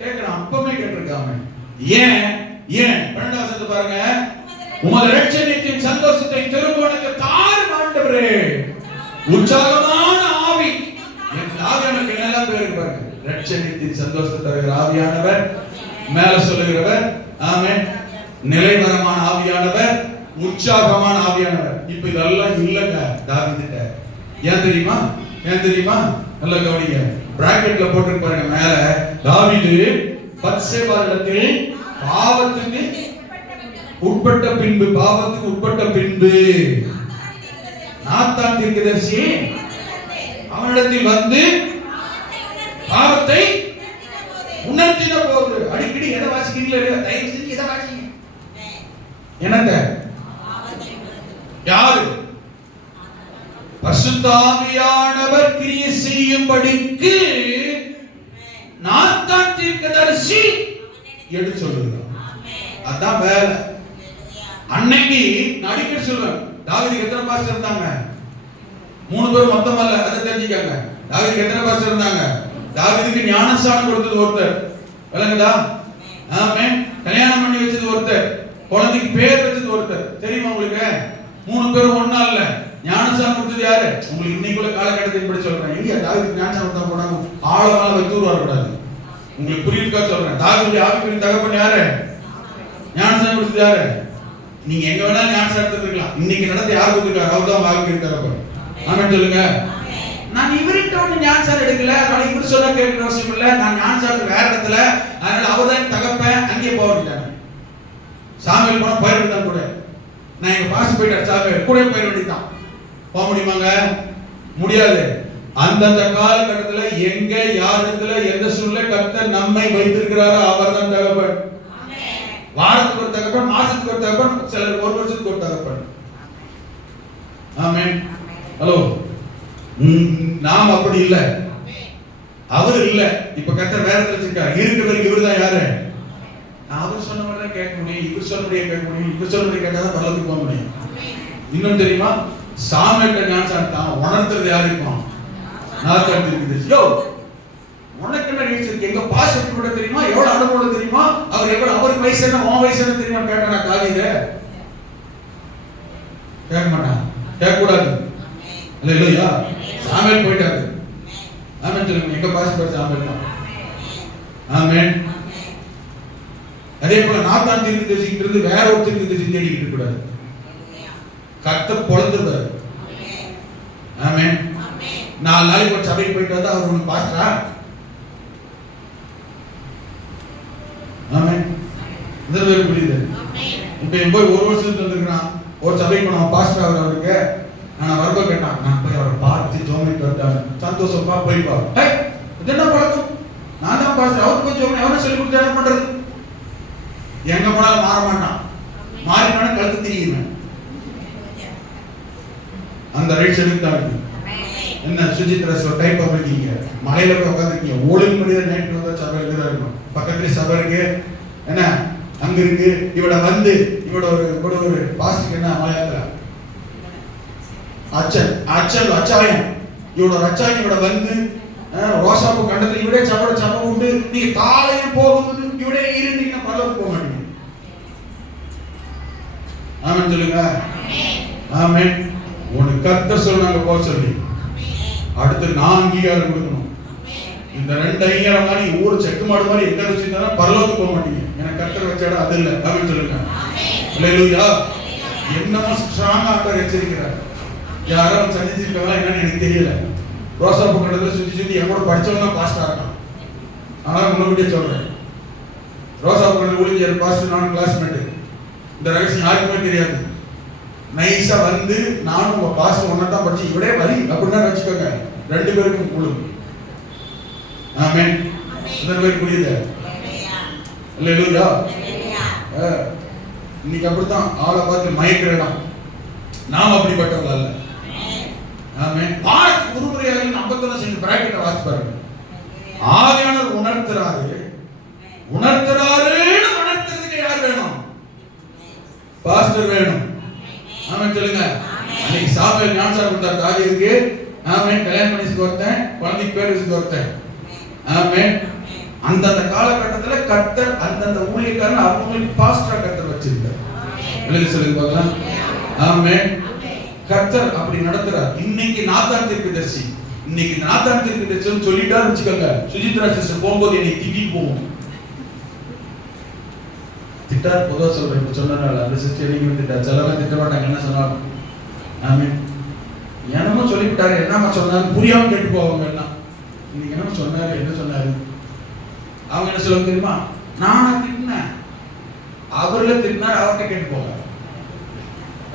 கேட்கிறான். அப்பமே கேட்டிருக்காம ஏன் 12 வசனத்தை பாருங்க. உமது இரட்சணியத்தின் சந்தோஷத்தை திரும்புவதற்கு தாரும் ஆண்டவரே. உற்சாகமான ஆவி. என் ஆவியானவருக்கு என்னெல்லாம் பேர் பாருங்க. இரட்சணியத்தின் சந்தோஷத்தை தருகிற ஆவியானவர், மேல சொல்லுகிறவர். ஆமென். நிலைவரமான ஆவியானவர், உற்சாகமான ஆவியானவர். இப்ப இதெல்லாம் இல்லங்க தாவீதுட்ட. ஏன் தெரியுமா? நல்ல கவனிங்க. பிராக்கெட்ல போட்டு பாருங்க மேல. தாவீது பத்சேபாவிடத்தில் பாவத்துக்கு உட்பட்ட பின்பு நாத்தான் தீர்க்கதரிசி அவனிடத்தில் வந்து பாவத்தை உணர்த்தின போது. அடிக்கடி எதை வாசிக்கிறீங்களா? தயவு செஞ்சு எதை வாசிங்க. என்னங்க? யாரு? பரிசுத்த ஆவியானவர் கிரியை செய்யும்படிக்கு நாத்தான் தீர்க்கதரிசி எடுத்து சொல்லுகிறார். அதான் வேலை. அன்னைக்கு நடிக்க சொல்றேன். தாவீதுக்கு எத்தனை பாஸ்டர் இருந்தாங்க? 3 பேர் மொத்தம் அல்ல, அதை தெரிஞ்சுக்கங்க. தாவீதுக்கு எத்தனை பாஸ்டர் இருந்தாங்க? தாவீதுக்கு ஞானஸ்நானம் கொடுத்தது ஒருத்தர், விளங்குதா? ஆமென். கல்யாணம் பண்ணி வச்சது ஒருத்தர், குழந்தைக்கு பேர் வச்சது ஒருத்தர். தெரியுமா உங்களுக்கு? 3 பேரும் ஒண்ணா இல்ல. ஞானஸ்நானம் கொடுத்தது யாரு? உங்களுக்கு இன்னைக்குள்ள காலகட்டத்தை படி சொல்றேன். எங்க தாவீதுக்கு ஞானஸ்நானம் தான் போனாங்க. ஆளவால வைத்தூர் வரக்கூடாது. உங்களுக்கு புரியுதுக்கா சொல்றேன். தாவீதுடைய ஆவிக்குரிய தகப்பன் யாரு? ஞானஸ்நானம் கொடுத்தது யாரு? நீங்க எங்க வேணாலும் ஞானஸ்நானம் எடுத்துக்கலாம். இன்னைக்கு நடந்து யார் கொடுத்துருக்காரு? அவர் தான் ஆவிக்குரிய தகப்பன். ஆமென் சொல்லுங்க. நான் இவர்கிட்ட ஒண்ணு ஞானஸ்நானம் எடுக்கல, அதனால இவர் சொல்ல கேட்கிற அவசியம் இல்ல. நான் ஞானஸ்நானம் வேற இடத்துல, அதனால அவர் தான் தகப்பன். அங்கே போவாங்க. சாமியல் போனா போயிட வேண்டியதான் கூட. நான் எங்க பாஸ் போயிட்டார், சாமியல் கூட போயிட வேண்டியதான். போக முடியுமாங்க? முடியாது. அந்தந்த காலகட்டத்துல எங்க யார் இடத்துல எந்த சூழ்நிலை கர்த்தர் நம்மை வைத்திருக்கிறாரோ அவர் தான் தகப்பன். வாரத்துக்கு ஒரு தகப்பன், மாசத்துக்கு ஒரு தகப்பன், சிலர் 1 வருஷத்துக்கு ஒரு தகப்பன். ஆமென். ஹலோ. நாம் அப்படி இல்ல, அவர் இல்ல. இப்ப கர்த்தர் வேற இடத்துல வச்சிருக்கார். இருக்கிறவருக்கு இவர்தான் யாரு? அவர் சொன்ன மாதிரி கேட்க முடியும், இவர் சொன்னபடியே கேட்க முடியும், இவர் சொன்னபடியே கேட்டாதான் பரலோகத்துக்கு போக முடியும். இன்னும் தெரியுமா? சாமியல்ட்ட ஞானஸ்நானம் தான் உணர்த்துறது யாரு இருக்கும்? நாத்தான் தீர்க்கதரிசி. யோ உனக்கு என்ன ரீச் இருக்கு? எங்க பாஸ்டர் கூட தெரியுமா? எவ்வளவு அனுபவம் தெரியுமா? அவர் எவ்வளவு, அவருக்கு வயசு என்ன, உன் வயசு என்ன தெரியுமா? கேட்டா காலியில கேட்க மாட்டான், கேட்க கூடாது. இல்லையா? சாமியல் போயிட்டாரு. ஆமென் சொல்லுங்க. எங்க பாஸ்டர் சாமியல் தான். ஆமென். அதே போல நாத்தான் தீர்க்கதரிசிக்கு இருந்து வேற ஒரு தீர்க்கதரிசி தேடிக்கிட்டு இருக்க கூடாது. கர்த்தர் பொளந்துறாரு. ஆமென். 4 நாளைக்கு ஒரு சபைக்கு போயிட்டு வந்தா அவர் உனக்கு பாஸ்டரா? ஆமென். இதெல்லாம் வேற புரியுது. இப்ப என் போய் 1 வருஷத்துக்கு வந்திருக்கான், ஒரு சபைக்கு போன பாஸ்டர் அவருக்கு நான் வரப்ப கேட்டான். நான் போய் அவரை பார்த்து ஜோமிட்டு வந்தேன். சந்தோஷப்பா போய்ப்பா. இது என்ன பழக்கம்? நான் தான் பாஸ்டர், அவருக்கு போய் ஜோமி அவனை சொல்லி கொடுத்து என்ன பண்றது? எங்க போனாலும் மாற மாட்டான். மாறினாலும் கழுத்து திரியுவேன். அந்த ரைட் சைடு தான் இருக்கு. என்ன சுஜித்ரா டைப் பண்ணிருக்கீங்க, மலையில போய் உட்காந்துருக்கீங்க. ஒழுங்கு மனிதர் நைட்டு வந்தா சபையில தான் இருக்கணும். பக்கத்துல சபை இருக்கு, என்ன அங்க இருக்கு. இவட வந்து இவட ஒரு பாஸ்டருக்கு என்ன மலையாளத்துல அச்சாயம் இவரோட அச்சாயம் இவட வந்து ரோசாப்பு கண்டத்துல இவரே சப்ப உண்டு. நீ காலையில் போகும்போது இவரே இருந்தீங்கன்னா பரவாயில்ல போக மாட்டீங்க. ஆமென் சொல்லுங்க. ஆமென். உனக்கு கர்த்தர் சொன்னாங்க போக சொல்லி அடுத்து நான் அங்கீகாரம் கொடுக்கணும். இந்த ரெண்டு அங்கீகாரம் மாதிரி ஊரு செக்கு மாடு மாதிரி எங்க வச்சிருந்தா பரலோகத்துக்கு போக மாட்டீங்க. எனக்கு கர்த்தர் வச்சாட அது இல்லை. ஆமென் சொல்லுங்க. அல்லேலூயா. என்னமோ ஸ்ட்ராங்கா ஆண்டவர் எச்சரிக்கிறார். யாரும் சந்திச்சிருக்காங்களா என்னன்னு எனக்கு தெரியல. ரோசா பக்கத்துல சுத்தி என் கூட படிச்சவங்க தான் பாஸ்டா இருக்கான். ஆனா முன்னாடியே சொல்றேன், ரோசா பக்கத்துல ஒளிஞ்சார் பாஸ்டர், நானும் கிளாஸ்மேட். இந்த ரகசியம் யாருக்குமே தெரியாது. நைஸா வந்து நானும் உங்க பாஸ்டர் ஒன்னா தான் படிச்சு இவரே வரி அப்படின்னா வச்சுக்கோங்க, ரெண்டு பேருக்கும் குழு. ஆமென். எத்தனை பேர் புரியுது? அல்லேலூயா. இன்னைக்கு அப்படித்தான் ஆளை பார்த்து மயக்கிறோம். நாம் அப்படிப்பட்டவர்கள் அல்ல. ஆமென். பாரத் குருமுறையாக 51 பிராக்கெட்டை வாசி பாருங்க. ஆவியானவர் உணர்த்துறாருன்னு உணர்த்துறதுக்கு யார் வேணும்? பாஸ்டர் வேணும். ஆமென் சொல்லுங்க. அன்னைக்கு சாமுவேல் ஞானசாரம் கொடுத்தார் தாவீதுக்கு. ஆமென். கல்யாணம் பண்ணி ஒருத்தன், குழந்தைக்கு பேர் வச்சு ஒருத்தன். ஆமென். அந்தந்த காலகட்டத்துல கர்த்தர் அந்தந்த ஊழியக்காரன் அவங்களுக்கு பாஸ்டரா கர்த்தர் வச்சிருக்கார். எழுதி சொல்லுங்க பார்க்கலாம். ஆமென். கர்த்தர் அப்படி நடத்துறார். இன்னைக்கு நாத்தான் தீர்க்கதரிசி, இன்னைக்கு நாத்தான் தீர்க்கதரிசின்னு சொல்லிட்டாரு வச்சுக்கோங்க, சுஜித்ரா சிஸ்டர் போகும்போது என்னை திட்டி போகும். திட்டார் பொதுவா சொல்றேன். இப்ப சொன்னால அந்த சிஸ்டர் நீங்க திட்டார், சிலவங்க திட்ட மாட்டாங்க. என்ன சொன்னாங்க? ஆமென். என்னமோ சொல்லிவிட்டாரு, என்னமா சொன்னாரு புரியாம கேட்டு போவாங்க. என்ன இன்னைக்கு என்ன சொன்னாரு, என்ன சொன்னாரு? அவங்க என்ன சொல்லுவாங்க தெரியுமா? நானா திட்டினேன், அவர்ல திட்டினார், அவர்கிட்ட கேட்டு போங்க.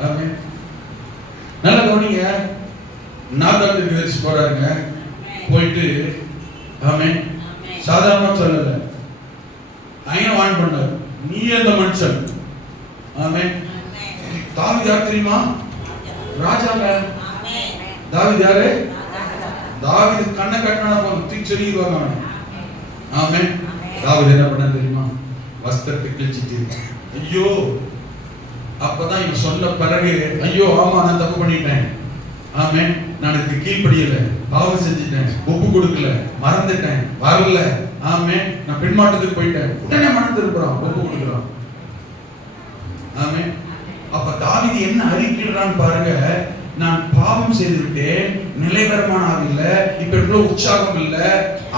ஆமென். நல்ல கவனிங்க. நாத்தான் தீர்க்கதரிசி போறாருங்க, போயிட்டு ஆமென் சாதாரணமா சொல்லல, ஐயா வான் பண்ணாரு, நீ அந்த மனுஷன். ஆமென். தாவீது யார் தெரியுமா? ராஜாங்க. தாவீது யாரு? தாவீது கண்ணை கட்டினா தூக்கி சொல்லிடுவாங்க அவன். ஆமென். தாவீது என்ன பண்ண தெரியுமா? வஸ்திரத்தை கிழிச்சிட்டு, ஐயோ. அப்பதான் இவன் சொன்ன பிறகு, ஐயோ ஆமா நான் தப்பு பண்ணிட்டேன். ஆமென். நான் இதுக்கு கீழ்ப்படியல, பாவம் செஞ்சிட்டேன், ஒப்பு கொடுக்கல, மறந்துட்டேன், வரல. ஆமென். நான் பின்மாற்றத்துக்கு போயிட்டேன். உடனே மனம் திரும்புறான், ஒப்பு கொடுக்குறான். ஆமென். அப்ப தாவீது என்ன அறிக்கையிடுறான்னு பாருங்க. நான் பாவம் செய்து விட்டேன், நிலைவரமான ஆவி இல்ல, இப்ப இவ்வளவு உற்சாகம் இல்ல.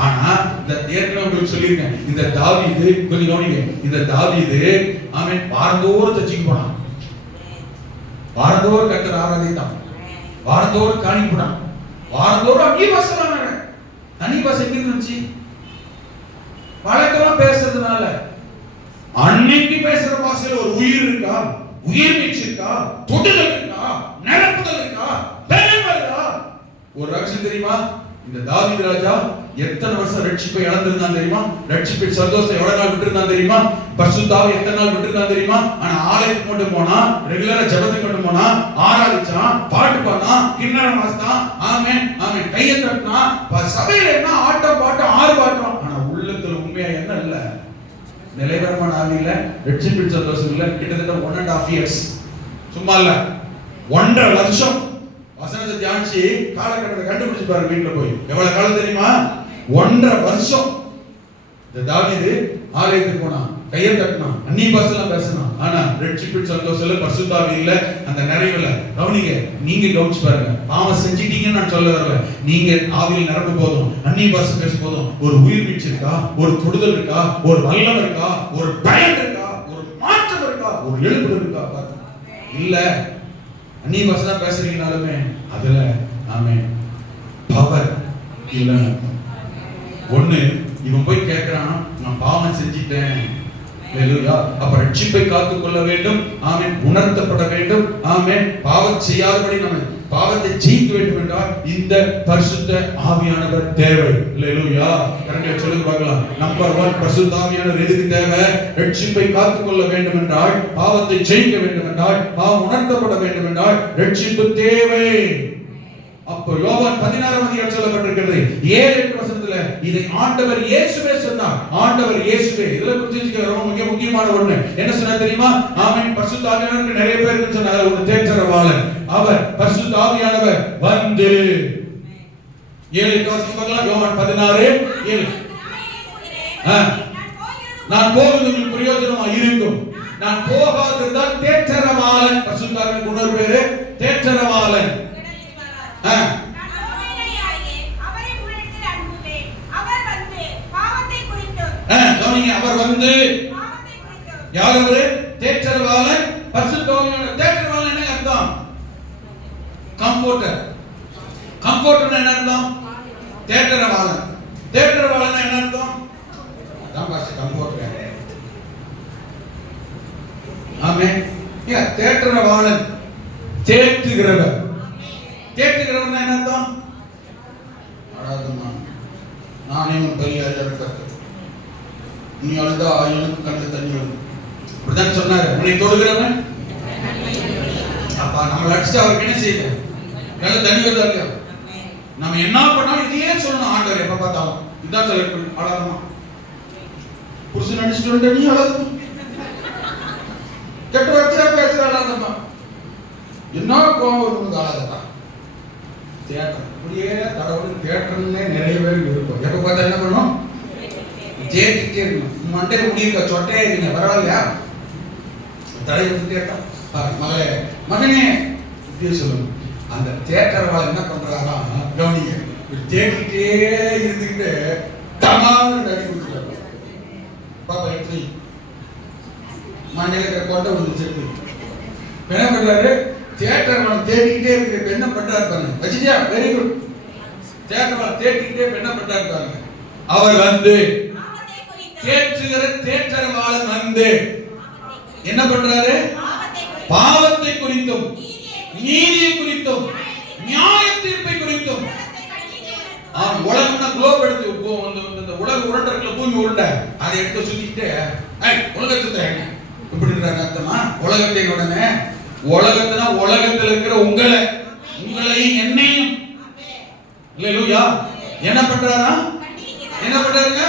ஆனா இந்த ஏற்கனவே உங்களுக்கு சொல்லியிருக்கேன், இந்த தாவீது கொஞ்சம் கவனிங்க. இந்த தாவீது ஆமென் வாரந்தோறும் சர்ச்சுக்கு போனான், வாரந்தோறும் கர்த்தர் ஆராதித்தான், வாரந்தோறும் காணிக்கை போனான், வாரந்தோறும் அப்படியே பாசம். தனி பாசம் எங்க இருந்துச்சு? வழக்கமா பேசுறதுனால. அன்னைக்கு பேசுற பாசையில ஒரு உயிர் இருக்கா, உயிர் மீட்சி இருக்கா, தொடுதல் இருக்கா, நிரப்புதல் இருக்கா, பெருமை இருக்கா? ஒரு ரகசியம் தெரியுமா? இந்த தாவீது ராஜா எத்தனை வருஷம் ரட்சிப்பை இழந்திருந்தான் தெரியுமா? ரட்சிப்பை சந்தோஷத்தை எவ்வளவு நாள் விட்டுருந்தான் தெரியுமா? பரிசுத்தாவை எத்தனை நாள் விட்டுருந்தான் தெரியுமா? ஆனா ஆலயத்துக்கு கொண்டு போனா, ரெகுலரா ஜெபத்துக்கு கொண்டு போனா, ஆராதிச்சான், பாட்டு பாடினான், கிண்ணறம் வாசித்தான். ஆமென் ஆமென். கையை தட்டினா, சபையில என்ன ஆட்டம் பாட்டம் ஆர்ப்பாட்டம். ஆனா உள்ளத்துல உண்மையா என்ன இல்ல? நிலைவரமான ஆவி இல்ல, ரட்சிப்பின் சந்தோஷம் இல்ல. கிட்டத்தட்ட 1.5 years, சும்மா இல்ல 1.5 வருஷம் வசனத்தை தியானிச்சு காலகட்டத்தை கண்டுபிடிச்சு பாருங்க. வீட்டுல போய் எவ்வளவு காலம் தெரியுமா? 1.5 வருஷம். இந்த தாவீது ஆலயத்துக்கு போனான், கையை தட்டினான், அந்நிய பாஷையெல்லாம் பேசினான். ஆனா ரட்சிப்பின் சந்தோஷம் இல்ல, பரிசுத்த ஆவி இல்ல, அந்த நிறைவுல. கவனிங்க, நீங்க கவனிச்சு பாருங்க. பாவம் செஞ்சிட்டீங்கன்னு நான் சொல்ல வரல. நீங்க ஆவியில் நிரம்ப போதும், அந்நிய பாஷை பேசும் போதும் ஒரு உயிர் மீட்சி இருக்கா, ஒரு தொடுதல் இருக்கா, ஒரு வல்லம் இருக்கா, ஒரு பயம் இருக்கா, ஒரு மாற்றம் இருக்கா, ஒரு எழுப்புதல் இருக்கா? இல்ல. அந்நிய பாஷை தான் பேசுறீங்கனாலுமே அதுல ஆமென் பவர் இல்லைன்னு அர்த்தம். ஒண்ணு, இவன் போய் கேட்கிறான், நான் பாவம் செஞ்சிட்டேன். அப்ப ரட்சிப்பை காத்துக் கொள்ள வேண்டும். ஆமென். உணர்த்தப்பட வேண்டும். ஆமென். பாவம் செய்யாதபடி நம்ம பாவத்தை ஜெயிக்க வேண்டும் என்றால் இந்த பரிசுத்த ஆவியானவர் தேவை. அல்லேலூயா. கரெக்டா சொல்லுங்க பார்க்கலாம். நம்பர் 1 பரிசுத்த ஆவியானவர் எதுக்கு தேவை? ரட்சிப்பை காத்துக் கொள்ள வேண்டும் என்றால், பாவத்தை ஜெயிக்க வேண்டும் என்றால், பாவம் உணர்த்தப்பட வேண்டும் என்றால் ரட்சிப்பு தேவை. அப்போ யோவான் 16 அதிகாரம் சொல்லப்பட்டிருக்கிறது. 7-8 வசனத்துல சொல்லல, இதை ஆண்டவர் இயேசுவே சொன்னார். ஆண்டவர் இயேசுவே. இதுல குறிச்சு ரொம்ப மிக முக்கியமான ஒண்ணு என்ன சொன்னார் தெரியுமா? ஆமென். பரிசுத்த ஆவியானவருக்கு நிறைய பேருக்கு சொன்னார், ஒரு தேற்றரவாளன் அவர். பரிசுத்த ஆவியானவர் வந்து 7 வாசிங்க பார்க்கலாம். யோவான் 16:7. நான் போவது உங்களுக்கு பிரயோஜனமா இருக்கும். நான் போகாதிருந்தால் தேற்றரவாளன். பரிசுத்த ஆவியானவருக்கு இன்னொரு பேரு தேற்றரவாளன். அவர் வந்து யார்? அவரு தேற்றரவாளன். பரிசுத்த ஆவியானவர். தேற்றரவாளன் என்ன அர்த்தம்? கம்ஃபோர்ட்டர். கம்ஃபோர்ட்டர் என்ன அர்த்தம்? தேற்றரவாளன். தேற்றரவாளன் என்ன அர்த்தம்? அதான் பாஸ்டர் கம்ஃபோர்ட்டர். ஆமென். தேற்றரவாளன் தேற்றுகிறவர். தேற்றுகிறவர் என்ன அர்த்தம்? அழாதம்மா நானே உன் பரியாரி இருக்கிறது, நீ அழுதா எனக்கு கண்ணில் தண்ணி வரும். அப்படிதான் சொன்னாரு. உன்னை தொடுகிறவன் அப்பா நம்மளை அடிச்சுட்டு அவருக்கு என்ன செய்யுது? கண்ணில் தண்ணி வருதா இல்லையா? நம்ம என்ன பண்ணாலும் இதையே சொல்லணும். ஆண்டவர் எப்ப பார்த்தாலும் இதான் சொல்ல, அழாதம்மா புருஷன் அடிச்சுட்டு நீ அழாதம்மா, கெட்ட வார்த்தையா பேசுற அழாதம்மா, என்ன கோவம் வருது அழாதம்மா. தேட்டர் அப்படியே தடவை தேட்டர்னே நிறைய பேர் இருக்கும். எப்ப பார்த்தா என்ன பண்ணும்? தேட்டிட்டே இருக்கணும். மண்டே முடியிருக்க சொட்டையே இருக்கீங்க பரவாயில்லையா? தடை கேட்டா மகளே மகனே இப்படியே சொல்லணும். அந்த தேட்டர்வாள் என்ன பண்றாரா கவனிங்க, தேடிட்டே இருந்துக்கிட்டு தமான்னு நடி கொடுத்துருக்காங்க. பாப்பா எப்படி மண்டையில இருக்கிற கொட்டை விழுந்துச்சு. என்ன பண்றாரு? தேட்டர்வாளை தேடிக்கிட்டே இருக்கிற என்ன பண்றாரு பாருங்க. வச்சுட்டியா? Very good. தேட்டர்வாளை தேடிக்கிட்டே என்ன பண்றாரு பாருங்க. அவர் வந்து தேற்றுகிற தேற்றரவாளன் வந்து என்ன பண்றாரு? பாவத்தை குறித்தும் நீதியை குறித்தும் நியாய தீர்ப்பை குறித்தும். உலகம்னா குளோப் எடுத்து இந்த உலக உருண்டை பூமி உருண்டை அதை எடுத்து சுத்திக்கிட்டு உலக சுத்துறாங்க இப்படின்றாங்க. அர்த்தமா உலகத்தை உடனே உலகத்தினா உலகத்தில் இருக்கிற உங்களையும் என்னையும் இல்லையா என்ன பண்றாரா? என்ன பண்றாருங்க?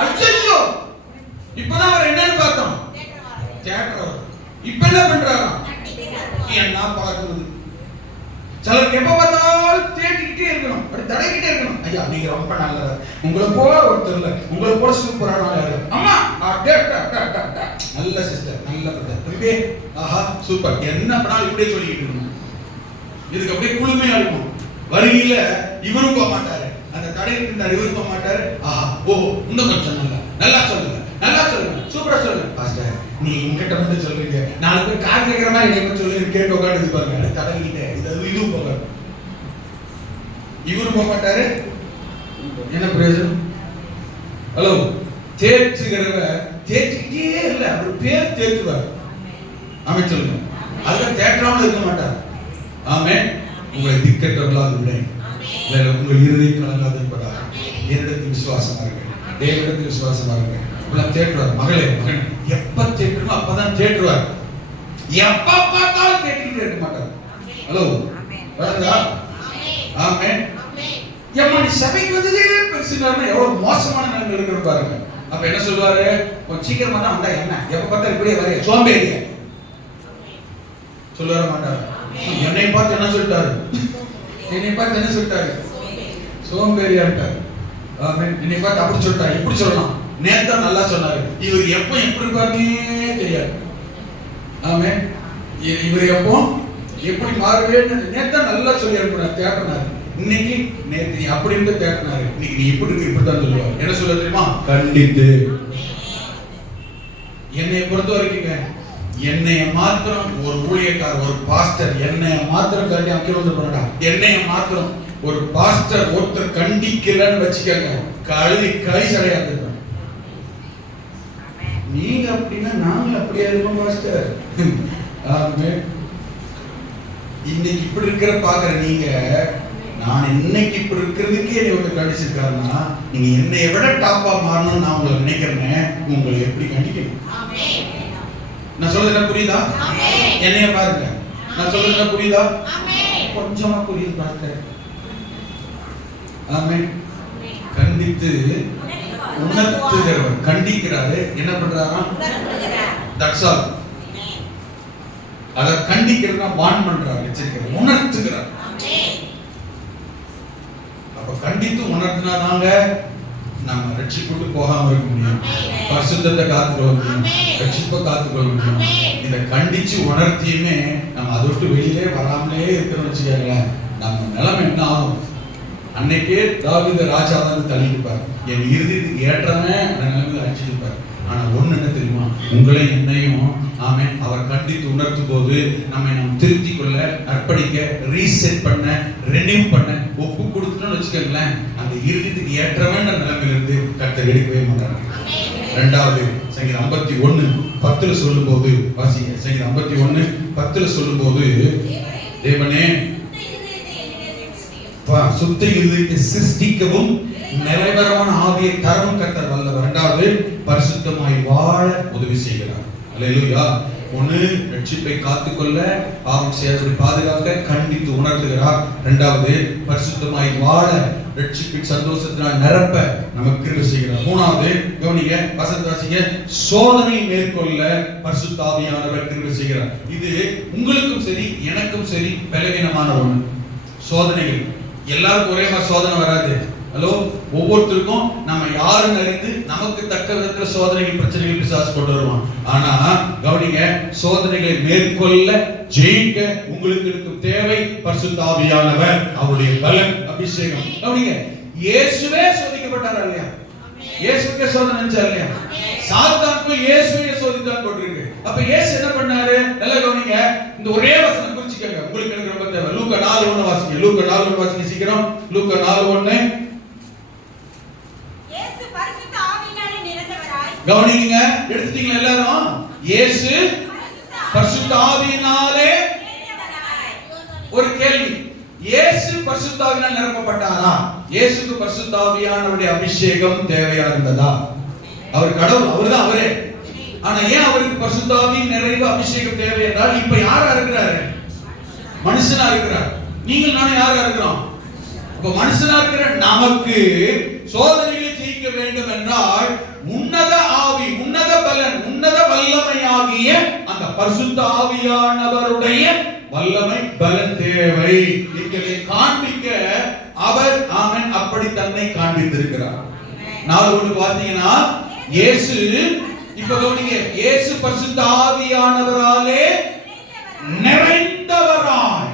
அச்சோ இப்பதான் அவர் என்னன்னு பார்த்தோம். தேட்டர் இப்ப என்ன பண்றாரா? என்ன பார்க்கிறது? சிலருக்கு எப்ப பார்த்தாலும் தேடிக்கிட்டே இருக்கணும், அப்படி தடைக்கிட்டே இருக்கணும். ஐயா நீங்க ரொம்ப நல்லவர், உங்களை போல ஒருத்தர் இல்ல, உங்களை போல சூப்பரான யாரு அம்மா நல்ல சிஸ்டர் நல்ல பிரதர், ஆஹா சூப்பர், என்ன பண்ணாலும் இப்படியே சொல்லிக்கிட்டு இருக்கணும். இதுக்கு அப்படியே குளுமையா இருக்கும். வருகையில இவரும் போக மாட்டாரு, அந்த கடையில் இருந்தார் இவரும் போக மாட்டாரு. ஆஹா ஓ இன்னும் கொஞ்சம் நல்லா சொல்லுங்க, நல்லா சொல்லுங்க, சூப்பரா சொல்லுங்க. பாஸ்டர் நீ எங்கிட்ட மட்டும் சொல்றீங்க, 4 பேர் கார் கேட்கிற மாதிரி என்னை சொல்லி கேட்டு உட்காந்து பாருங்க. தடவிக்கிட்டே இதுவும் போக, இவரும் போக மாட்டாரு. என்ன பிரயோஜனம்? ஹலோ, தேற்றுகிறவர் தேற்றிக்கிட்டே இல்லை, அவர் பேர் தேற்றுவார். ஆமென் சொல்லுங்க. அதுதான் தேற்றாமல் இருக்க மாட்டார். ஆமென். உங்களை திக்கற்றவர்களாக விடேன், உங்கள் இருதை கலங்காதிருப்பதாக என்னிடத்தில் விசுவாசமா இருக்கு, தேவனிடத்தில் விசுவாசமா இருக்கு. தேற்றுவார். மகளே மகன் எப்ப தேற்றணும் அப்பதான் தேற்றுவார். எப்ப பார்த்தாலும் தேற்றிட்டு இருக்க மாட்டார். ஹலோ வருதா? ஆமென். எம்மடி சபைக்கு வந்ததே பெருசுனா எவ்வளவு மோசமான நிலைமை இருக்கிற பாருங்க. அப்ப என்ன சொல்லுவாரு? கொஞ்சம் சீக்கிரமா தான் வந்தா என்ன, எப்ப பார்த்தா இப்படியே வரைய சோம்பேறிய சொல்ல வர மாட்டாரு. என்னை பார்த்து என்ன சொல்லிட்டாரு? என்னை பார்த்து என்ன சொல்லிட்டாரு? சோம்பேறியாட்டாரு. ஆமென். என்னை பார்த்து அப்படி சொல்லிட்டாரு, இப்படி சொல்லலாம். நேத்தா நல்லா சொன்னாரு, இவர் எப்ப எப்படி இருப்பாருன்னே தெரியாது. ஆமென். இவர் எப்போ எப்படி மாறுவேன்னு நேத்தா நல்லா சொல்லி அனுப்பினார், தேட்டினாரு. இன்னைக்கு நேத்து நீ அப்படி இருந்து தேட்டினாரு, இன்னைக்கு நீ இப்படி இருக்கு இப்படித்தான் சொல்லுவார். என்ன சொல்ல தெரியுமா? கண்டித்து. என்னை பொறுத்த வரைக்குங்க, என்னைய மாத்திரம் ஒரு ஊழியக்கார், ஒரு பாஸ்டர் என்னைய மாத்திரம் கண்டி அக்கறை வந்து போறா, என்னைய மாத்திரம் ஒரு பாஸ்டர் ஒருத்தர் கண்டிக்கலன்னு வச்சுக்கோங்க, கழுவி கழிசடையா இருந்திருப்பேன். நீங்க அப்படின்னா நாங்க அப்படியே இருக்கோம் பாஸ்டர். இன்னைக்கு இப்படி இருக்கிற பாக்குற நீங்க, நான் இன்னைக்கு இப்படி இருக்கிறதுக்கே என்னை ஒருத்தர் கண்டிச்சிருக்காருன்னா, நீங்க என்னைய விட டாப்பா மாறணும்னு நான் உங்களை நினைக்கிறேன். உங்களை எப்படி கண்டிக்கணும்? நான் சொல்றது புரியுதா? என்னைய பாருங்க, நான் சொல்றது புரியுதா? கொஞ்சமா புரியுது பாஸ்டர். ஆமென். கண்டித்து உணர்த்துகிறவர். கண்டிக்கிறாரு, என்ன பண்றாராம்? That's all. அத கண்டிக்கிறதா வான் பண்றாரு, எச்சரிக்கிறார், உணர்த்துகிறார். அப்ப கண்டித்து உணர்த்தினாதாங்க நம்ம ரட்சிப்புக்கு போகாம இருக்க முடியும், பரிசுத்தத்தை காத்துக்கொள்ள முடியும், ரட்சிப்பை காத்துக்கொள்ள முடியும். இதை கண்டிச்சு உணர்த்தியுமே நம்ம அதை விட்டு வெளியிலே வராமலே இருக்கிறோம்னு வச்சுக்கோங்களேன், நம்ம நிலைமை என்ன ஆகும்? அன்னைக்கே தாவீது ராஜா தான் தள்ளிட்டுப்பார், என் இறுதிக்கு ஏற்றமே அந்த நிலைமையில அடிச்சிருப்பார். ஆனா ஒண்ணு என்ன தெரியுமா? உங்களை என்னையும் ஆமென் அவர் கண்டித்து உணர்த்தும் போது நம்மை நாம் திருத்திக் கொள்ள, அர்ப்பணிக்க, ரீசெட் பண்ண, ரெனியூ பண்ண ஒப்பு கொடுத்துட்டோம்னு வச்சுக்கோங்களேன், அந்த இறுதிக்கு ஏற்றவன் நிலைமையிலிருந்து கர்த்தர் எடுக்கவே மாட்டாங்க. இரண்டாவது சங்கீதம் 51:10 சொல்லும் போது வாசிங்க. சங்கீதம் 51:10 சொல்லும் போது, தேவனே சுத்த இருதயத்தை சிருஷ்டிக்கவும் நிறைவேறமான ஆவியை தரவும் கர்த்தர் வல்லவர். இரண்டாவது பரிசுத்தமாய் வாழ உதவி செய்கிறார். அல்லேலூயா. ஒன்னு ரட்சிப்பை காத்துக்கொள்ள, பாவம் செய்யாதபடி பாதுகாக்க கண்டித்து உணர்த்துகிறார். இரண்டாவது பரிசுத்தமாய் வாழ, ரட்சிப்பின் சந்தோஷத்தினால் நிரப்ப நமக்கு கிருபை செய்கிறார். மூணாவது கவனிங்க, வசனத்தை வாசிங்க, சோதனை மேற்கொள்ள பரிசுத்த ஆவியானவர் கிருபை செய்கிறார். இது உங்களுக்கும் சரி எனக்கும் சரி பலவீனமான ஒண்ணு. சோதனைகள் எல்லாருக்கும் ஒரே மாதிரி சோதனை வராது. ஹலோ, ஒவ்வொருத்தருக்கும் நம்ம யாருன்னு அறிந்து நமக்கு தக்க விதத்துல சோதனைகள் பிரச்சனைகள் பிசாசு கொண்டு வருவான். ஆனா கவனிங்க, சோதனைகளை மேற்கொள்ள ஜெயிக்க உங்களுக்கு இருக்கும் தேவை பரிசுத்த ஆவியானவர், அவருடைய பலன், அபிஷேகம். கவனிங்க, இயேசுவே சோதிக்கப்பட்டாரா இல்லையா? இயேசுக்கே சோதனை இருந்துச்சா இல்லையா? சாத்தானுக்கு இயேசுவே சோதித்தான் போட்டிருக்கு. அப்ப இயேசு என்ன பண்ணாரு? நல்லா கவனிங்க, இந்த ஒரே வசனம் குறிச்சிக்கங்க, உங்களுக்கு எனக்கு ரொம்ப தேவை. லூக்கா 4:1 வாசிங்க. லூக்கா 4:1 வாசிங்க சீக்கிரம். லூக்கா 4:1. இயேசு பரிசுத்த ஆவியினாலே நிறைந்தவராய். கவனிங்க, எடுத்துட்டீங்களா எல்லாரும்? இயேசு பரிசுத்த ஆவியினாலே நிறைந்தவராய். ஒரு கேள்வி, இயேசு பரிசுத்த ஆவியினால் நிரப்பப்பட்டாரா? இயேசுக்கு பரிசுத்த ஆவியானவருடைய அபிஷேகம் தேவையா இருந்ததா? அவர் கடவுள், அவர்தான் அவரே. ஆனா ஏன் அவருக்கு பரிசுத்த ஆவியின் நிறைவு அபிஷேகம் தேவை என்றால், இப்ப யாரா இருக்கிறாரு? மனுஷனா இருக்கிறார். நீங்கள் நானும் யாரா இருக்கிறோம்? இப்ப மனுஷனா இருக்கிற நமக்கு சோதனைகளை ஜெயிக்க வேண்டும் என்றால் உன்னத ஆவி, உன்னத பலன், உன்னத வல்லமையாகிய அந்த பரிசுத்த ஆவியானவருடைய வல்லமை பலன் தேவை. எங்களை காண்பிக்க அவர் ஆமென் அப்படி தன்னை காண்பித்திருக்கிறார். 4:1 வாசிங்கன்னா, இயேசு, இப்ப கவனிங்க, இயேசு பரிசுத்த ஆவியானவராலே நிறைந்தவராய்.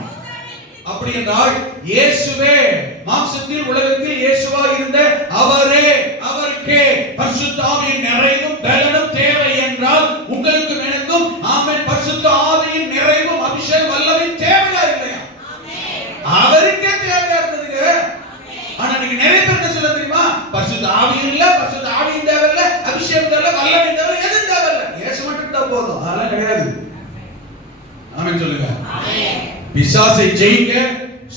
அப்படி என்றால் இயேசுவே மாம்சத்தில் உலகத்தில் இயேசுவா இருந்த அவரே, அவருக்கே பரிசுத்த ஆவியின் நிறைவும் பலனும் தேவை என்றால் உங்களுக்கும் எனக்கும் ஆமென் பரிசுத்த ஆவியின் நிறைவும் அபிஷேகம் வல்லமை தேவையா இல்லையா? அவருக்கே தேவையா இருந்ததுங்க. ஆனா நீங்க நிறைய பேர் என்ன சொல்ல தெரியுமா? பரிசுத்த ஆவி இல்ல, பரிசுத்த ஆவியின் தேவை இல்ல, அபிஷேகம் தேவை, வல்லமை தேவை, எதுவும் தேவை இல்ல, இயேசு மட்டும் தான் போதும். அதெல்லாம் கிடையாது. ஆமென் சொல்லுங்க. ஆமென். பிசாசை ஜெயிக்க,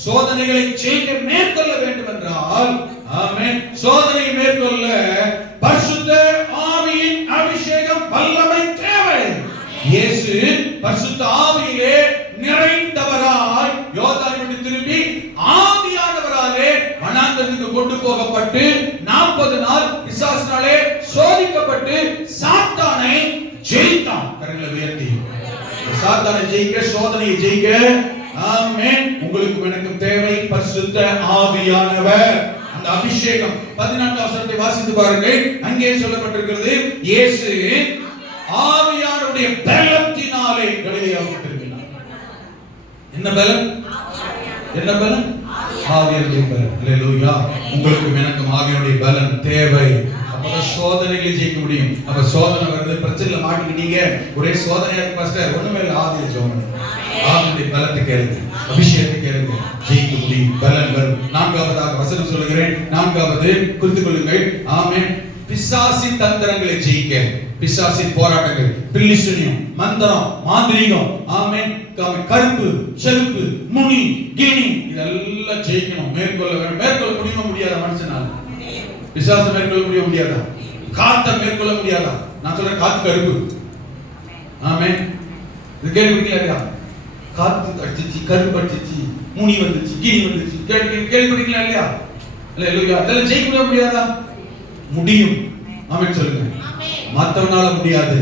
சோதனைகளை ஜெயிக்க, மேற்கொள்ள வேண்டும் என்றால் ஆமென் சோதனை மேற்கொள்ள பரிசுத்த ஆவியின் அபிஷேகம் வல்லமை தேவை. இயேசு பரிசுத்த ஆவியிலே நிறைந்தவராய் யோர்தானை திரும்பி ஆவியானவராலே வனாந்தரத்துக்கு கொண்டு போகப்பட்டு 40 நாள் பிசாசினாலே சோதிக்கப்பட்டு சாத்தானை ஜெயித்தான். கரங்களை உயர்த்தி, சாத்தானை ஜெயிக்க, சோதனையை ஜெயிக்க ஆமென் உங்களுக்கு எனக்கும் தேவை பரிசுத்த ஆவியானவர், அந்த அபிஷேகம். 14 வசனத்தை வாசித்து பாருங்கள். அங்கே சொல்லப்பட்டிருக்கிறது, இயேசு ஆவியானவருடைய பலத்தினாலே கலிலேயாவுக்கு திரும்பினார். என்ன பலம்? என்ன பலம்? ஆவியானுடைய பலம். அல்லேலூயா. உங்களுக்கு எனக்கும் ஆவியானுடைய பலம் தேவை. அப்பதான் சோதனைகளை ஜெயிக்க முடியும். அப்ப சோதனை வருது, பிரச்சனையில மாட்டிக்கிட்டீங்க, ஒரே சோதனையா இருக்கு பாஸ்டர், ஒண்ணுமே இல்ல, ஆவியில ஜெபம் ஆவியுடைய பலத்தை கேளுங்க, அபிஷேகத்தை கேளுங்க, ஜெயிக்க முடியும், பலன் வரும். 4வது வசனம் சொல்லுகிறேன். 4வது குறித்துக் கொள்ளுங்கள். ஆமென். பிசாசின் தந்திரங்களை ஜெயிக்க, பிசாசின் போராட்டங்கள், பில்லிசூனியம், மந்திரம், மாந்திரீகம், ஆமென், கருப்பு, செருப்பு, முனி, கிணி, இதெல்லாம் ஜெயிக்கணும், மேற்கொள்ள வேண்டும். மேற்கொள்ள முடியுமா? முடியாத மனுஷனால பிசாசை மேற்கொள்ள முடியாதா? காத்த மேற்கொள்ள முடியாதா? நான் சொல்றேன், காத்து கருப்பு. ஆமென். இது கேள்விப்பட்டீங்களா? காத்து அடிச்சிச்சு, கருப்பு அடிச்சிச்சு, முனி வந்துச்சு, கிணி வந்துச்சு, கேள்விப்பட்டீங்களா இல்லையா? அல்லேலூயா. அதெல்லாம் ஜெயிக்க முடியாதா? முடியும். ஆமென் சொல்லுங்க. மத்தவனால முடியாது.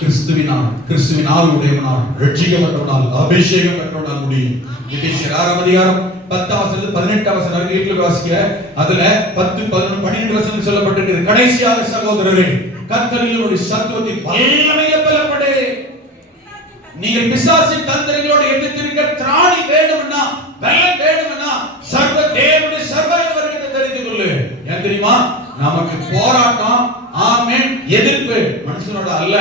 கிறிஸ்துவின் ஆவியுடையவனால் ரட்சிக்கப்பட்டவனால் அபிஷேகம் பெற்றவனால் முடியும். எபேசியர் 6ஆம் அதிகாரம் 10ஆம் வசனத்துல 18ஆம் வசனம் வீட்டுல வாசிக்க. அதுல 10, 11, 12 வசனம் சொல்லப்பட்டிருக்கிறது. கடைசியாக சகோதரரே, கர்த்தரில் ஒரு சத்துவத்தின் வல்லமையில பலப்படு. நீங்கள் பிசாசின் தந்திரங்களோடு எதிர்த்திருக்க திராணி வேண்டும்னா, பலம் வேண்டும்னா, சர்வ தேவனுடைய சர்வ வல்லமையை தெரிந்து கொள்ளு. ஏன் தெரியுமா? நமக்கு போராட்டம், ஆமென், எதிர்ப்பு மனுஷனோட அல்ல,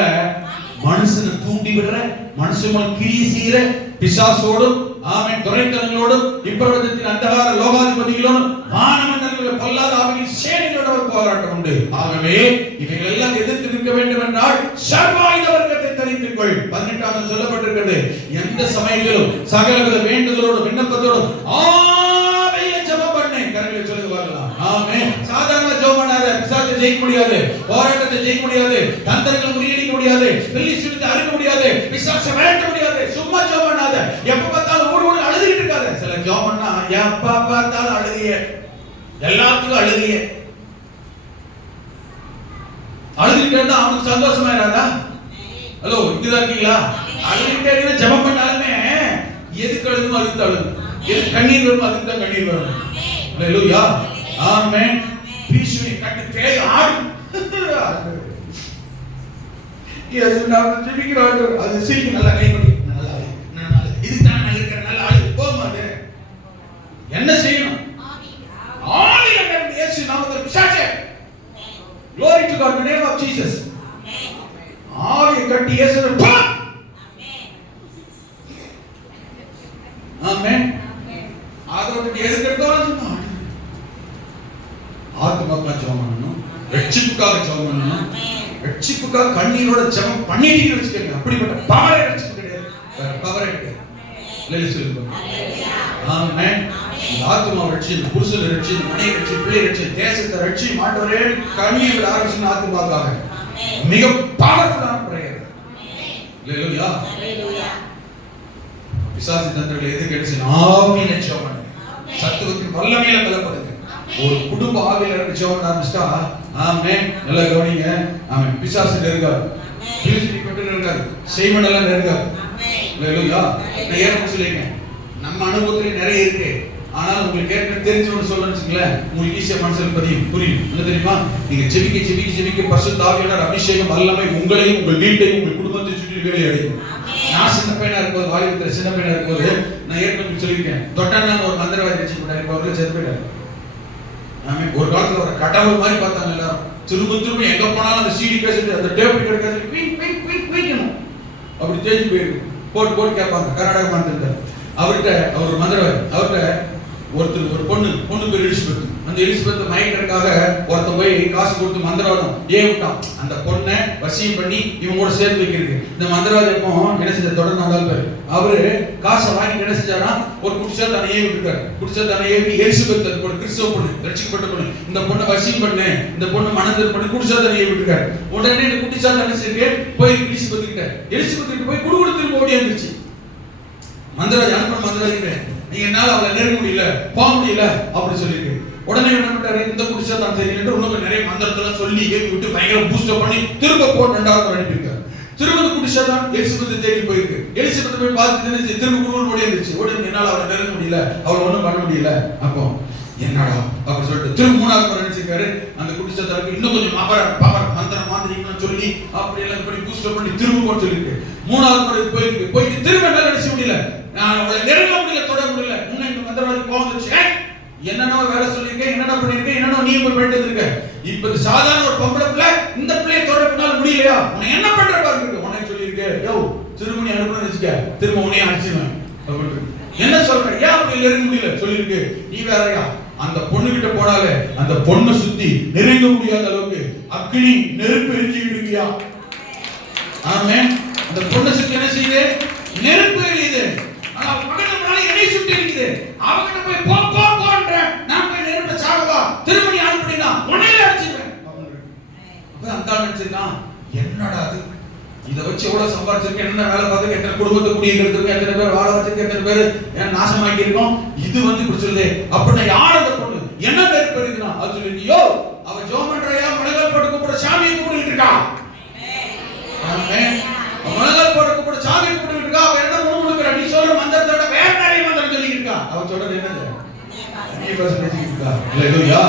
மனுஷனை தூண்டி விடுற, மனுஷன் கிரி செய்யற பிசாசோடும், ஆமென், துரைத்தனங்களோடும், இப்பிரபஞ்சத்தின் அந்தகார லோகாதிபதிகளோடும், வானமண்டலங்களில் பொல்லாத ஆவிகளின் சேனைகளோட ஒரு போராட்டம் உண்டு. ஆகவே இவைகள் எல்லாம் எதிர்த்து நிற்க வேண்டும் என்றால் சர்வாயுத வர்க்கத்தை தரித்துக் கொள். 18ஆம் சொல்லப்பட்டிருக்கிறது. எந்த சமயத்திலும் சகலவித வேண்டுதலோடும் விண்ணப்பத்தோடும் ஆவியிலே ஜெபம் பண்ணு. கரங்களை சொல்லுங்க பார்க்கலாம். ஆமென். சாதாரண ஜெபம் பண்ணாத பிசாசை ஜெயிக்க முடியாது, போராட்டத்தை ஜெயிக்க முடியாது, தந்திரங்களை முறியடிக்க முடியாது, பெலிஸ்தீனை அறுக்க முடியாது, பிசாசை விரட்ட முடியாது. சும்மா ஜெபம் பண்ணாத. எப்ப பார்த்தாலும் ஓடி அழுதுகிட்டு இருக்காத. சில ஜெபம் பண்ணா எப்ப பார்த்தாலும் அழுதிய, எல்லாத்துக்கும் அழுதிய. அழுதுகிட்டே இருந்தா அவனுக்கு சந்தோஷமா இராதா? ஹலோ, இங்கதான் இருக்கீங்களா? அழுதுகிட்டே இருந்தா ஜெபம் பண்ணாலுமே எதுக்கு அழுதுமோ அதுக்கு தான் அழுது, எது கண்ணீர் வருமோ அதுக்கு தான் கண்ணீர் வரும். ஹல்லேலூயா. ஆமென். பீசுவை கட்டு தேய் ஆடும். எது நான் ஜெபிக்கிறாங்க அது சீக்கிரம் நல்லா கை பண்ணி நல்லா இதுக்கு தான் நான் இருக்கிற நல்லா ஆளு போமாது. என்ன செய்யணும்? ஆவி அண்டர் இயேசு நாமத்தில் பிசாசே, glory to God in the name of Jesus. ஆவி கட்டி இயேசுவை பா. ஆமென். அதோட எதுக்கெடுத்தாலும் சொன்னா ஆத்மாவுக்காக ஜெபம் பண்ணணும், ரட்சிப்புக்காக ஜெபம் பண்ணணும். ரட்சிப்புக்காக கண்ணீரோட ஜெபம் பண்ணிட்டீங்கன்னு வச்சுக்கோங்க, அப்படிப்பட்ட பவரே ரட்சிப்பு கிடையாது, வேற பவரே கிடையாது. இல்லைன்னு சொல்லுங்க. ஆமென். ஆத்மாவை ரட்சி, புருஷனை ரட்சி, மனைவி ரட்சி, பிள்ளை ரட்சி, தேசத்தை ரட்சி, ஆண்டவரே கண்ணீர் ஆரம்பிச்சு ஆத்மாவுக்காக மிக பவர்ஃபுல்லான பிரேயர். அல்லேலூயா. பிசாசு தந்திரங்களை எதுக்கு எடுத்து ஆவியில ஜெபம் பண்ணுங்க, சத்துவத்தின் வல்லமையில பலப்படுங்க. ஒரு குடும்ப ஆவியில இருந்து ஜெபம் ஆரம்பிச்சா ஆமென். நல்லா கவனிங்க. ஆமென். பிசாசு நெருங்காது, பிலிஸ்தீன் கொண்டு நெருங்காது, செய்வன் எல்லாம் நெருங்காது. அல்லேலூயா. நான் ஏற்கனவே சொல்லிருக்கேன், நம்ம அனுபவத்துல நிறைய இருக்கு. ஆனால் உங்களுக்கு ஏற்கனவே தெரிஞ்சவன்னு சொல்லணும்னு உங்களுக்கு ஈஸியா மனசுல புரியும். என்ன தெரியுமா? நீங்க ஜெபிக்க ஜெபிக்க ஜெபிக்க பரிசுத்த ஆவியானவர் அபிஷேகம் வல்லமை உங்களையும் உங்கள் வீட்டையும் உங்கள் குடும்பத்தை சுற்றி வேலை அடையும். நான் சின்ன பையனா இருக்கும்போது, வாலிபத்துல சின்ன பையனா இருக்கும்போது நான் ஏற்கனவே சொல்லியிருக்கேன், தொட்டான ஒரு மந்திரவாதி வச்சு போட்டாரு, அவர்ல செத்து போயிட்டாரு. ஆமென். ஒரு காலத்துல ஒரு கடவுள் மாதிரி பார்த்தாங்க எல்லாரும். திரும்ப திரும்ப எங்க போனாலும் அந்த சீடி கேசட் அந்த டேப் கிடைக்காது, குயிக் குயிக் குயிக் குயிக்கணும் அப்படி தேஞ்சு போயிருக்கு. போட்டு போட்டு கேட்பாங்க. கர்நாடக மாநிலத்தில் அவர்கிட்ட, அவர் ஒரு மந்திரவாதி, அவர்கிட்ட ஒருத்தர் ஒரு பொண்ணு பேர் எலிசபெத். அந்த எலிசபெத் மயக்கிறதுக்காக ஒருத்தன் போய் காசு கொடுத்து மந்திரவாதம் விட்டான். அந்த பொண்ணை வசியம் பண்ணி இவங்க கூட சேர்த்து வைக்கிறது. இந்த மந்திரவாதி எப்போ என்ன செஞ்ச தொடர்ந்து நாள் பேர் அவரு காசை வாங்கி என்ன செஞ்சாரா, ஒரு குடிசா தானே ஏவி விட்டுருக்காரு. குடிசா தானே ஏவி எலிசபெத் அது பொண்ணு, கிறிஸ்தவ பொண்ணு, ரட்சிக்கப்பட்ட பொண்ணு, இந்த பொண்ணை வசியம் பண்ணு, இந்த பொண்ணு மனதில் பண்ணி குடிசா தானே ஏவி விட்டுருக்காரு. உடனே இந்த குடிசா தானே செஞ்சு போய் எலிசபெத் கிட்ட போய் குடுகுடு திரும்ப ஓடி வந்துருச்சு. மந்திரவாதி அனுப்ப மந்திரவாதி நீங்க என்னால அவளை நெருங்க முடியல, போக முடியல அப்படி சொல்லிட்டு உடனே என்ன பண்ணிட்டாரு, இந்த குடிசா தான் தெரியும் இன்னும் நிறைய மந்திரத்தெல்லாம் சொல்லி ஏவி விட்டு பயங்கர பூஸ்டப் பண்ணி திரும்ப போட்டு 2வது அனுப்பியிருக்காரு. திரும்ப குடிசா தான் எலிசபெத் தேடி போயிருக்கு. எலிசபெத் போய் பார்த்து திரும்ப குடுகுடு ஓடி இருந்துச்சு. ஓடி என்னால அவளை நெருங்க முடியல, அவளை ஒண்ணும் பண்ண முடியல. அப்போ என்னடா அப்படி சொல்லிட்டு திரும்ப 3வது முறை நினைச்சிருக்காரு. அந்த குடிசத்தாருக்கு இன்னும் கொஞ்சம் பவர் மந்திரம் மாந்திரிகம்னு சொல்லி அப்படி எல்லாம் பண்ணி பூஸ்டப் பண்ணி திரும்ப போட்டு சொல்லிருக்கு. 3வது முறை போயிட்டு திரும்ப என்ன நினைச்ச முடியல, நான் அவளை நெருங்க முடியல, தொட முடியல. முன்ன இந்த மந்திரவாதி கோவம் வந்துச்சு, என்னென்ன வேலை சொல்லியிருக்கேன், என்னென்ன பண்ணிருக்கேன், என்னென்ன நீ போய் போயிட்டு இருக்க. இப்ப சாதாரண ஒரு பொம்பளை பிள்ளை இந்த பிள்ளையை தொடர்பினால முடியலையா, உன்னை என்ன பண்ற பாருங்க. உன்னை சொல்லியிருக்கேன், யோ திருமணி அனுப்பணும்னு வச்சுக்க, திரும்ப உன்னையே அனுப்பிச்சிடுவேன். என்ன சொல்ற, ஏன் அப்படி நெருங்க முடியல சொல்லியிருக்கு. நீ வேறையா, அந்த பொண்ணு கிட்ட போனாலே அந்த பொண்ணை சுத்தி நெருங்க முடியாத அளவுக்கு அக்னி நெருப்பு எரிஞ்சுக்கிட்டு இருக்கியா. ஆமென். அந்த பொண்ணை சுத்தி என்ன செய்யுது, நெருப்பு எரியுது. ஆனா பக்கத்துல என்னை சுத்தி இருக்குது. அவங்கிட்ட போய் போ போ போன்ற நான் போய் நெருப்ப சாகவா, திருமணி அனுப்பினா உன்னையில அடிச்சிடுவேன். அப்ப அந்த நினைச்சிருக்கான், என்னடா அது, இதை வச்சு எவ்வளவு சம்பாதிச்சிருக்கேன், என்ன வேலை பார்த்து எத்தனை குடும்பத்தை குடியிருக்கிறதுக்கு, எத்தனை பேர் வாழ வச்சிருக்க, எத்தனை பேர் நாசமாக்கி இருக்கோம். இது இப்படி சொல்லுது அப்படின்னா யார் அந்த பொண்ணு, என்ன நெருப்பு இருக்குன்னா அது சொல்லியோ அவன் ஜெபம் பண்றாயா முழங்கால் போட்டு கூப்பிட சாமியை கூப்பிட்டு இருக்கா. ஆமென். முழங்கால் போட்டு கூப்பிட சாமியை கூப்பிட்டு இருக்கா. அவன் என்ன முணுமுணுக்குறா? நீ சொல்ற மந்திரத்தோட வேற நிறைய மந்திரம் சொல்லிட்டு இருக்கா. அவன் சொல்றது என்னது? அந்நிய பாஷை பேசிட்டு இருக்கா. ஹalleluya.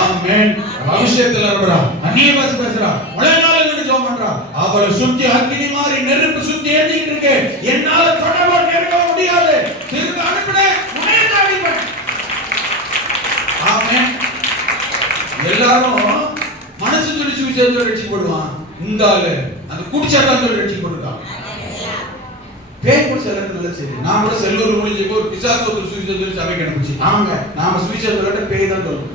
ஆமென். அபிஷேகத்துல இருக்கறா. அந்நிய பாஷை பேசுறா. முழங்கால் நின்னு ஜெபம் பண்றா. அவளை சுத்தி அக்கினி மாதிரி நெருப்பு சுத்தி எரிஞ்சிட்டு இருக்கு. என்னால தொடர நெருங்க முடியாது. திரும்ப அனுப்புனே முனையதாடி பண்ணு. ஆமென். எல்லாரும் மனசு சொல்லி சுவிசேஷத்தை ரட்சிக்கப்படுவான். இந்த ஆளு அந்த குடிச்சாதான் சொல்லி ரட்சிக்கப்படுறான். பேய் கூட சில இடத்துல சரி. நான் கூட செல்லூர் முடிஞ்சு ஒரு பிசாசு ஒரு சுவிசேஷம் சொல்லி சபைக்கு அனுப்பிச்சு. நாம சுவிசேஷத்தை பேய் தான் சொல்லுவோம்.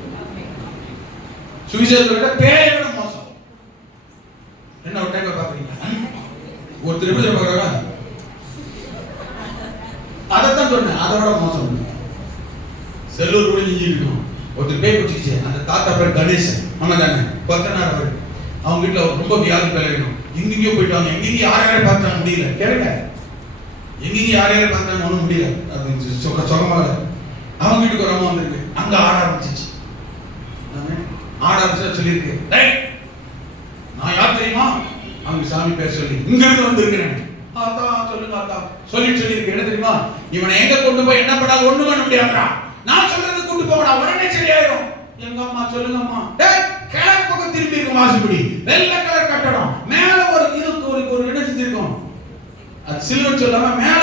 சுவிசேஷத்தை பேயை விட மோசம். என்ன ஒரு டைம் பாக்குறீங்க? ஒரு திருப்பதி பாக்குறாங்க. அதைத்தான் சொன்னேன். அதை விட மோசம். செல்லூர் முடிஞ்சு இருக்கணும். ஒருத்தர் பேய் பிடிச்சிச்சு. அந்த தாத்தா பேர் கணேசன். ஆமா தானே? பத்தனார் அவர். அவங்க வீட்டுல ரொம்ப வியாதி பழகணும். எங்கெங்கயோ போயிட்டாங்க. எங்கெங்க யாரையாரும் பார்த்தாங்க முடியல. கேளுங்க. எங்கெங்க யாரையாரும் பார்த்தாங்க ஒன்றும் முடியல. அது சுகமாக அவங்க வீட்டுக்கு ஒரு அம்மா வந்திருக்கு. அங்க ஆட ஆரம்பிச்சிச்சு. ஆட ஆரம்பிச்சா சொல்லியிருக்கு, நான் யார் தெரியுமா? அவங்க சாமி பேர் சொல்லி இங்க இருந்து வந்திருக்கிறேன். ஆத்தா சொல்லுங்க ஆத்தா சொல்லியிருக்கு. என்ன தெரியுமா? இவனை எங்க கொண்டு போய் என்ன பண்ணாலும் ஒண்ணு பண்ண முடியாதுடா. நான் சொல்றது கூட்டு போகடா, உடனே சரியாயிரும். எங்க அம்மா சொல்லுங்க அம்மா. கிழக்கு பக்கம் திரும்பி இருக்கும் வாசப்படி. வெள்ளை கலர் கட்டடம். மேல ஒரு ஒரு என்ன செஞ்சிருக்கோம்? அது சிலுவர் சொல்லாம மேல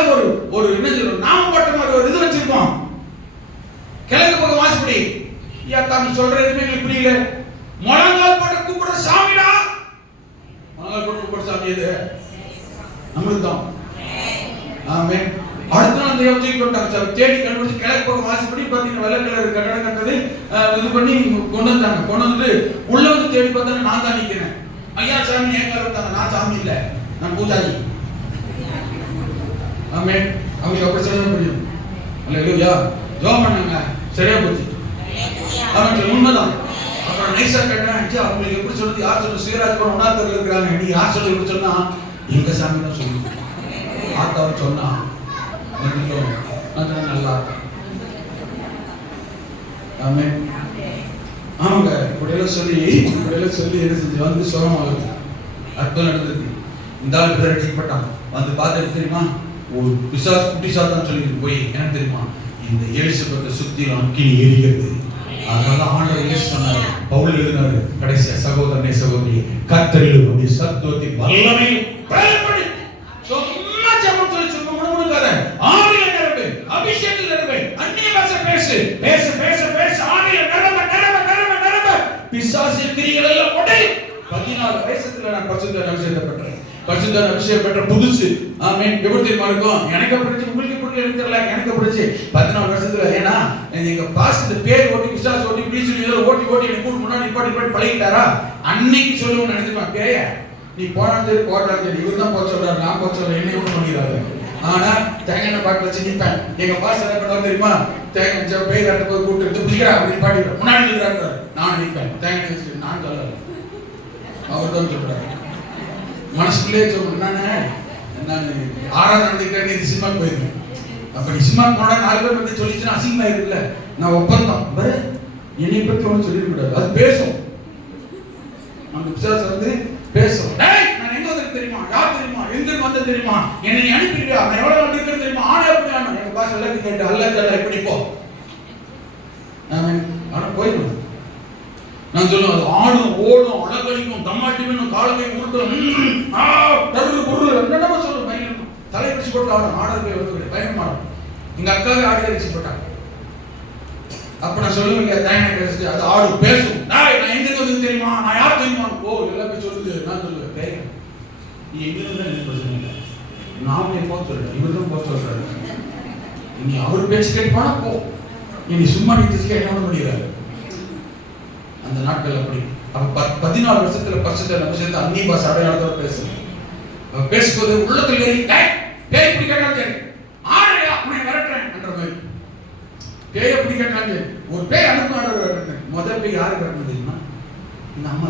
ஒரு என்ன சொல்றோம்? நாம போட்ட மாதிரி ஒரு இது வச்சிருக்கோம். கிழக்கு பக்கம் வாசப்படி. ஏத்தா நீ சொல்ற எதுவுமே எங்களுக்கு புரியல. முழங்கால் போட்டு கூப்பிடுற சாமிடா. முழங்கால் போட்டு கூப்பிடுற சாமி எது? நம்மளுக்கு தான். ஆமென். அடுத்த நாள் அந்த யோசிச்சு கொண்டாங்க. தேடி கண்டுபிடிச்சு கிழக்கு பக்கம் வாசப்படி பார்த்தீங்கன்னா வெள்ளை கலர் கட்டடம் கட்டது இது பண்ணி கொண்டு வந்தாங்க. கொண்டு வந்து உள்ள வந்து தேடி பார்த்தா நான் தான் நிக்கிறேன். ஐயா சாமி ஏன் கலர்த்தாங்க? நான் சாமி இல்லை, நான் பூஜாரி. ஆமென். அவங்களுக்கு அப்படி சொல்ல முடியும். அல்லேலூயா. ஜெபம் பண்ணாங்க, சரியா போச்சு. அவன் உண்மைதான். அப்புறம் நைசா கேட்டேன், அவங்களுக்கு எப்படி சொல்றது? யார் சொல்றது? ஸ்ரீராஜ்புரம் உணாத்தூர்ல இருக்கிறாங்க. நீ யார் சொல்லி எப்படி சொன்னா? எங்க சாமி தான் சொல்லி ஆத்தாவை சொன்னா நல்லா. ஆமென். ஆமாங்க. இப்படியெல்லாம் சொல்லி என்ன செஞ்சு வந்து சுகமாகுது. அற்புதம் நடந்தது. இந்த ஆள் பேர் ரட்சிக்கப்பட்டான். வந்து பார்த்து தெரியுமா? ஒரு பிசாசு குட்டி சாத்தான் சொல்லிட்டு போய் என்ன தெரியுமா? இந்த எலிசபெத்தை சுத்திலும் அக்கினி எரிகிறது. அதனால ஆண்டவர் இயேசு சொன்னார், பவுல் எழுதினாரு கடைசியா, சகோதரனே சகோதரி கர்த்தரில் உம்முடைய சத்துவத்தின் வல்லமை பயன்படு. சும்மா ஜெபம் சொல்லி சும்மா முணுமுணுக்காத. ஆவியில நிரம்பு, அபிஷேகத்தில் நிரம்பு, அந்நிய பாஷை பேசு. ஆவியில நிரம்ப பிசாசு கிரியைகள் எல்லாம் உடை. 14 வயசுல நான் பரிசுத்த அபிஷேகத்தை பெற்றேன். பரிசுத்த அபிஷேகம் பெற்ற புதுசு. ஆமென். எப்படி தெரியுமா இருக்கும்? எனக்கு பிடிச்சு, உங்களுக்கு எப்படி எனக்கு தெரியல, எனக்கு பிடிச்சு 14 வருஷத்துல. ஏன்னா எங்க பாஸ்டர் பேர் ஓட்டி பிசாசு ஓட்டி பிடிச்சு ஓட்டி எனக்கு முன்னாடி நிப்பாட்டி பழகிட்டாரா? அன்னைக்கு சொல்லுவோம் நினைச்சுப்பான், பேய நீ போனாலும் சரி போட்டாலும் சரி இவர் தான் போக சொல்றாரு, நான் போக சொல்றேன், என்ன ஒண்ணு பண்ணிடுறாரு. ஆனா தேங்காய் பாட்டு வச்சு நிற்பேன். எங்க பாஸ்டர் என்ன பண்ணுவாங்க தெரியுமா? தேங்காய் பேய் ரெண்டு போய் கூட்டு எடுத்து பிடிக்கிறா அப்படின்னு பாட்டிடுறேன். முன்னாடி நிற்கிறாரு, நானும் நிற்பேன். தேங்காய் வச்சுட்டு நான் சொல்லல, அவர் தான் சொல்றாரு. மனசுக்குள்ளே சொல்றேன். நான் ஆறாவது நடந்துக்கிட்டே நீ சினிமாக்கு போயிருக்கேன். அப்ப நீ சினிமாக்கு போனா 4 பேர் வந்து சொல்லிச்சுன்னா அசிங்கமா இருக்குல்ல. நான் ஒப்பந்தம் பாரு, என்னை பத்தி ஒன்றும் சொல்லிடக்கூடாது. அது பேசும். அந்த பிசாசு வந்து பேசும். நான் எங்க வந்து தெரியுமா? யார் தெரியுமா? எங்க வந்து தெரியுமா? என்னை நீ அனுப்பிடுறியா? நான் எவ்வளவு வந்து இருக்கிறது தெரியுமா? ஆனா எப்படி ஆனா எங்க பாஸ் எல்லாத்தையும் கேட்டு அல்ல எப்படி போ. ஆனா போயிடும். நான் சொல்லுவேன், அது ஆடும் ஓடும் அழகழிக்கும் தம்மாட்டியும் காலத்தை உருட்டும் பொருள் என்னடா சொல்லுவேன். பையன் தலை பிடிச்சு போட்டு ஆடும். ஆடல் போய் வந்து பயணம் ஆடும். எங்க அக்காவே ஆடி அடிச்சு போட்டாங்க. அப்ப நான் சொல்லுவேன், தேங்காய் பேசுது, அது ஆடும் பேசும். நான் எங்க வந்து தெரியுமா? நான் யார் தெரியுமா? ஓ எல்லாமே சொல்லுது. நான் சொல்லுவேன், பேய் நீ எங்க இருந்தா என்ன பிரச்சனை இல்லை, நாம போக சொல்றேன், இவர் தான் போக சொல்றாரு. நீ அவர் பேச்சு கேட்பானா போ, நீ சும்மா நீ கேட்க முடியாது. அந்த நாட்கள் அப்படி. அப்ப 14 வருஷத்துல பரிசுத்த அபிஷேகத்தை அந்நிய பாஷை அடையாளத்தோட பேசுவேன். பேசும்போது உள்ளத்துல பேய் இப்படி கேட்டாலும் சரி, ஆடையா உன்னை வரட்டேன் என்ற மாதிரி. பேய் எப்படி கேட்டாலும் சரி, ஒரு பேய் அனுப்பு ஆர்டர் வரட்டேன். முதல் பேய் யாருக்கு வரணும் தெரியுமா? இந்த அம்மா.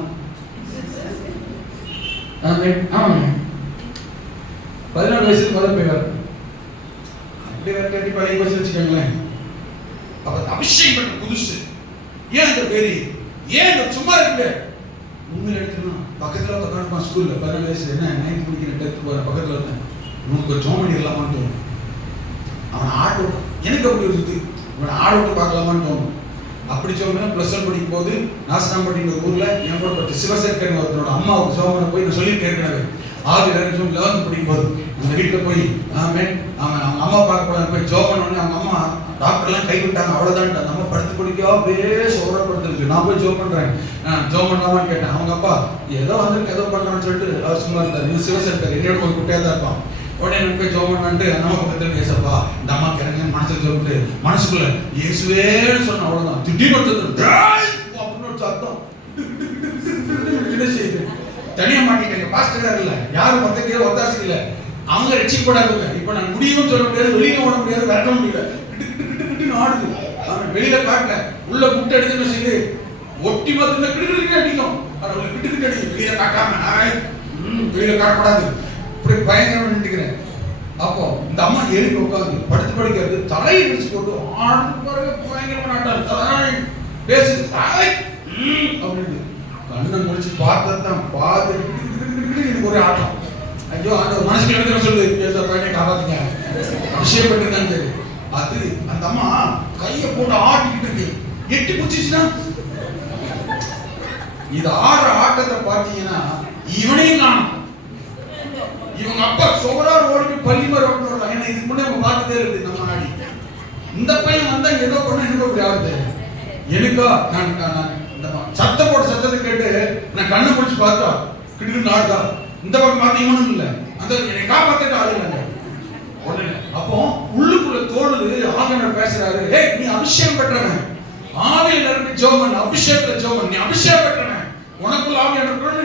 ஆமாங்க, 14 வயசுல முதல் பேய் வரணும். அப்படி வரட்டி பழைய வயசு வச்சுக்கோங்களேன். அப்ப அபிஷேகம் பண்ண புதுசு. ஏன் அந்த பேரு? ஏன் இந்த சும்மா இருக்கு? உண்மையில எடுத்துக்கணும். பக்கத்துல உட்காந்துப்பான் ஸ்கூல்ல 17 வயசு, என்ன 9th படிக்கிற 10th போற பக்கத்துல இருந்தேன். உனக்கு ஜோம் பண்ணிடலாமான்னு தோணும். அவன் ஆடு எனக்கு அப்படி ஒரு சுத்தி இவன் ஆடு விட்டு பார்க்கலாமான்னு தோணும். அப்படி ஜோம் +1 படிக்கும் போது நாசனாம்பட்டின ஒரு ஊர்ல என் கூட பட்டு சிவசேகரன் ஒருத்தனோட அம்மாவுக்கு ஜோமனை போய் நான் சொல்லி கேட்கிறேன். ஆதி நேரம் 11th படிக்கும் போது அந்த வீட்டுல போய் அவன் அம்மா பார்க்க போல போய் ஜோம் பண்ணோடனே அவங்க அம்மா டாக்டர்லாம் கைவிட்டாங்க. அவ்வளவுதான் அந்த அம்மா படுத்து குடிக்கவா பேச ஓரப்படுத்திருக்கு. நான் போய் ஜோம் பண்றேன். ஜோம் பண்ணலாமான்னு கேட்டேன். அவங்க அப்பா ஏதோ வந்திருக்கு ஏதோ பண்றான்னு சொல்லிட்டு அவர் சும்மா இருந்தார். இது சிவசேகர் என்னோட ஒரு குட்டையா தான் இருப்பான். உடனே எனக்கு போய் ஜோம் பண்ணான்ட்டு நம்ம பக்கத்துல பேசப்பா இந்த அம்மா கிடங்க மனசுல ஜோம்பிட்டு மனசுக்குள்ள இயேசுவேன்னு சொன்ன அவ்வளவுதான். திடீர்னு அப்படின்னு ஒரு சத்தம் தனியா மாட்டிட்டாங்க. பாஸ்டர் இல்ல, யாரும் பக்கத்துல ஒத்தாசி இல்ல, அவங்க ரட்சிக்கப்படாதவங்க. இப்ப நான் முடியும்னு சொல்ல முடியாது, வெளியில ஓட முடியாது, விரட்ட முடியல. ஆடுது. அவன் வெளியில காட்டல, உள்ள முட்டை எடுத்து செய்து ஒட்டி மொத்தம் கிட்டு அடிக்கும். அவங்களை கிட்டு அடிக்கும். வெளியில காட்டாம வெளியில காட்டக்கூடாது. இப்படி பயங்கரமா நின்றுக்கிறேன். அப்போ இந்த அம்மா ஏறி உட்காந்து படுத்து படிக்கிறது, தலையை பிடிச்சு போட்டு ஆடு பாருங்க பயங்கரமா நாட்டாரு. தலை பேசுது தலை அப்படின்னு கண்ணை முடிச்சு பார்த்ததான் பார்த்து எனக்கு ஒரு ஆட்டம். ஐயோ அந்த மனசுக்கு எழுதுற சொல்லு பையனை காப்பாத்துங்க விஷயம் பண்ணிருந்தான்னு சரி. அது அந்த அம்மா கையை போட்டு ஆட்டிக்கிட்டு இருக்கு. எட்டி பிடிச்சிச்சுன்னா இது ஆடுற ஆட்டத்தை பார்த்தீங்கன்னா இவனையும் காணும். இவங்க அப்பா சோறாரு ஓடி பள்ளி மாதிரி ஓட்டுறாங்க. ஏன்னா இதுக்கு முன்னே நம்ம பார்த்துட்டே இருக்கு நம்ம நாடி. இந்த பையன் வந்தா ஏதோ பண்ண என்ன அப்படி ஆகுது எனக்கா. நான் சத்தம் போட சத்தத்தை கேட்டு நான் கண்ணை முடிச்சு பார்த்தா கிட்டு நாடுதா. இந்த பக்கம் பார்த்து இவனும் இல்லை, அந்த என்னை காப்பாத்திட்டு ஆளு இல்லைங்க. உடனே அப்போ உள்ளுக்குள்ள தோணுது. ஆவியானவர் பேசுறாரு, ஏய் நீ அபிஷேகம் பெற்றவன், ஆவியில் நிரம்பி ஜெபம், அபிஷேகத்துல ஜெபம், நீ அபிஷேகம் பெற்றவன், உனக்குள்ள ஆவியானவர்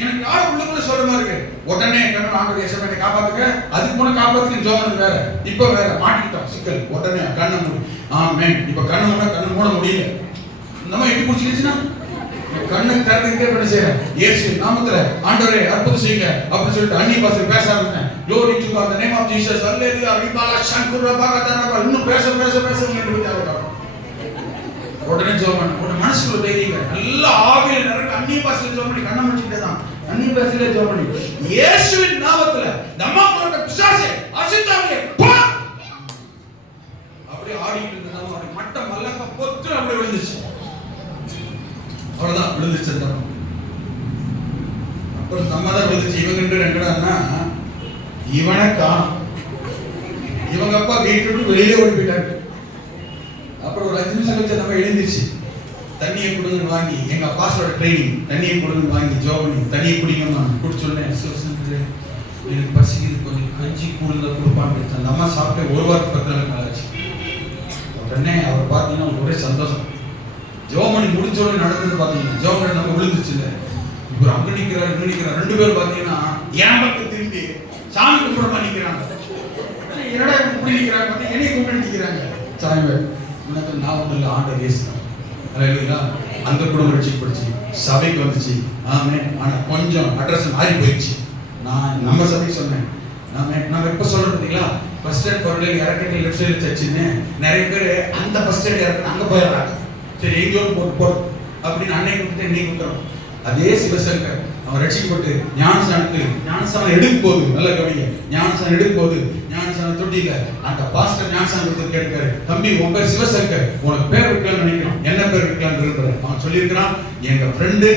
எனக்கு யார் உள்ளுக்குள்ள சொல்ற மாதிரி இருக்கு. உடனே கண்ணன் ஆண்டவர் இயேசுவை என்னை காப்பாத்துங்க, அதுக்கு முன்ன காப்பாத்துங்க ஜெபம் வேற, இப்ப வேற மாட்டிக்கிட்டோம் சிக்கல். உடனே கண்ணை மூடி ஆமென். இப்ப கண்ணு மூட முடியல. நம்ம எட்டு பிடிச்சிருச்சுன்னா கண்ணு திறந்துக்கிட்டே பண்ண செய்யறேன். இயேசு நாமத்துல ஆண்டவரே அற்புதம் செய்யுங்க அப்படின்னு சொல்லிட்டு அந்நிய பாஷையில் பேச ஆரம்பிச்சேன். Glory to God, the name of Jesus, hallelujah, விபாலா சங்கூர பாகதரபா. இன்னும் பேச உடனே ஜெபம் பண்ண மனசுக்குள்ள தைரியங்க. நல்ல ஆவியில நிறைய அந்நிய பாஷையில் ஜெபம் பண்ணி கண்ணை முடிச்சுட்டே தான் அந்நிய பாஷையில ஜெபம் பண்ணி இயேசுவின் நாமத்துல நம்மளுடைய பிசாசே அசித்தாவிலே போ அப்படியே ஆடிட்டு இருந்தா அப்படி மட்டம் மல்லக்க பொத்து அப்படியே விழுந்துச்சு. அவ்வளவுதான் விழுந்துச்சு. அப்புறம் நம்ம தான் விழுந்துச்சு. இவங்க ரெண்டுடான்னா இவனை காணும். இவங்க அப்பா வீட்டு விட்டு வெளியிலே ஓடி போயிட்டாரு. அப்புறம் ஒரு 5 நிமிஷம் கழிச்சு நம்ம எழுந்துச்சு. தண்ணியை கொடுங்கன்னு வாங்கி எங்க அப்பாஸோட ட்ரைனிங், தண்ணியை கொடுங்கன்னு வாங்கி ஜோபனி தண்ணியை குடிக்கணும் குடிச்சோடனே எனக்கு பசிக்குது, கொஞ்சம் கஞ்சி கூடுதல கொடுப்பான்னு. அந்த அம்மா சாப்பிட்டு ஒரு வாரத்துக்கு 10 நாள் ஆச்சு. உடனே அவர் பார்த்தீங்கன்னா ஒரே சந்தோஷம். ஜோமணி முடிச்சோடனே நடந்தது பார்த்தீங்கன்னா ஜோமணி நம்ம விழுந்துச்சு இல்லை. இவர் அங்க நிற்கிறார் இங்க நிற்கிறார். 2 பேரும் பார்த்தீங்கன்னா என் பக்கம் திரும்பி சாமி கும்பிட நிற்கிறாங்க. என்னடா இப்படி நிற்கிறாங்க, என்னைய கும்பிட்டு நிற்கிறாங்க. சாமி உனக்கு நான் ஒன்றும் இல்லை, ஆண்டவர் இயேசு தான். அந்த குடும்பம் ரட்சிக்கப்படுச்சு, சபைக்கு வந்துச்சு. ஆமென். ஆனால் கொஞ்சம் அட்ரஸ் மாறி போயிடுச்சு. நான் நம்ம சபைக்கு சொன்னேன். நம்ம எப்போ சொல்றோம் பார்த்தீங்களா, பஸ் ஸ்டாண்ட் பொருள் இறக்கட்டி லெஃப்ட் சைடு சர்ச்சுன்னு நிறைய பேர் அந்த பஸ் ஸ்டாண்ட் இறக்கணும் அங்கே போயிடுறாங்க. சரி எங்கேயோடு போட்டு அப்படின்னு அன்னைக்கு கொடுத்துட்டு இன்னைக்கு கொடுக்குறோம். அதே சிவசங்கர் அவன் ரட்சிக்கப்பட்டு ஞானஸ்தானம் எடுக்கும் போது நல்ல கவனிங்க, ஞானஸ்தானம் எடுக்கும் போது ஞானஸ்தானம் தொட்டியில அந்த பாஸ்டர் ஞானஸ்தானம் கொடுத்து கேட்கிறாரு, தம்பி உன் பேர் சிவசங்கர், உனக்கு பேர் வைக்கலாம்னு நினைக்கிறோம், என்ன பேர் வைக்கலாம்னு விரும்புறேன். அவன் சொல்லியிருக்கிறான், எங்க ஃப்ரெண்டு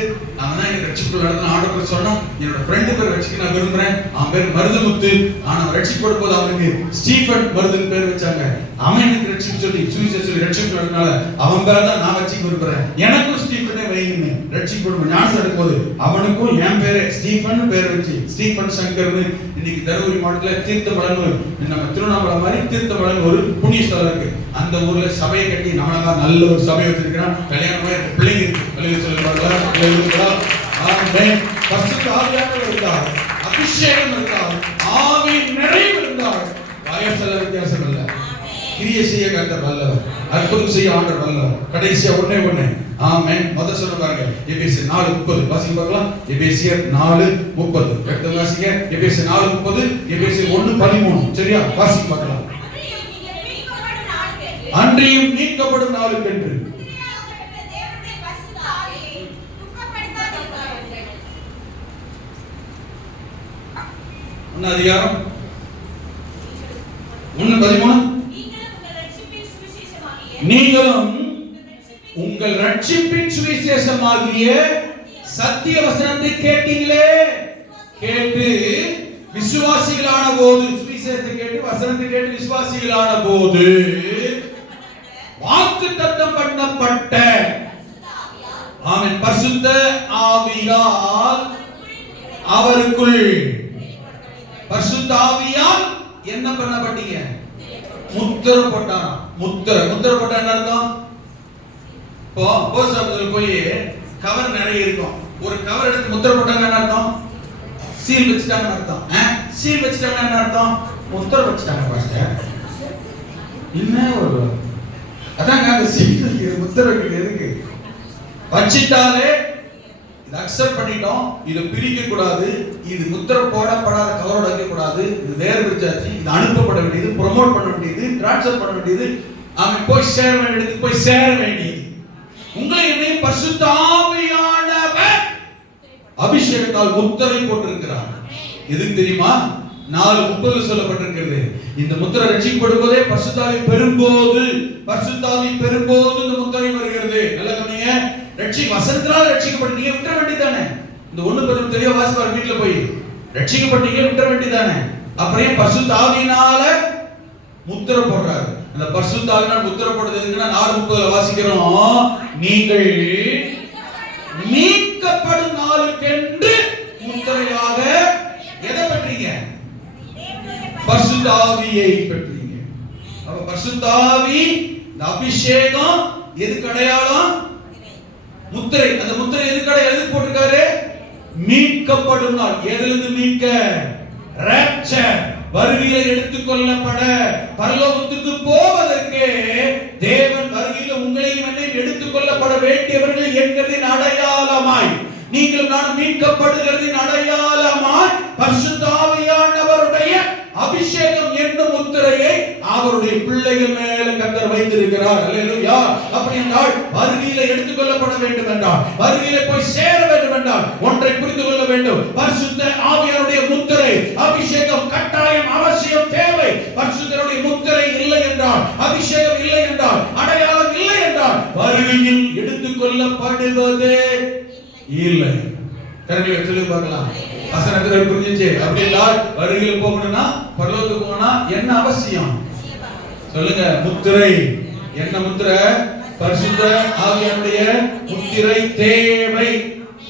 அவன் தான் எனக்கு ரட்சிப்பு நடத்தின ஆர்டர் சொன்னான், என்னோட ஃப்ரெண்டு பேர் ரட்சிக்க நான் விரும்புறேன். அவன் பேர் மருதமுத்து. ஆனா ரட்சிக்கப்படும் போது அவனுக்கு ஸ்டீஃபன் மருதன் பேர் வச்சாங்க. அவன் எனக்கு ரட்சிப்பு சொல்லி சொல்லி ரட்சிப்பு நடத்தினால அவன் பேர் தான் நான் வச்சுக்க விரும்புறேன். எனக்கும் ஸ்டீஃபனே வைங்கன்னு ரட்சிக்கப்படும் ஞானம் எடுக்கும் போது அவனுக்கும் என் பேரு ஸ்டீஃபன் பேர் வச்சு ஸ்டீஃபன் சங்கர்னு இன்னைக்கு தருமபுரி மாவட்டத்தில் தீர்த்தமலன்னு நம்ம திருவண்ணாமலை மாதிரி தீர்த்தமலன் ஒரு புண்ணிய ஸ்தலம் இருக்கு. அந்த ஊர்ல சபையை கட்டி நம்மளா நல்ல ஒரு சபை வச்சிருக்கிறான். கல்யாணமா பிள்ளைங்க இருக்கு. பிள்ளைங்க சொல்லுவாங்களா பரிசுத்த ஆவியானவர் இருந்தார், அபிஷேகம் இருந்தார், ஆவி நிறைவு இருந்தார். வயசல்ல வித்தியாசம் இல்ல, கிரியை செய்ய கர்த்தர் வல்லவர், அற்புதம் செய்ய ஆண்டவர் வல்லவர். கடைசியா ஒண்ணே ஆமென். முதல்ல சொல்ல பாருங்க, எபேசியர் 4:30 வாசிங்க பார்க்கலாம். எபேசியர் 4:30 எடுத்து வாசிங்க. எபேசியர் 4:30, எபேசியர் 1:13 சரியா வாசிங்க பார்க்கலாம். அன்றியும் மீட்கப்படும் நாளுக்கென்று 1 அதிகாரம் 1:13. நீங்களும் உங்கள் ரட்சிப்பின் சுவிசேஷமாகிய சத்திய வசனத்தை கேட்டீங்களே, கேட்டு விசுவாசிகளான போது, சுவிசேஷத்தை கேட்டு வசனத்தை கேட்டு விசுவாசிகளான போது வாக்குத்தத்தம் பண்ணப்பட்ட ஆமென் பரிசுத்த ஆவியால் அவருக்குள், பரிசுத்த ஆவியால் என்ன பண்ணப்பட்டீங்க? முத்திர போட்டாராம். முத்திர போட்டா என்ன அர்த்தம்? இப்போ போஸ்ட் ஆபீஸ்ல போய் கவர் நிறைய இருக்கும், ஒரு கவர் எடுத்து முத்திர போட்டாங்க என்ன அர்த்தம்? சீல் வச்சிட்டாங்கன்னு அர்த்தம். சீல் வச்சிட்டாங்கன்னா என்ன அர்த்தம்? முத்திர வச்சிட்டாங்க. பாஸ்டர் என்ன ஒரு அதாங்க அந்த சீல் முத்திர வைக்கிறது எதுக்கு? வச்சிட்டாலே இது அக்செப்ட் பண்ணிட்டோம், இது பிரிக்க கூடாது, இது முத்திர போடப்படாத கவரோட வைக்க கூடாது, இது வேறு விசாரிச்சு இது அனுப்பப்பட வேண்டியது, ப்ரோமோட் பண்ண வேண்டியது, டிரான்ஸ்ஃபர் பண்ண வேண்டியது, அவன் போய் சேர வேண்டியது, போய் சேர வேண்டியது. உங்களை என்னை பரிசுத்த ஆவியானவர் அபிஷேகத்தால் முத்திரை போட்டிருக்கிறார். எதுக்கு தெரியுமா? 4:30 சொல்லப்பட்டிருக்கிறது. இந்த முத்திரை ரட்சிக்கப்படும் போதே பரிசுத்தாவி பெறும்போது, பரிசுத்தாவி பெறும்போது இந்த முத்திரை வருகிறது. நல்லா கவனிங்க. வசனத்தினால ரட்சிக்கப்பட்டீங்க, விட்ட வேண்டியதானே? இந்த 1:10 தெளிவா வாசிப்பார் வீட்டுல போய். ரட்சிக்கப்பட்டீங்க, விட்ட வேண்டியதானே? அப்புறம் பரிசுத்த ஆவியினால முத்திரை போடுறாரு. அந்த பரிசுத்த ஆவியினால முத்திரை போடுறது எதுக்குன்னா 4:30 வாசிக்கிறோம், நீங்கள் மீட்கப்படும் நாளுக்கென்று முத்திரையாக எதை பெற்றீங்க? பரிசுத்த ஆவியை பெற்றீங்க. அப்ப பரிசுத்த ஆவி, இந்த அபிஷேகம் எதுக்கு அடையாளம்? முத்திரை. அந்த முத்திரை எதுக்கு அடையாளம்? எதுக்கு போட்டிருக்காரு? மீட்கப்படும் நாள். எதிலிருந்து மீட்க? ராப்சர், வருகையில் எடுத்துக்கொள்ளப்பட, பரலோகத்துக்கு போவதற்கு தேவன் வருகையில் உங்களையும் என்னையும் எடுத்துக்கொள்ளப்பட வேண்டியவர்கள் என்கிறதின் அடையாளமாய், நீங்களும் நான் மீட்கப்படுகிறதின் அடையாளமாய் பரிசுத்த ஆவியானவருடைய அபிஷேகம் என்னும் முத்திரையை அவருடைய பிள்ளைகள் மேல கர்த்தர் வைத்திருக்கிறார். அல்லேலூயா. அப்படி என்றால் வருகையில எடுத்துக்கொள்ளப்பட வேண்டும் என்றால், வருகையில போய் சேர வேண்டும் என்றால் ஒன்றை புரிந்து கொள்ள வேண்டும். பரிசுத்த ஆவியாருடைய முத்திரை அபிஷேகம் கட்டாயம், அவசியம், தேவை. பரிசுத்தருடைய முத்திரை இல்லை என்றால், அபிஷேகம் இல்லை என்றால், அடையாளம் இல்லை என்றால் வருகையில் எடுத்துக்கொள்ளப்படுவதே இல்லை. கரெக்டா சொல்லி பார்க்கலாம். வசனத்துல புரிஞ்சிச்சு. அப்படின்னா வருகையில் போகணும்னா, பரலோகத்துக்கு போகணும்னா என்ன அவசியம் சொல்லுங்க? முத்திரை. என்ன முத்திரை? பரிசுத்த ஆவியாருடைய முத்திரை தேவை.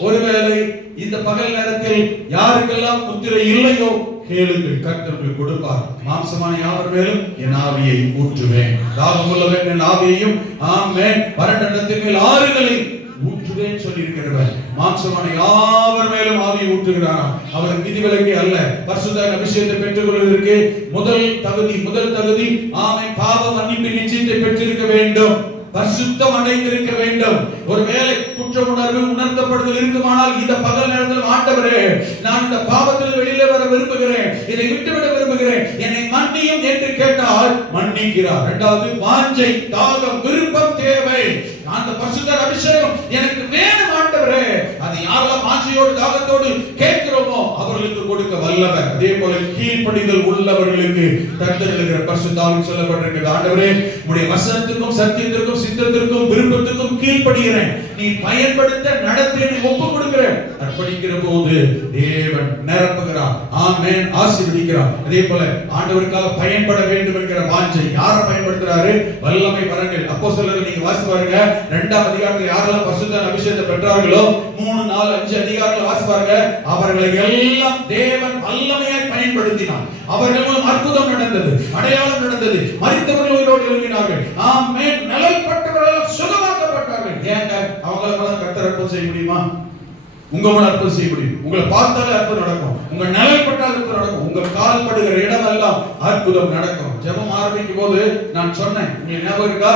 ஒருவேளை இந்த பகல் நேரத்தில் யாருக்கெல்லாம் முத்திரை இல்லையோ கேளுங்கள், கர்த்தர் கொடுப்பார். மாம்சமான யாவர் மேலும் என் ஆவியை ஊற்றுவேன், தாகமுள்ளவன் என் ஆவியையும் ஆமென் வறண்ட நிலத்தின் மேல் ஆறுகளை ஊற்றுவேன் சொல்லி இருக்கிறவர். மாம்சமான யாவர் மேலும் ஆவியை ஊற்றுகிறாராம். அவர் விதிவிலக்கே அல்ல. பரிசுத்த அபிஷேகத்தை பெற்றுக் கொள்வதற்கு முதல் தகுதி ஆமென் பாவ மன்னிப்பு நிச்சயத்தை பெற்றிருக்க வேண்டும், பரிசுத்தம் அடைந்திருக்க வேண்டும். ஒருவேளை குற்ற உணர்வு உணர்த்தப்படுதல் இருக்குமானால் இந்த பகல் நேரத்தில் ஆண்டவரே, நான் இந்த பாவத்தில் வெளியில வர விரும்புகிறேன், இதை விட்டுவிட விரும்புகிறேன், என்னை மன்னியும் என்று கேட்டால் மன்னிக்கிறார். இரண்டாவது, வாஞ்சை, தாகம், விருப்பம் தேவை. அந்த பரிசுத்த அபிஷேகம் எனக்கு வேணும் ஆண்டவரே, அது யாரெல்லாம் வாஞ்சையோடு தாகத்தோடு கேட்கிறோமோ அவர்களுக்கு கொடுக்க வல்லவர். அதே போல கீழ்ப்படிதல் உள்ளவர்களுக்கு தந்தெழுகிற பரிசுத்த ஆவி சொல்லப்பட்டிருக்கிறது. ஆண்டவரே, உம்முடைய வசனத்துக்கும் சத்தியத்திற்கும் சித்தத்திற்கும் விருப்பத்துக்கும் கீழ்ப்படுகிறேன், நீ பயன்படுத்த நடத்தை ஒப்புக் கொடுக்கிறேன். அர்ப்பணிக்கிற போது தேவன் நிரப்புகிறார், ஆமென், ஆசீர்வதிக்கிறார். அதே போல ஆண்டவருக்காக பயன்பட வேண்டும் என்கிற வாஞ்சை. யாரை பயன்படுத்துறாரு? வல்லமை வரங்கள். அப்போஸ்தலர்கள் நீங்க வாசி பாருங்க, 2ஆம் அதிகாரத்தில் யாரெல்லாம் பரிசுத்த அபிஷேகத்தை பெற்றார்களோ 3, 4, 5 அதிகாரங்களை வாசி பாருங்க, அவர்களை எல்லாம் தேவன் வல்லமையாய் பயன்படுத்தினார். அவர்கள் மூலம் அற்புதம் நடந்தது, அடையாளம் நடந்தது, மரித்தவர்கள் உயிரோடு எழும்பினார்கள், ஆமென், நலப்பட்டவர்கள் சுகமாக்கப்பட்டார்கள். ஏங்க அவங்களால கர்த்தர் அற்புதம் செய்ய முடியுமா? உங்க மூலம் அற்புதம் செய்ய முடியும். உங்களை பார்த்தாலே அற்புதம் நடக்கும், உங்க நிலைப்பட்டால் அற்புதம் நடக்கும், உங்க கால் படுகிற இடமெல்லாம் அற்புதம் நடக்கும். ஜெபம் ஆரம்பிக்கும் போது நான் சொன்னேன், உங்களுக்கு ஞாபகம் இருக்கா?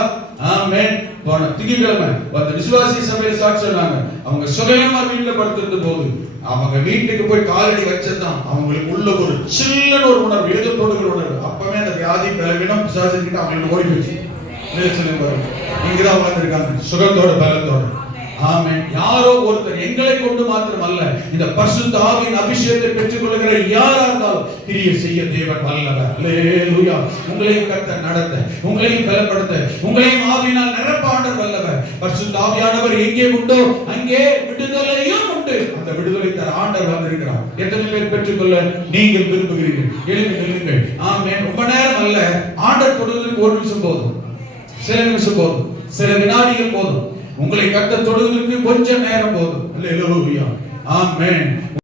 ஆமென். போன திங்கட்கிழமை அந்த விசுவாசி சபையில் சாட்சி சொன்னாங்க. அவங்க சுகமா வீட்டுல படுத்திருந்த போது அவங்க வீட்டுக்கு போய் காலடி வச்சதுதான் அவங்களுக்கு உள்ள ஒரு சில்லன்னு ஒரு உணர்வு, ஏதோ தொடுகிற உணர்வு. அப்பவே அந்த வியாதி பலவீனம் பிசாசு கிட்ட அவங்களுக்கு ஓடி போச்சு. சொல்லுங்க, இங்கதான் உட்கார்ந்துருக்காங்க சுகத்தோட பலத்தோட. ஆமென். யாரோ ஒருத்தர் எங்களை கொண்டு மாத்திரம் அல்ல, இந்த பரிசுத்த ஆவியின் அபிஷேகத்தை பெற்றுக் கொள்கிற யாரா இருந்தாலும் கிரியை செய்ய தேவன் வல்லவர். அல்லேலூயா. உங்களையும் கர்த்தர் நடத்த, உங்களையும் பலப்படுத்த, உங்களையும் ஆவியினால் நிரப்ப ஆண்டவர் வல்லவர். பரிசுத்த ஆவியானவர் எங்கே உண்டோ அங்கே விடுதலையும் உண்டு. அந்த விடுதலை தர ஆண்டவர் வந்திருக்கிறார். எத்தனை பேர் பெற்றுக்கொள்ள நீங்கள் விரும்புகிறீர்கள்? எழுந்து நில்லுங்கள். ஆமென். ரொம்ப நேரம் அல்ல, ஆண்டவர் தொடுவதற்கு 1 நிமிஷம் போதும், சில நிமிஷம் போதும், சில வினாடிகள் போதும். உங்களை கர்த்தர் தொடுவதற்கு கொஞ்சம் நேரம் போதும். அல்லேலூயா. ஆமென்.